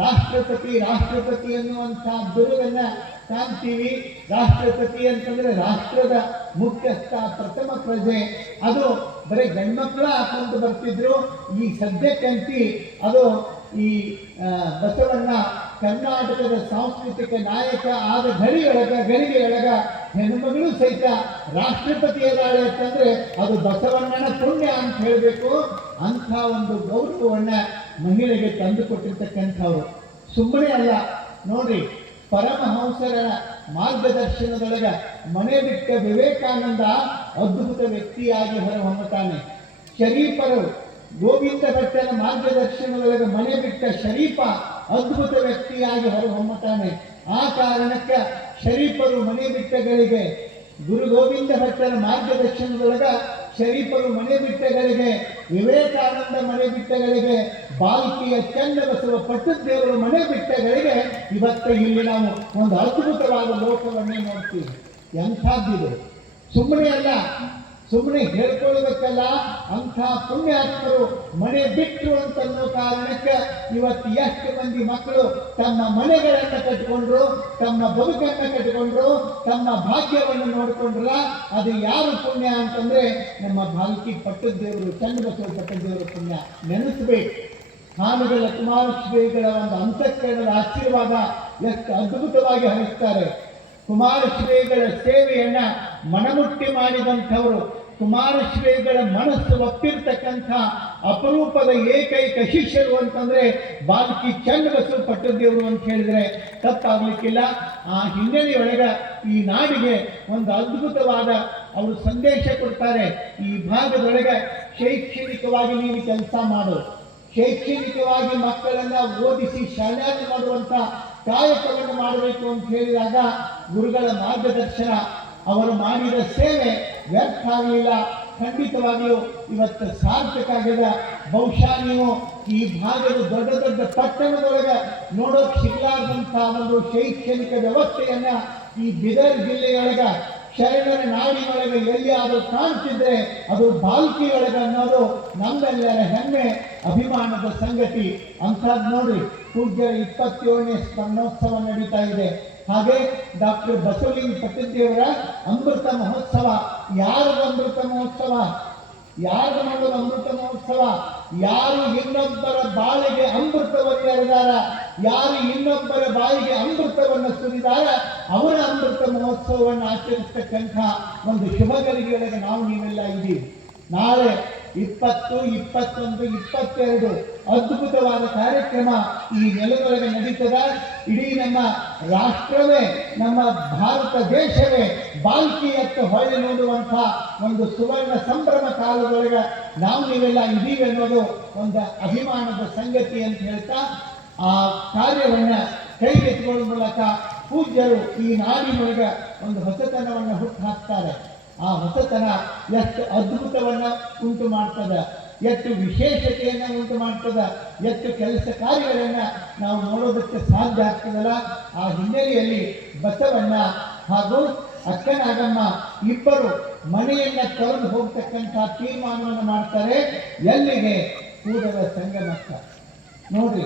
ರಾಷ್ಟ್ರಪತಿ ಎನ್ನುವಂಥ ಬಿರುದನ್ನ ಕಾಣ್ತೀವಿ. ರಾಷ್ಟ್ರಪತಿ ಅಂತಂದ್ರೆ ರಾಷ್ಟ್ರದ ಮುಖ್ಯಸ್ಥ, ಪ್ರಥಮ ಪ್ರಜೆ. ಅದು ಬರೀ ಗಂಡ್ಮಕ್ಳ ಹಾಕೊಂಡು ಬರ್ತಿದ್ರು. ಈ ಸದ್ಯಕ್ಕಂತಿ ಅದು ಈ ಬಸವಣ್ಣ ಕರ್ನಾಟಕದ ಸಾಂಸ್ಕೃತಿಕ ನಾಯಕ ಆದ ಗಳಿಗೆಯೊಳಗ ಹೆಣ್ಮಗಳು ಸಹಿತ ರಾಷ್ಟ್ರಪತಿ ಅದಾಳೆ ಅಂತಂದ್ರೆ ಅದು ಬಸವಣ್ಣನ ಪುಣ್ಯ ಅಂತ ಹೇಳಬೇಕು. ಅಂಥ ಒಂದು ಗೌರವವನ್ನ ಮಹಿಳೆಗೆ ತಂದು ಕೊಟ್ಟಿರ್ತಕ್ಕಂಥವ್ರು ಸುಮ್ಮನೆ ಅಲ್ಲ. ನೋಡ್ರಿ, ಪರಮಹಂಸರ ಮಾರ್ಗದರ್ಶನದೊಳಗ ಮನೆ ಬಿಟ್ಟ ವಿವೇಕಾನಂದ ಅದ್ಭುತ ವ್ಯಕ್ತಿಯಾಗಿ ಹೊರಹೊಮ್ಮತಾನೆ. ಶರೀಫರು ಗೋವಿಂದ ಭಟ್ಟನ ಮಾರ್ಗದರ್ಶನದೊಳಗೆ ಮನೆ ಬಿಟ್ಟ ಶರೀಫ ಅದ್ಭುತ ವ್ಯಕ್ತಿಯಾಗಿ ಹೊರಹೊಮ್ಮತಾನೆ. ಆ ಕಾರಣಕ್ಕೆ ಶರೀಫರು ಮನೆ ಬಿಟ್ಟಗಳಿಗೆ, ಗುರು ಗೋವಿಂದ ಭಟ್ಟನ ಮಾರ್ಗದರ್ಶನದೊಳಗ ಶರೀಫರು ಮನೆ ಬಿಟ್ಟಗಳಿಗೆ, ವಿವೇಕಾನಂದ ಮನೆ ಬಿಟ್ಟಗಳಿಗೆ, ಬಾಲ್ಕಿಯ ಚನ್ನಬಸವ ಪಟ್ಟದೇವರು ಮನೆ ಬಿಟ್ಟಗಳಿಗೆ ಇವತ್ತು ಇಲ್ಲಿ ನಾವು ಒಂದು ಅದ್ಭುತವಾದ ಲೋಕವನ್ನೇ ನೋಡ್ತೀವಿ. ಎಂಥದ್ದಿದು ಸುಮ್ಮನೆ ಅಲ್ಲ, ಸುಮ್ಮನೆ ಹೇಳ್ಕೊಳ್ಳೋದಕ್ಕಲ್ಲ. ಅಂಥ ಪುಣ್ಯಾತ್ಮರು ಮನೆ ಬಿಟ್ಟರು ಅಂತನ್ನೋ ಕಾರಣಕ್ಕೆ ಇವತ್ತು ಎಷ್ಟು ಮಂದಿ ಮಕ್ಕಳು ತಮ್ಮ ಮನೆಗಳನ್ನು ಕಟ್ಟಿಕೊಂಡ್ರು, ತಮ್ಮ ಬದುಕನ್ನು ಕಟ್ಟಿಕೊಂಡ್ರು, ತಮ್ಮ ಭಾಗ್ಯವನ್ನು ನೋಡಿಕೊಂಡ್ರ. ಅದು ಯಾರು ಪುಣ್ಯ ಅಂತಂದ್ರೆ ನಮ್ಮ ಬಾಲ್ಕಿ ಪಟ್ಟದೇವರು, ಚನ್ನಬಸವ ಪಟ್ಟದೇವರ ಪುಣ್ಯ. ನೆನೆಸ್ಬೇಕು. ಹಾನುಗಳ ಕುಮಾರಶ್ರೀಗಳ ಒಂದು ಅಂತಃಕರಣದ ಆಶೀರ್ವಾದ ಎಷ್ಟು ಅದ್ಭುತವಾಗಿ ಹರಿಸ್ತಾರೆ. ಕುಮಾರಶ್ರೀಗಳ ಸೇವೆಯನ್ನ ಮನಮುಟ್ಟಿ ಮಾಡಿದಂಥವರು, ಕುಮಾರಶ್ರೀಗಳ ಮನಸ್ಸು ಒಪ್ಪಿರ್ತಕ್ಕಂಥ ಅಪರೂಪದ ಏಕೈಕ ಶಿಷ್ಯರು ಅಂತಂದ್ರೆ ಬಾಲ್ಕಿ ಚನ್ನಬಸವ ಪಟ್ಟದೇವರು ಅಂತ ಹೇಳಿದ್ರೆ ತಪ್ಪಾಗ್ಲಿಕ್ಕಿಲ್ಲ. ಆ ಹಿನ್ನೆಲೆಯೊಳಗ ಈ ನಾಡಿಗೆ ಒಂದು ಅದ್ಭುತವಾದ ಅವರು ಸಂದೇಶ ಕೊಡ್ತಾರೆ. ಈ ಭಾಗದೊಳಗ ಶೈಕ್ಷಣಿಕವಾಗಿ ನೀನು ಕೆಲಸ ಮಾಡು, ಶೈಕ್ಷಣಿಕವಾಗಿ ಮಕ್ಕಳನ್ನ ಓದಿಸಿ ಶಾಲೆಯನ್ನು ಮಾಡುವಂತ ಕಾಯಕವನ್ನು ಮಾಡಬೇಕು ಅಂತ ಹೇಳಿದಾಗ ಗುರುಗಳ ಮಾರ್ಗದರ್ಶನ, ಅವರು ಮಾಡಿದ ಸೇವೆ ವ್ಯರ್ಥ ಆಗಲಿಲ್ಲ. ಖಂಡಿತವಾಗಿಯೂ ಇವತ್ತು ಸಾರ್ಥಕ ಆಗಿದೆ. ಬಹುಶಃ ನೀವು ಈ ಭಾಗದ ದೊಡ್ಡ ದೊಡ್ಡ ಪಟ್ಟಣದೊಳಗೆ ನೋಡೋಕೆ ಸಿಗಲಾರ್ದಂತಹ ಒಂದು ಶೈಕ್ಷಣಿಕ ವ್ಯವಸ್ಥೆಯನ್ನ ಈ ಬೀದರ್ ಜಿಲ್ಲೆಯೊಳಗೆ ಶರಣರ ನಾಡಿನೊಳಗೆ ಎಲ್ಲಿಯಾದರೂ ಕಾಣ್ತಿದ್ರೆ ಅದು ಬಾಲ್ಕಿ ಒಳಗೆ ಅನ್ನೋದು ನಮ್ಮೆಲ್ಲರ ಹೆಮ್ಮೆ ಅಭಿಮಾನದ ಸಂಗತಿ. ಅಂಥದ್ದು ನೋಡ್ರಿ, ಪೂಜ್ಯರ 27ನೇ ಸ್ಮರಣೋತ್ಸವ ನಡೀತಾ ಇದೆ. ಹಾಗೆ ಡಾಕ್ಟರ್ ಬಸವಲಿಂಗ ಪಟ್ಟಿದ್ದೇವರ ಅಮೃತ ಮಹೋತ್ಸವ. ಯಾರದ ಅಮೃತ ಮಹೋತ್ಸವ? ಯಾರು ಮಾಡೋದು ಅಮೃತ ಮಹೋತ್ಸವ? ಯಾರು ಇನ್ನೊಬ್ಬರ ಬಾಳಿಗೆ ಅಮೃತವನ್ನು ಎರೆದಾರ, ಯಾರು ಇನ್ನೊಬ್ಬರ ಬಾಯಿಗೆ ಅಮೃತವನ್ನು ಸುರಿದಾರ, ಅವರ ಅಮೃತ ಮಹೋತ್ಸವವನ್ನು ಆಚರಿಸ್ತಕ್ಕಂಥ ಒಂದು ಶುಭ ಗಳಿಗೆಯೊಳಗೆ ನಾವು ನೀವೆಲ್ಲ ಇದ್ದೀವಿ. ನಾಳೆ 20, 21, 22 ಅದ್ಭುತವಾದ ಕಾರ್ಯಕ್ರಮ ಈ ನೆಲದೊಳಗೆ ನಡೀತದ. ಇಡೀ ನಮ್ಮ ರಾಷ್ಟ್ರವೇ, ನಮ್ಮ ಭಾರತ ದೇಶವೇ ಬಾಲ್ಕಿಯತ್ತ ಹೊಳ್ಳಿ ನೋಡುವಂಥ ಒಂದು ಸುವರ್ಣ ಸಂಭ್ರಮ ಕಾಲದೊಳಗೆ ನಾವು ನೀವೆಲ್ಲ ಇದೀವಿ ಅನ್ನೋದು ಒಂದು ಅಭಿಮಾನದ ಸಂಗತಿ ಅಂತ ಹೇಳ್ತಾ ಆ ಕಾರ್ಯವನ್ನ ಕೈಗೆತ್ತಿಕೊಳ್ಳುವ ಮೂಲಕ ಪೂಜ್ಯರು ಈ ನಾಡಿನೊಳಗೆ ಒಂದು ಹೊಸತನವನ್ನು ಹುಟ್ಟು ಹಾಕ್ತಾರೆ. ಆ ಹೊಸತನ ಎಷ್ಟು ಅದ್ಭುತವನ್ನ ಉಂಟು ಮಾಡ್ತದೆ, ಎಷ್ಟು ವಿಶೇಷತೆಯನ್ನು ಉಂಟು ಮಾಡ್ತದೆ, ಎಷ್ಟು ಕೆಲಸ ಕಾರ್ಯಗಳನ್ನ ನಾವು ನೋಡೋದಕ್ಕೆ ಸಾಧ್ಯ ಆಗ್ತದಲ್ಲ. ಆ ಹಿನ್ನೆಲೆಯಲ್ಲಿ ಬಸವಣ್ಣ ಹಾಗೂ ಅಕ್ಕನಾಗಮ್ಮ ಇಬ್ಬರು ಮನೆಯನ್ನ ತೊರೆದು ಹೋಗ್ತಕ್ಕಂಥ ತೀರ್ಮಾನವನ್ನು ಮಾಡ್ತಾರೆ. ಎಲ್ಲಿಗೆ? ಕೂಡಲ ಸಂಗಮಕ್ಕ. ನೋಡ್ರಿ,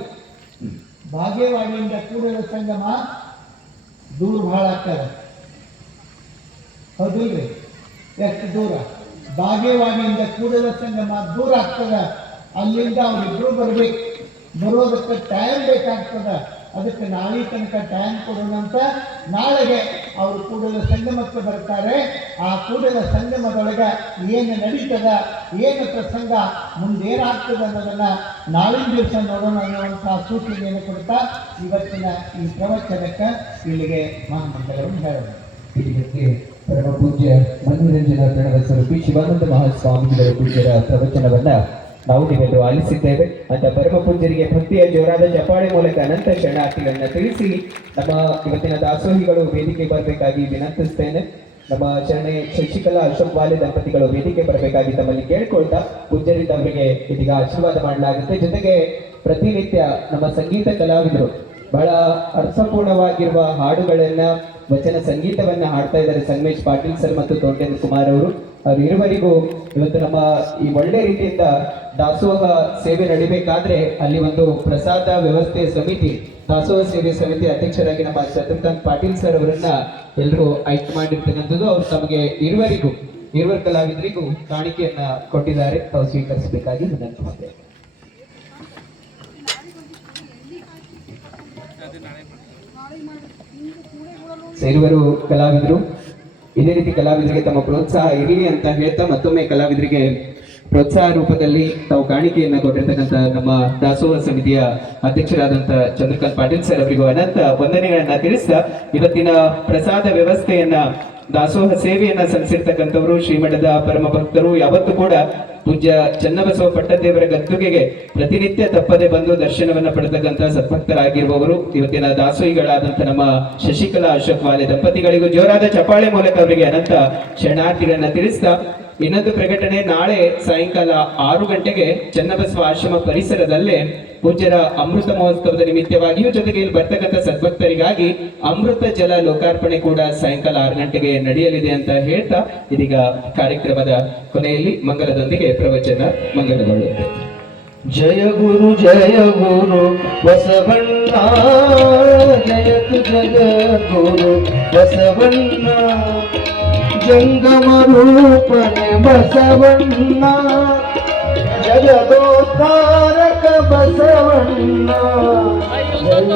ಬಾಗೇವಾಡಿಯಿಂದ ಕೂಡಲ ಸಂಗಮ ದೂರ ಬಹಳ ಆಗ್ತದೆ, ಹೌದಿಲ್ರಿ? ಎಷ್ಟು ದೂರ? ಬಾಗೇವಾಡಿಯಿಂದ ಕೂಡಲ ಸಂಗಮ ದೂರ ಆಗ್ತದೆ. ಅಲ್ಲಿಂದ ಅವರಿಬ್ರು ಬರ್ಬೇಕು, ಬರೋದಕ್ಕೆ ಟೈಮ್ ಬೇಕಾಗ್ತದೆ. ಅದಕ್ಕೆ ನಾಳೆ ತನಕ ಟೈಮ್ ಕೊಡೋಣಂತ ನಾಳೆಗೆ ಅವರು ಕೂಡಲ ಸಂಗಮಕ್ಕೆ ಬರ್ತಾರೆ. ಆ ಕೂಡಲ ಸಂಗಮದೊಳಗೆ ಏನು ನಡೀತದ, ಏನು ಪ್ರಸಂಗ, ಮುಂದೇನಾಗ್ತದೆ ಅನ್ನೋದನ್ನ ನಾಳಿನ ದಿವಸ ನೋಡೋಣ ಅನ್ನುವಂತಹ ಸೂಚನೆಯನ್ನು ಕೊಡ್ತಾ ಇವತ್ತಿನ ಈ ಪ್ರವಚನಕ್ಕೆ ಇಲ್ಲಿಗೆ ಮಹಾಮಂತ್ರಗಳನ್ನು ಹೇಳೋಣ. ಇದಕ್ಕೆ ಪರಮ ಪೂಜ್ಯ ಮನೋರಂಜನಾ ಪ್ರಣವ ಸ್ವರೂಪಿ ಶಿವಾನಂದ ಮಹಾಸ್ವಾಮಿಗಳ ಪೂಜ್ಯರ ಪ್ರವಚನವನ್ನ ನಾವು ನೀವೆಲ್ಲರೂ ಆಲಿಸಿದ್ದೇವೆ. ಅಂತ ಪರಮ ಪೂಜ್ಯರಿಗೆ ಭಕ್ತಿಯ ಜೋರಾದ ಚಪ್ಪಾಳೆ ಮೂಲಕ ಅನಂತ ಶರಣಾರ್ಥಿಗಳನ್ನ ತಿಳಿಸಿ ನಮ್ಮ ಇವತ್ತಿನ ದಾಸೋಹಿಗಳು ವೇದಿಕೆ ಬರಬೇಕಾಗಿ ವಿನಂತಿಸ್ತೇನೆ. ನಮ್ಮ ಶರಣೆ ಶಶಿಕಲಾ ಅಶೋಕ್ ವಾಲೆ ದಂಪತಿಗಳು ವೇದಿಕೆ ಬರಬೇಕಾಗಿ ತಮ್ಮಲ್ಲಿ ಕೇಳ್ಕೊಳ್ತಾ ಪೂಜ್ಯರಿಂದ ಅವರಿಗೆ ಇದೀಗ ಆಶೀರ್ವಾದ ಮಾಡಲಾಗುತ್ತೆ. ಜೊತೆಗೆ ಪ್ರತಿನಿತ್ಯ ನಮ್ಮ ಸಂಗೀತ ಕಲಾವಿದರು ಬಹಳ ಅರ್ಥಪೂರ್ಣವಾಗಿರುವ ಹಾಡುಗಳನ್ನ, ವಚನ ಸಂಗೀತವನ್ನ ಹಾಡ್ತಾ ಇದ್ದಾರೆ. ಸಂಗಮೇಶ್ ಪಾಟೀಲ್ ಸರ್ ಮತ್ತು ತೋಟೇಂದ್ರ ಕುಮಾರ್ ಅವರು ಇರುವರಿಗೂ ಇವತ್ತು ನಮ್ಮ ಈ ಒಳ್ಳೆ ರೀತಿಯಿಂದ ದಾಸೋಹ ಸೇವೆ ನಡಿಬೇಕಾದ್ರೆ ಅಲ್ಲಿ ಒಂದು ಪ್ರಸಾದ ವ್ಯವಸ್ಥೆ ಸಮಿತಿ, ದಾಸೋಹ ಸೇವೆ ಸಮಿತಿ ಅಧ್ಯಕ್ಷರಾಗಿ ನಮ್ಮ ಚಂದ್ರಕಾಂತ್ ಪಾಟೀಲ್ ಸರ್ ಅವರನ್ನ ಎಲ್ಲರೂ ಆಯ್ಕೆ ಮಾಡಿರ್ತಕ್ಕಂಥದ್ದು. ಅವರು ತಮಗೆ ಇರುವರ ಕಲಾವಿದರಿಗೂ ಕಾಣಿಕೆಯನ್ನ ಕೊಟ್ಟಿದ್ದಾರೆ. ತಾವು ಸ್ವೀಕರಿಸಬೇಕಾಗಿ ವಿನಂತಿ ಮಾಡ್ತೇವೆ. ಸೇರುವರು ಕಲಾವಿದರು ಇದೇ ರೀತಿ ಕಲಾವಿದರಿಗೆ ತಮ್ಮ ಪ್ರೋತ್ಸಾಹ ಇರಲಿ ಅಂತ ಹೇಳ್ತಾ ಮತ್ತೊಮ್ಮೆ ಕಲಾವಿದರಿಗೆ ಪ್ರೋತ್ಸಾಹ ರೂಪದಲ್ಲಿ ತಾವು ಕಾಣಿಕೆಯನ್ನ ಕೊಟ್ಟಿರ್ತಕ್ಕಂಥ ನಮ್ಮ ದಾಸೋಹ ಸಮಿತಿಯ ಅಧ್ಯಕ್ಷರಾದಂಥ ಚಂದ್ರಕಾಂತ್ ಪಾಟೀಲ್ ಸರ್ ಅವರಿಗೂ ಅನಂತ ವಂದನೆಗಳನ್ನ ತಿಳಿಸ್ತಾ ಇವತ್ತಿನ ಪ್ರಸಾದ ವ್ಯವಸ್ಥೆಯನ್ನ, ದಾಸೋಹ ಸೇವೆಯನ್ನ ಸಲ್ಲಿಸಿರ್ತಕ್ಕಂಥವರು ಶ್ರೀಮಠದ ಪರಮ ಭಕ್ತರು, ಯಾವತ್ತೂ ಕೂಡ ಪೂಜ್ಯ ಚನ್ನಬಸವ ಪಟ್ಟದೇವರ ಗದ್ದುಗೆಗೆ ಪ್ರತಿನಿತ್ಯ ತಪ್ಪದೆ ಬಂದು ದರ್ಶನವನ್ನ ಪಡೆತಕ್ಕಂಥ ಸದ್ಭಕ್ತರಾಗಿರುವವರು ಇವತ್ತಿನ ದಾಸೋಹಿಗಳಾದಂಥ ನಮ್ಮ ಶಶಿಕಲಾ ಅಶೋಕ್ ವಾಲೆ ದಂಪತಿಗಳಿಗೂ ಜೋರಾದ ಚಪ್ಪಾಳೆ ಮೂಲಕ ಅವರಿಗೆ ಅನಂತ ಶರಣಾರ್ಥಿಗಳನ್ನ ತಿಳಿಸ್ತಾ ಇನ್ನೊಂದು ಪ್ರಕಟಣೆ, ನಾಳೆ ಸಾಯಂಕಾಲ 6 ಗಂಟೆಗೆ ಚನ್ನಬಸವ ಆಶ್ರಮ ಪರಿಸರದಲ್ಲೇ ಪೂಜ್ಯರ ಅಮೃತ ಮಹೋತ್ಸವದ ನಿಮಿತ್ತವಾಗಿಯೂ ಜೊತೆಗೆ ಇಲ್ಲಿ ಬರ್ತಕ್ಕಂಥ ಸದ್ಭಕ್ತರಿಗಾಗಿ ಅಮೃತ ಜಲ ಲೋಕಾರ್ಪಣೆ ಕೂಡ ಸಾಯಂಕಾಲ 6 ಗಂಟೆಗೆ ನಡೆಯಲಿದೆ ಅಂತ ಹೇಳ್ತಾ ಇದೀಗ ಕಾರ್ಯಕ್ರಮದ ಕೊನೆಯಲ್ಲಿ ಮಂಗಲದೊಂದಿಗೆ ಪ್ರವಚನ ಮಂಗಲಗೊಳ್ಳುತ್ತೆ. ಜಯ ಗುರು ಬಸವಣ್ಣ, ಜಯತು ಜಗದ್ಗುರು ಬಸವಣ್ಣ, ಜಂಗಮ ರೂಪನೆ ಬಸವಣ್ಣ, ಜಗದೋದ್ಧಾರಕ ಬಸವಣ್ಣ, ಜಯ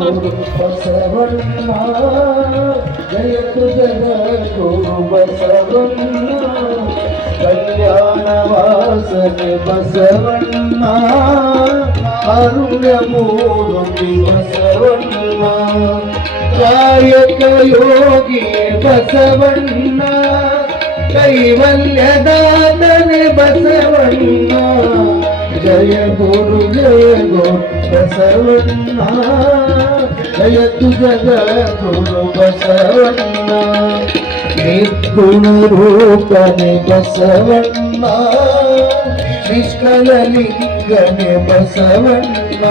ಗುರು ಬಸವಣ್ಣ, ಜಯತು ಜಗದ್ಗುರು ಬಸವಣ್ಣ, ಕಲ್ಯಾಣ ವಾಸನೆ ಬಸವಣ್ಣ, ಅರುಣ್ಯ ಮೂರ್ತಿ ಬಸವಣ್ಣ, ಕಾಯಕ ಯೋಗಿ ಬಸವಣ್ಣ, ಕೈವಲ್ಯದಾತನೆ ಬಸವಣ್ಣ, ಜಯ ಗುರು ಬಸವಣ್ಣ, ಜಯತು ಜಗದ್ಗುರು ಬಸವಣ್ಣ, ನಿರ್ಗುಣ ರೂಪನೆ ಬಸವಣ್ಣ ನಿಷ್ಕಲಲಿಂಗನೆ ಬಸವಣ್ಣ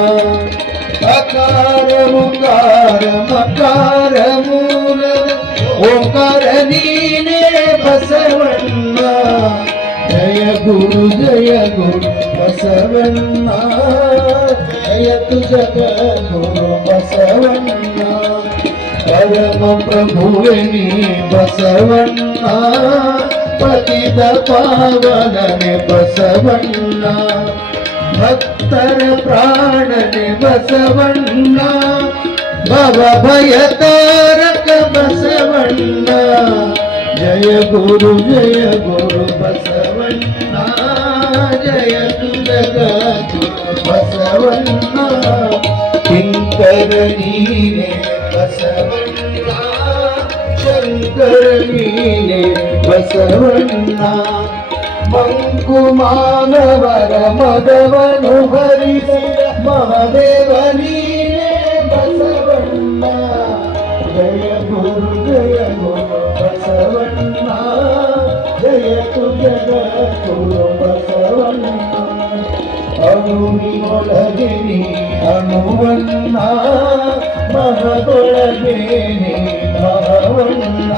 ಅಕಾರ ಮುಕಾರ ಮಕಾರ ಮೂಲದ ಓಂಕಾರ ನೀನೇ ಬಸವಣ್ಣ ಜಯ ಗುರು ಬಸವಣ್ಣ ಜಯತು ಜಗದ್ಗುರು ಬಸವಣ್ಣ ಪರಮ ಪ್ರಭುವೆ ನೀ ಬಸವಣ್ಣ ಪತಿತ ಪಾವನನೆ ಬಸವಣ್ಣ ಭಕ್ತರ ಪ್ರಾಣನೆ ಬಸವಣ್ಣ ಭವ ಭಯ ತಾರಕ ಬಸವಣ್ಣ ಜಯ ಗುರು ಬಸವಣ್ಣ ಜಯ ಜಗದ್ಗುರು ಬಸವಣ್ಣ ಕಿಂಕರ ನೀನೆ ಬಸವಣ್ಣ ಶಂಕರ ನೀನೆ ಬಸವಣ್ಣ ಮಂಕು ಮಾನವರ ಮದವನು ಹರಿಸಿದ ಮಹಾದೇವ ನೀನೆ ಬಸವಣ್ಣ ಜಯ ಗುರು ಬಸವಣ್ಣ ಜಯತು ಜಗದ್ಗುರು ಬಸವಣ್ಣ ಅಣುವಿನೊಳಗೆ ನೀ ಅಣುವಣ್ಣ ಮಹದೊಳಗೆ ನೀ ಮಹವಣ್ಣ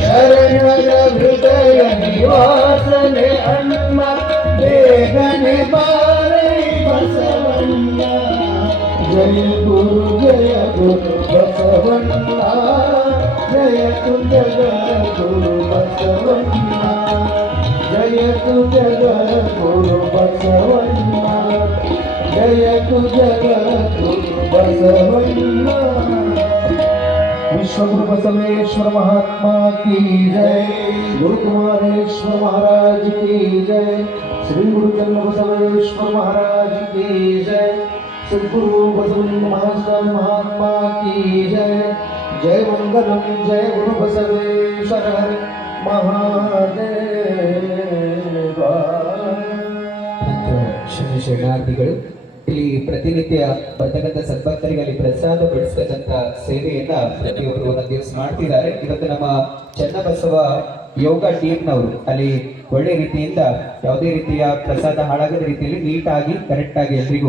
ಶರಣರ ಹೃದಯ ನಿವಾಸನೆ ಅಣ್ಣ ಬೇಗನೆ ಬಾರೈ ಬಸವಣ್ಣ ಜಯ ಗುರು ಬಸವಣ್ಣ ಜಯತು ಜಗದ್ಗುರು ಬಸವಣ್ಣ ಜಯತು ಜಗದ್ಗುರು ಬಸವಣ್ಣ ಜಯತು ಜಗದ್ಗುರು ಬಸವಣ್ಣ विश्वगुरु बसवेश्वर महात्मा की जय गुरु कुमारेश्वर महाराज की जय श्री गुरु जन्म बसवेश्वर महाराज की जय सद्गुरु बसवलिंग महास्वामी महात्मा की जय जय मंगलम जय गुरु बसवेश्वर महादेव ಶನಿ ಶರಣಾರ್ಥಿಗಳು ಇಲ್ಲಿ ಪ್ರತಿನಿತ್ಯ ಬರ್ತಕ್ಕಂಥ ಸದ್ಭಕ್ತರಿಗೆ ಅಲ್ಲಿ ಪ್ರಸಾದ ಬಡಿಸ್ತಕ್ಕಂಥ ಸೇವೆಯನ್ನ ಪ್ರತಿಯೊಬ್ಬರು ಒಂದೊಂದು ದಿವಸ ಮಾಡ್ತಿದ್ದಾರೆ. ಇವತ್ತು ನಮ್ಮ ಚನ್ನಬಸವ ಯೋಗ ಟೀಮ್ನವರು ಅಲ್ಲಿ ಒಳ್ಳೆ ರೀತಿಯಿಂದ ಯಾವುದೇ ರೀತಿಯ ಪ್ರಸಾದ ಹಾಳಾಗದ ರೀತಿಯಲ್ಲಿ ನೀಟಾಗಿ ಕರೆಕ್ಟ್ ಆಗಿ ಎಲ್ರಿಗೂ